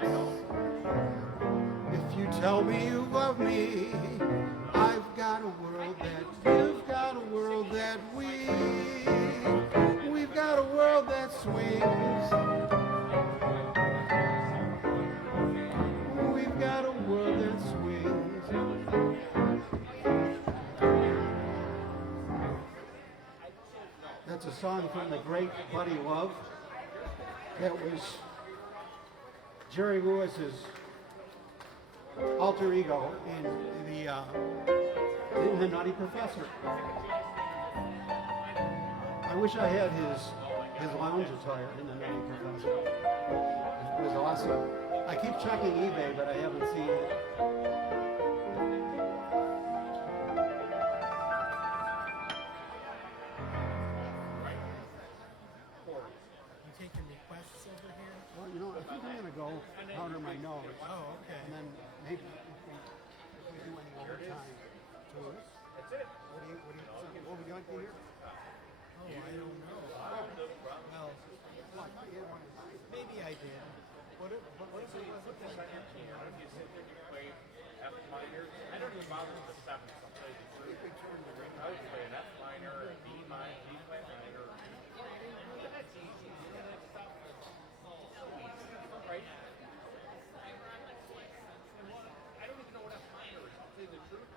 If you tell me you love me, I've got a world that you've got a world that we've got a world that swings. We've got a world that swings. That's a song from the great Buddy Love. That was Jerry Lewis's alter ego in the Nutty Professor. I wish I had his lounge attire in the Nutty Professor. It was awesome. I keep checking eBay, but I haven't seen it. You taking requests over here? Well, you know, I think I'm gonna go powder my nose. Oh, okay. And then maybe if we do any overtime tours. That's it. What would you like to hear? Oh, I don't know. Well, maybe I did. What if it wasn't like that? You sit there, you play F minor. I don't even bother with the seventh. I'll tell you the truth. I would play an F minor, a B minor, B flat minor. That's easy. That stuff is so easy, right? I don't even know what F minor is. I'll tell you the truth.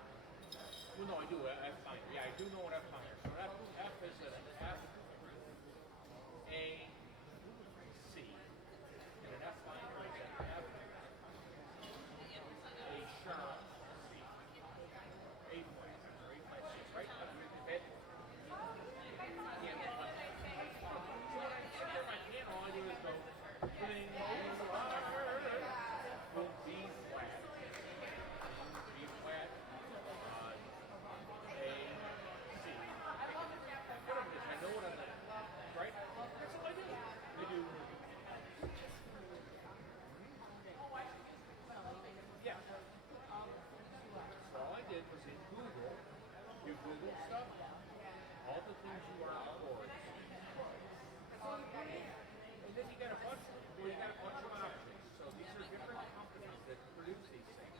Well, no, I do. F minor. Yeah, I do know what F minor is. So F is an F, A, C. And an F minor is an F, A sharp, C. A flat, or A flat, C, right? That, yeah, so when I sit there at my piano, all I do is go, bling, boom, B flat, B flat, A, C. Whatever it is, I know what I'm doing, right? That's all I do. I do. Yeah. So all I did was in Google, you Google stuff, all the things you are chords. That's all you do. And then you got a bunch of options. So these are different companies that produce these things.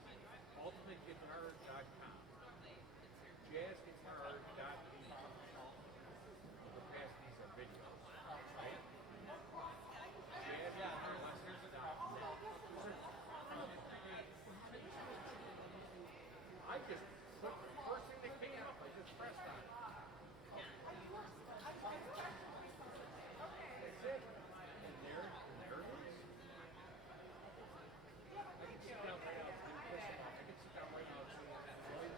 UltimateGuitar.com, JazzGuitar.com. The past these are videos, right? I just put the first thing that came up, I just pressed on it. That's it. And there it is. I can sit down right now, it's gonna piss them off. I can sit down right now and sing it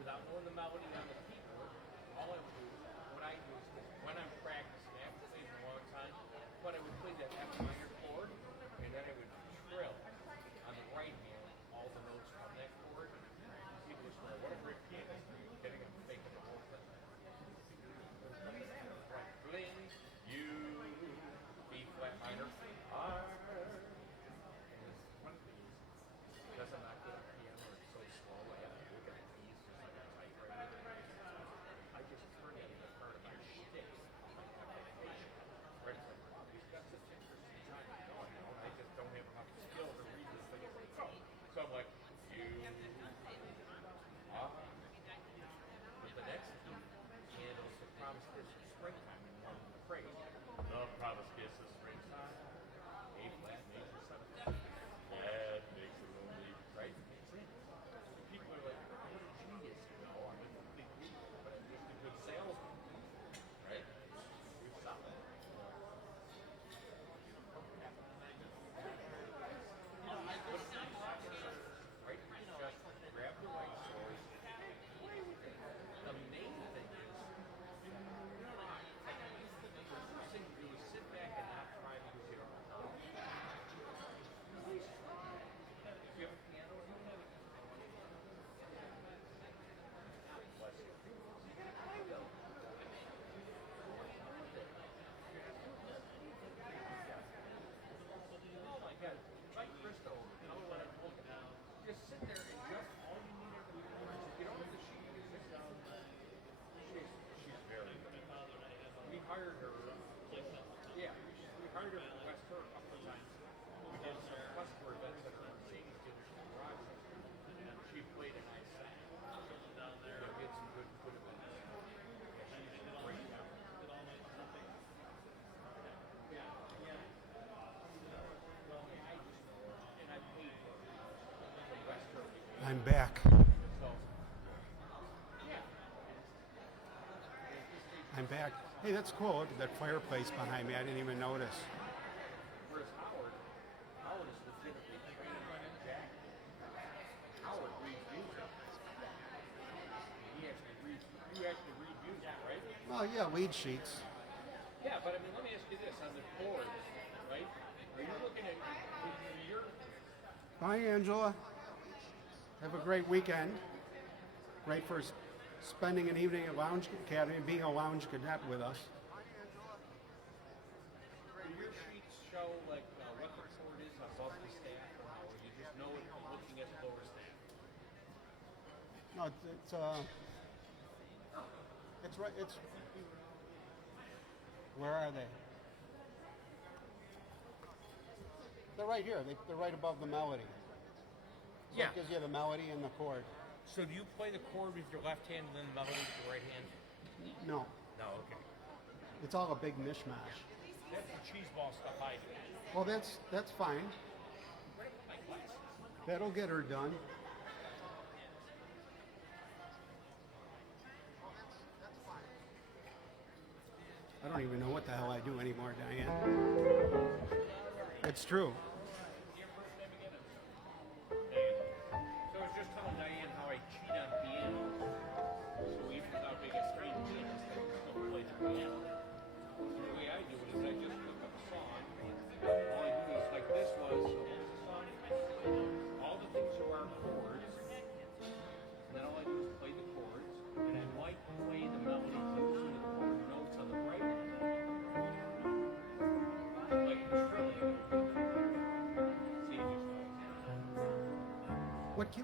without knowing the melody on the keyboard. All I would do, what I do is when I'm practicing, I haven't played in a long time, but I would play that F minor chord, and then I would trill on the right hand all the notes from that chord. People swear, what a great pianist. Are you kidding? I'm faking the whole thing. Right, bling, you, B flat minor, R. And this one of these, because I'm not good at piano, it's so slow, I have to look at the keys just like a typewriter. I just turn it into part of my shtick, my application. Right, it's like, these guys are interesting time, I just don't have enough skill to read this thing. So I'm like, you, but the next key handles the Promise Kiss of Springtime in one phrase. The Promise Kiss of Springtime, A flat major 7. That makes it only right. People are like, what a genius, I'm a complete genius, but I'm just a good salesman, right? You're solid. Right? Just grab the right chords. The main thing is, the first thing to do is sit back and not try because you don't know. Do you have a piano? Bless you. I will. Oh my God. Invite Krista over. Tell her what I'm looking at. Just sit there and just all you need to do is get on the sheet music. She's very good. We hired her. Yeah, we hired her for West Tour a couple of times. We did some West Tour events at her Mercedes dealership in Rochester. She played a nice set. Down there. We had some good events. Yeah, she's a great guy. I'm back. I'm back. Hey, that's cool. Look at that fireplace behind me. I didn't even notice. Whereas Howard is legitimately trained by Jack. yeah, lead sheets. Yeah, but I mean, let me ask you this on the chords, right? Are you looking at your? Bye, Angela. Have a great weekend. Great for spending an evening at Lounge Academy and being a lounge cadet with us. Do your sheets show like what the chord is above the staff, or you just know it from looking at the lower staff? No, it's right. It's where are they? They're right here. They're right above the melody. So Yeah. it gives you the melody and the chord. So do you play the chord with your left hand and then the melody with your right hand? No, No, okay. it's all a big mishmash. That's the cheese ball stuff I do. Well, that's fine. That'll get her done. I don't even know what the hell I do anymore, Diane. It's true. So I was just telling Diane how I cheat on piano. So even without being a trained pianist, I can still play the piano. The way I do it is I just look up a song. All I do is like this was, so what was the song? All the things you are chords. And then all I do is play the chords. And I might play the melody using the chord notes on the right. Like Trillium. See, just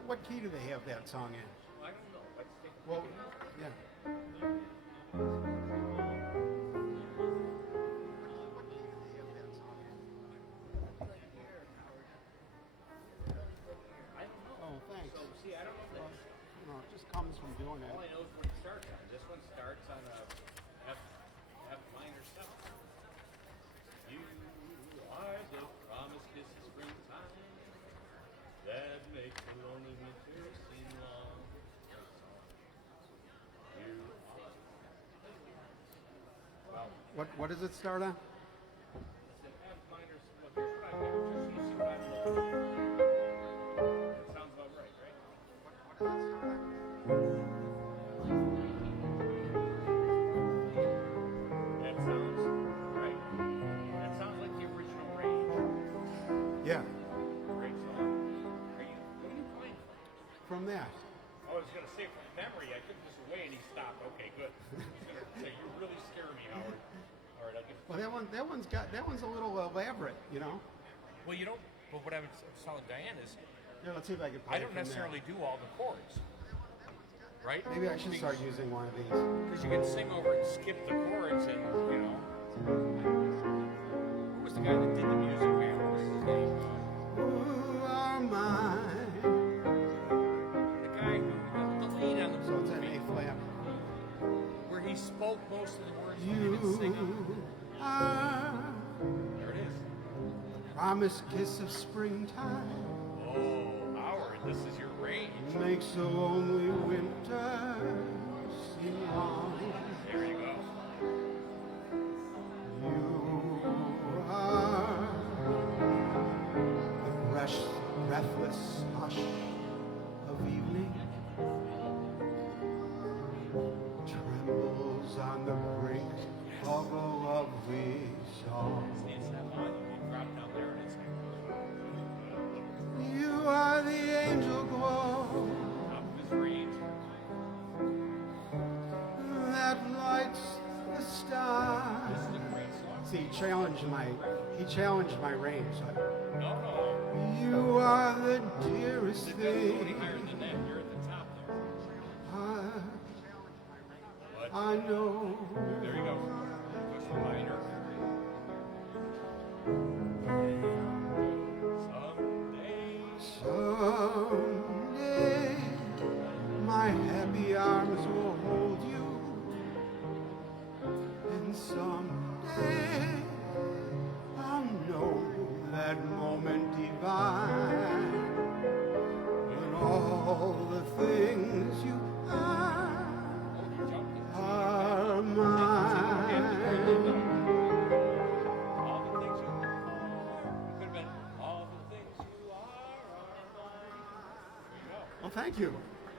What key do they have that song in? I don't know. Let's take a Well, look at it. yeah. I don't know. Oh, thanks. So, see, I don't know Well, that. you know, it just comes from doing it. All I know is what it starts on. This one starts on a F minor 7. You are the promised kiss of springtime that makes the lonely winter seem long. You are. Well, What does it start on? it's an F minor. Well, here's what I got. Just so you see what I'm looking at. That sounds about right, right? That sounds right. That sounds like the original range. Yeah, Great song. What are you playing from? from that. I was gonna say from memory. I took this away and he stopped. Okay, good. I was gonna say you really scare me, Howard. All right, I'll give. Well, that one's a little elaborate, you know. Well, you don't. But what I was telling Diane is, Yeah, let's see if I can play I it don't from necessarily do all the chords. Right? there. Maybe I should start using one of these. Because you can sing over and skip the chords, and you know. Who was the guy that did the music, man? What was his name? Who are mine? The guy who the lead on the So it's an movie, A flat. where he spoke most of the words, but he You didn't sing them. are There it is. promised kiss of springtime. Oh, Howard, this is your range. Makes the lonely winter seem long. There you go. You are the breathless hush of evening. Trembles on the brink of a lovely song. It's that line you drop down there, and it's You are the angel glow top of his range. that lights the This stars. is a great song. See, he challenged my range. So No. you are the dearest It doesn't go any thing higher than that. You're at the top there. But I know. there you go. Just a minor. Someday my happy arms will hold you, and someday I'll know that moment divine when all the things you are mine. All the things you are. It could have been all the things you are mine. There you go. Well, thank you.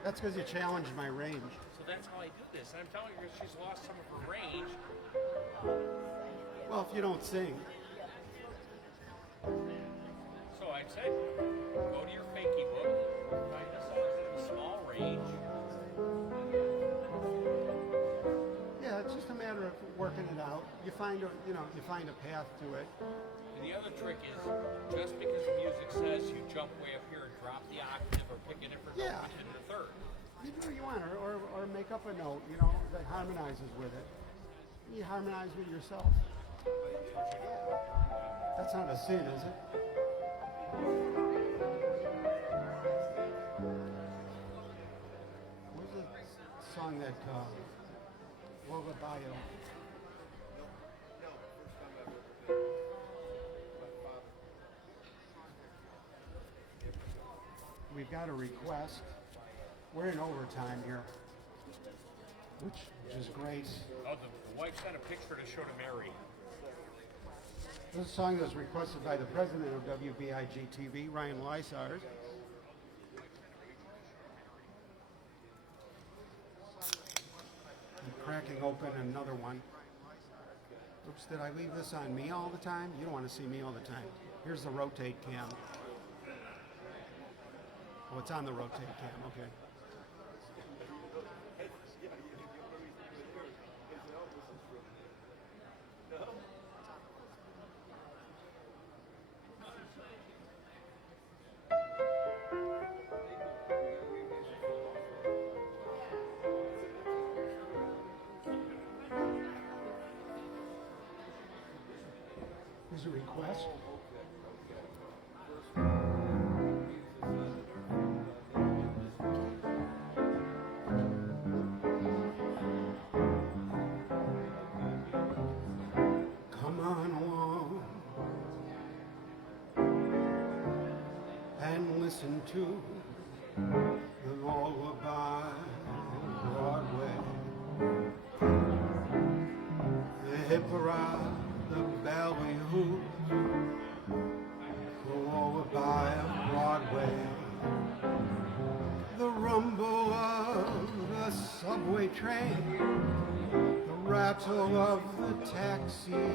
That's because you challenged my range. So that's how I do this. And I'm telling her she's lost some of her range. Well, if you don't sing. So I said, go to your fakie book, find a song in a small range. Yeah, it's just a matter of working it out. You find a path to it. And the other trick is, just because the music says you jump way up here and drop the octave or pick a different note in the third. You do what you want, or make up a note, that harmonizes with it. You harmonize with yourself. That's not a sin, is it? What's the song that Lola Bayo? We've got a request. We're in overtime here, which is great. Oh, the wife sent a picture to show to Mary. This is a song that was requested by the president of WBIG-TV, Ryan Lysars. I'm cracking open another one. Oops, did I leave this on me all the time? You don't want to see me all the time. Here's the rotate cam. Oh, it's on the rotate cam, okay. Here's a request. Come on along and listen to the lullaby Broadway. The hip hurrah, the ballyhoo, the lullaby of Broadway. The rumble of the subway train, the rattle of the taxi,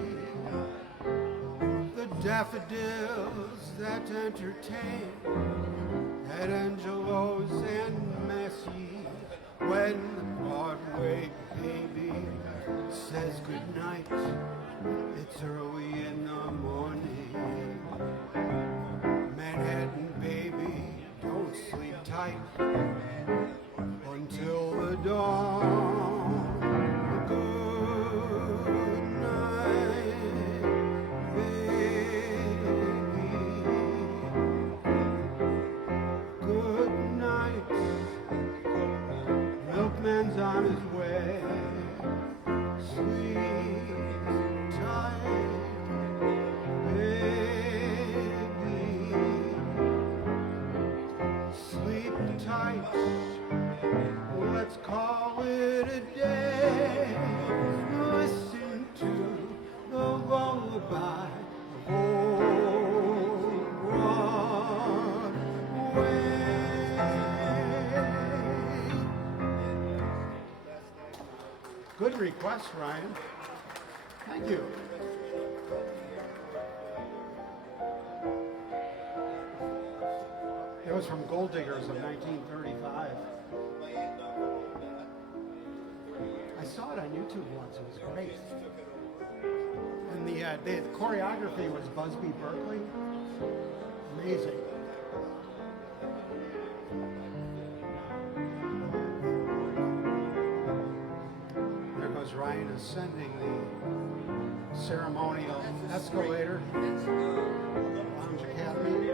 the daffodils that entertain at Angelo's and Massey, when the Broadway baby says goodnight, it's early in the morning. Manhattan baby, don't sleep tight until the dawn. Good night, baby. Good night. Milkman's on his way. Sleep tight, baby. Sleep tight. Let's call it a day. Listen to the lullaby of old Broadway. Good request, Ryan. Thank you. It was from Gold Diggers of 1935. I saw it on YouTube once. It was great. And the choreography was Busby Berkeley. Amazing. There goes Ryan ascending the ceremonial escalator. Lounge Academy.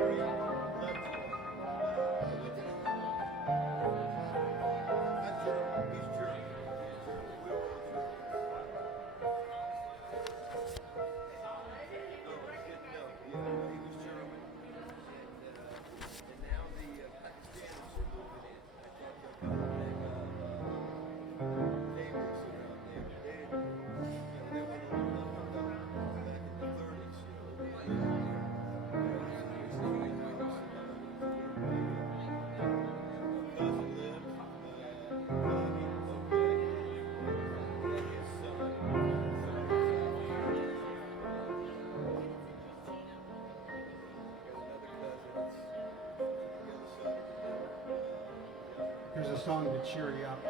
a song to cheer you up.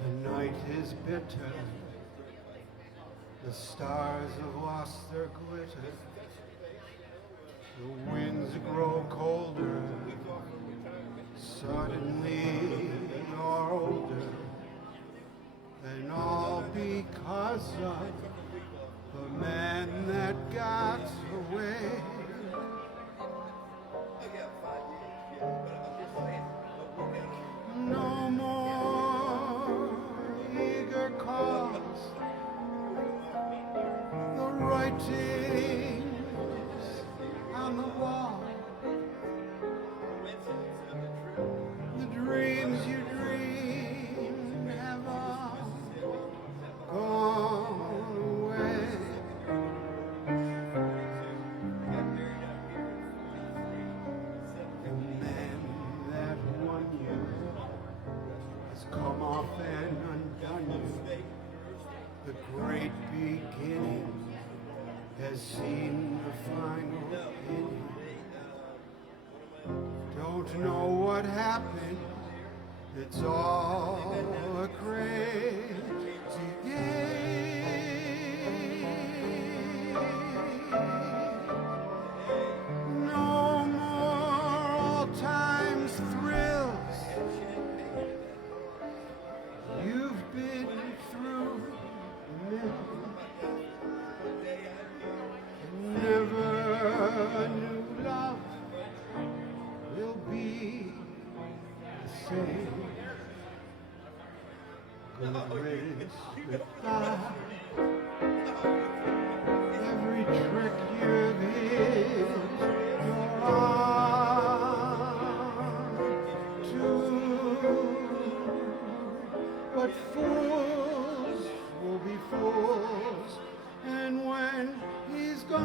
The night is bitter. The stars have lost their glitter. The winds grow colder. Suddenly you're older. And all because of the man that got away. No more eager calls. The writings on the wall. The dreams you dreamed have all gone away. The man that won you has come off and undone you. The great beginning has seen the final ending. Don't know what happened. It's all a crazy game. No more all times thrills. You've been through many. Never knew love will be the same. Good riddance, goodbye. Every trick you've hid your arm to. But fools will be fools, and when he's gone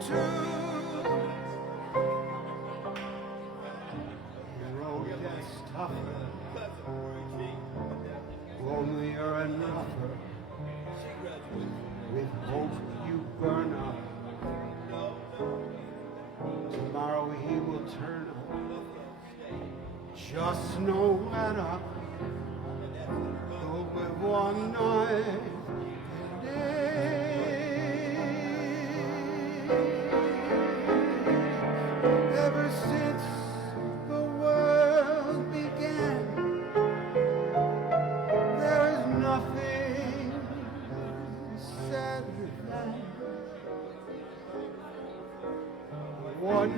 too. The road gets tougher, lonelier and rougher. With hope you burn up. Tomorrow he will turn up. Just no matter. Go with one night and day. Ever since the world began, there is nothing sadder than one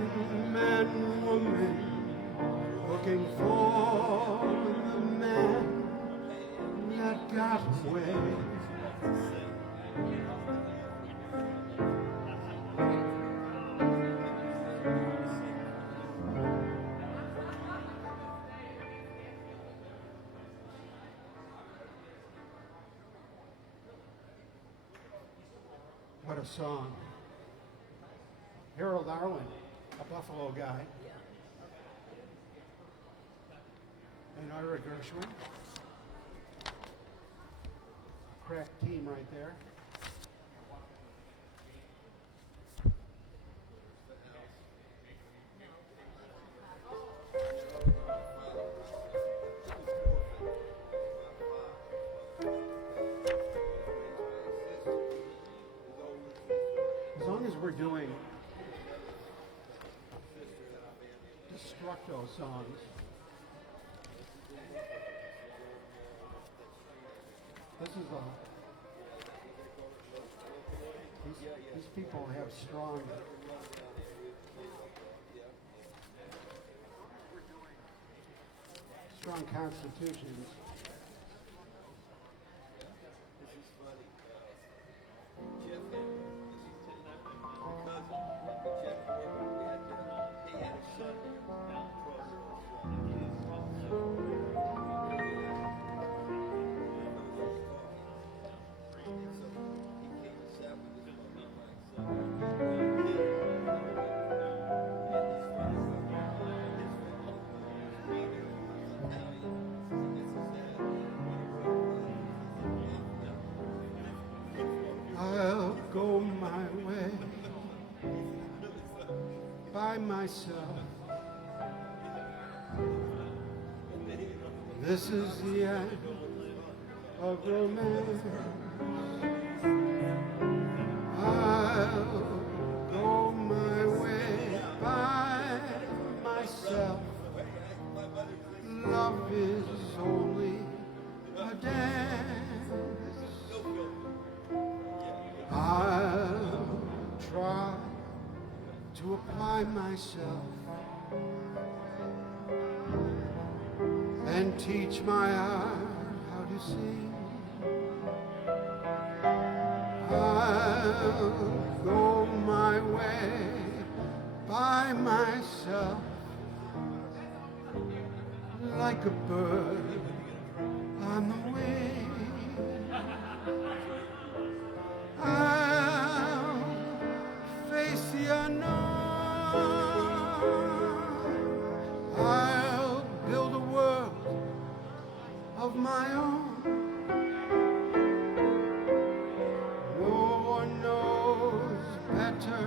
man, woman looking for the man that got away. What a song. Harold Arlen, a Buffalo guy. And Ira Gershwin. Crack team right there. As long as we're doing Destructo songs, this is these people have strong constitutions. by myself. This is the end of romance. I'll go my way by myself. Love is only a dance. I'll try to apply myself and teach my heart how to sing. I'll go my way by myself like a bird on the wing. I'll face the unknown. I'll build a world of my own. No one knows better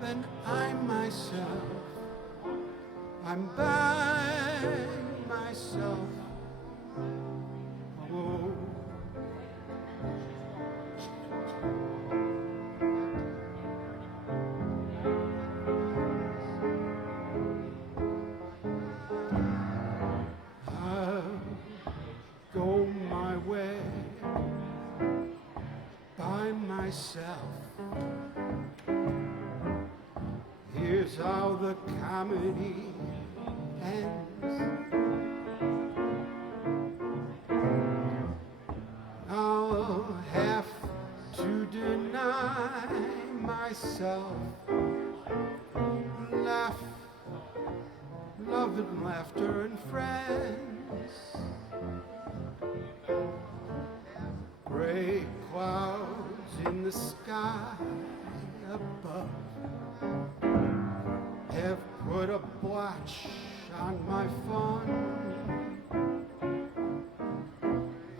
than I myself. I'm by myself. Oh. I'll go my way by myself. Here's how the comedy ends. I'll have to deny myself. Laugh, love and laughter and friends. Gray clouds in the sky above have put a blotch on my fun.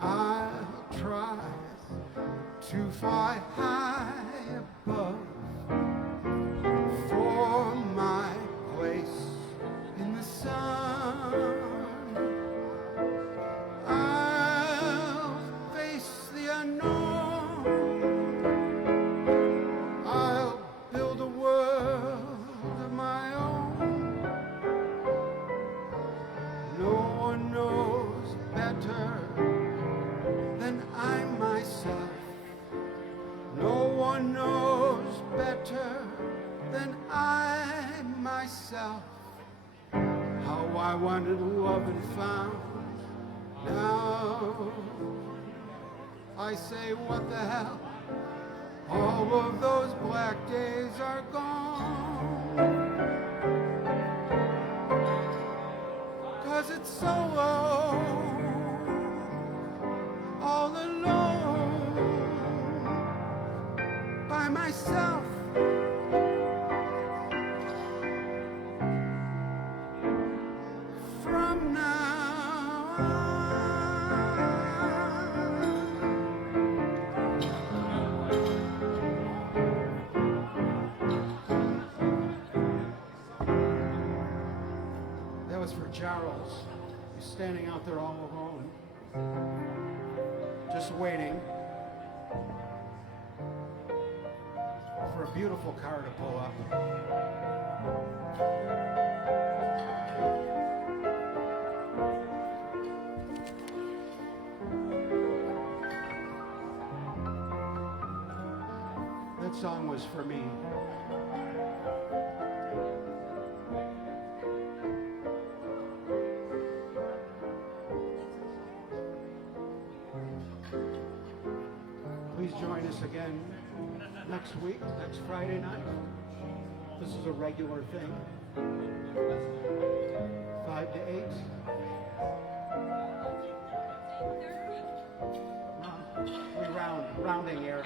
I'll try to fly high above for my place in the sun. I'll face the unknown. I'll build a world of my own. No one knows better than I myself. No one knows better than I myself. How I wanted love and found. Now I say, what the hell? All of those black days are gone. 'Cause it's so long, all alone, by myself. From now That was for Charles. He's standing out there all alone, just waiting for a beautiful car to pull up. That song was for me. Please join us again next week, next Friday night. This is a regular thing. 5 to 8. We rounding error.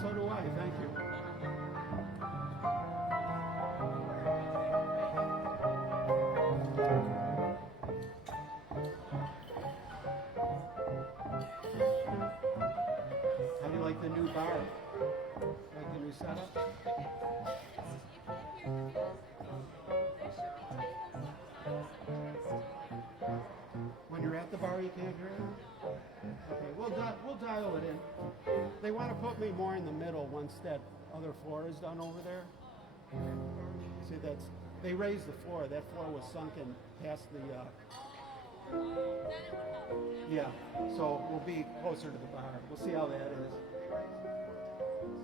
So do I, thank you. like the new bar? Like the new setup? When you're at the bar, you can't hear it? Okay, we'll dial it in. They want to put me more in the middle once that other floor is done over there. See, they raised the floor. That floor was sunken past the, yeah, so we'll be closer to the bar. We'll see how that is.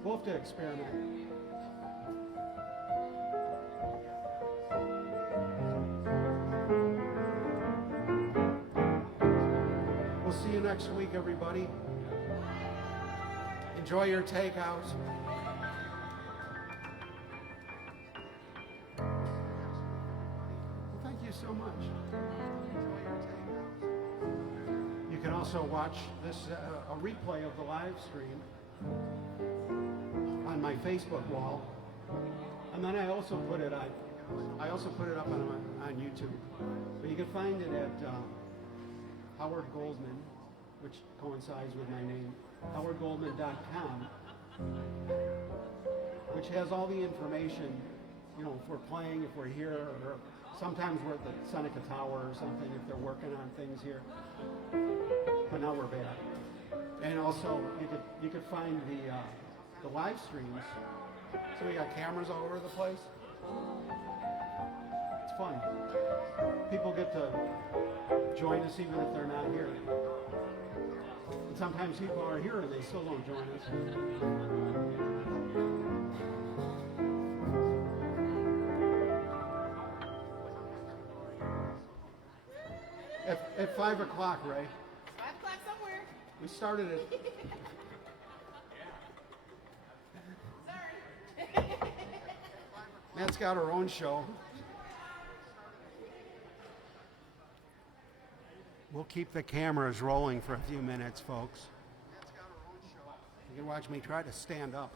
We'll have to experiment. We'll see you next week, everybody. Enjoy your takeout. Well, thank you so much. You can also watch this a replay of the live stream on my Facebook wall, and then I also put it up on YouTube. But you can find it at Howard Goldman, which coincides with my name, howardgoldman.com, which has all the information. You know, if we're playing, if we're here, or sometimes we're at the Seneca Tower or something if they're working on things here. But now we're back. And also, you could find the live streams. So we got cameras all over the place. It's fun. People get to join us even if they're not here. And sometimes people are here and they still don't join us. At 5 o'clock, Ray. 5 o'clock somewhere. We started it. Sorry. Matt's got her own show. We'll keep the cameras rolling for a few minutes, folks. You can watch me try to stand up.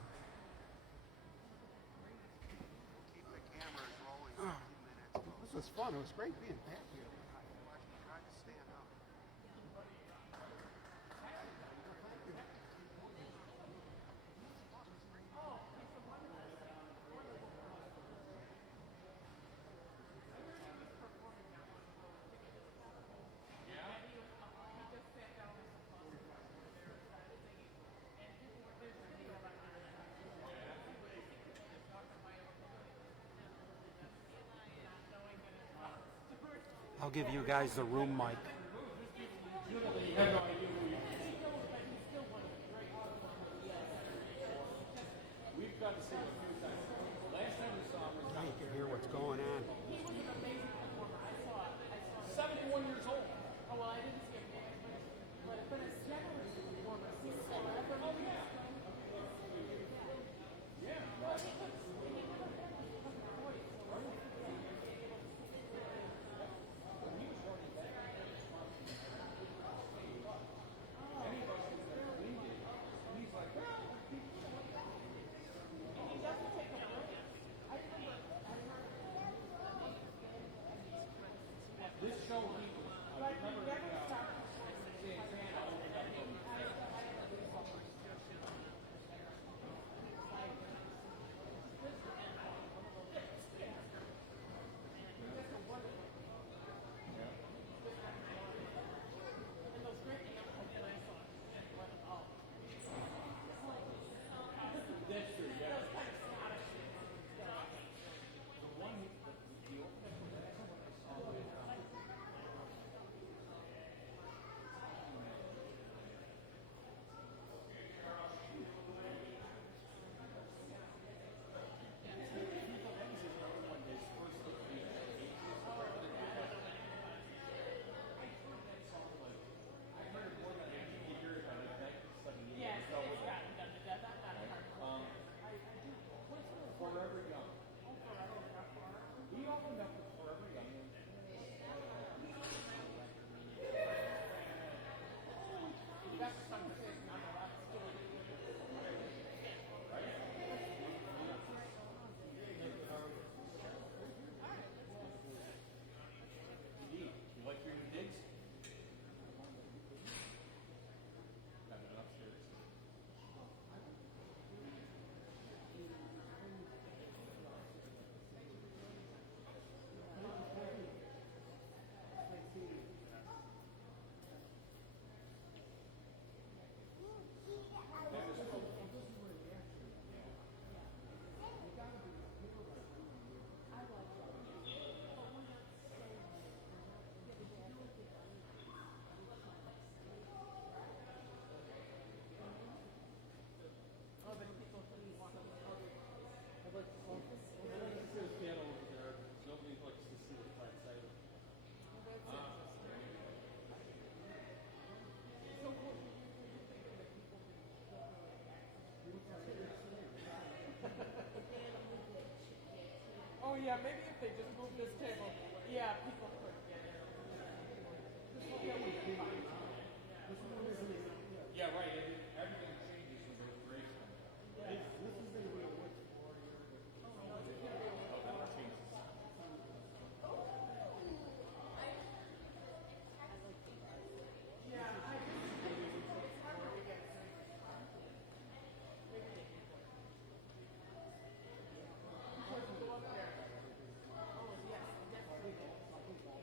This was fun. It was great being back here. I'll give you guys the room mic. Now you can hear what's going on. He was an amazing performer. I saw it. 71 years old. Oh, well, I didn't see him. But it's never was a performer. He's still ever. Oh, yeah. yeah, maybe if they just move this table, yeah, people could get it. Yeah, right. Everything changes when there's grace on it. Yeah, this has been real wood for 4 years. Oh, that changes. Yeah, I it's harder to get. Maybe they can. Go up there. Oh, yes, definitely.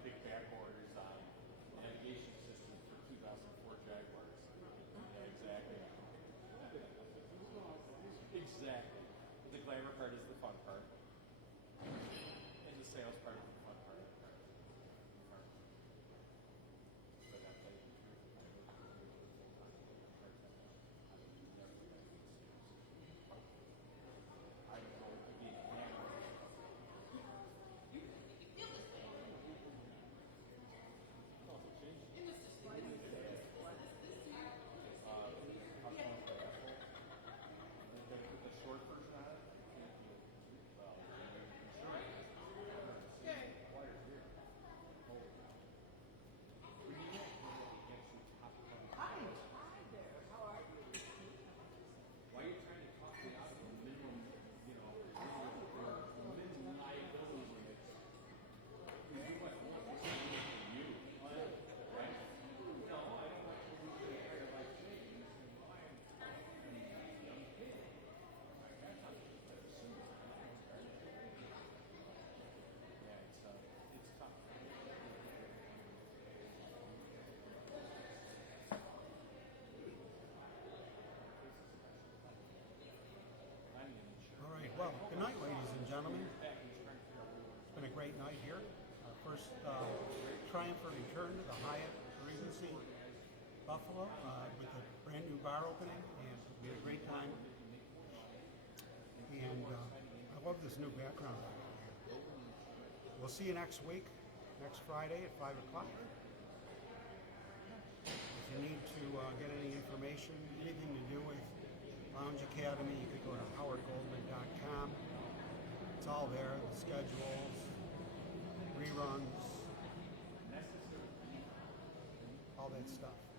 big back orders on navigation system for 2004 Jaguars. Yeah, exactly. Exactly. The glamour part is the fun part. And the sales part is the fun part. But I'll tell you the truth, I would go again now. The short version on it. Why are you trying to talk me out of the minimum, you know, minimum liability limits? You do what you want, what's the limit for you? Right? No, I don't want to lose the area of life savings. Yeah, it's tough. All right, well, good night, ladies and gentlemen. It's been a great night here. Our first triumphant return to the Hyatt Regency Buffalo with a brand new bar opening, and we had a great time. And I love this new background. We'll see you next week, next Friday at 5 o'clock. If you need to get any information, anything to do with Lounge Academy, you could go to howardgoldman.com. It's all there, the schedules, reruns, all that stuff.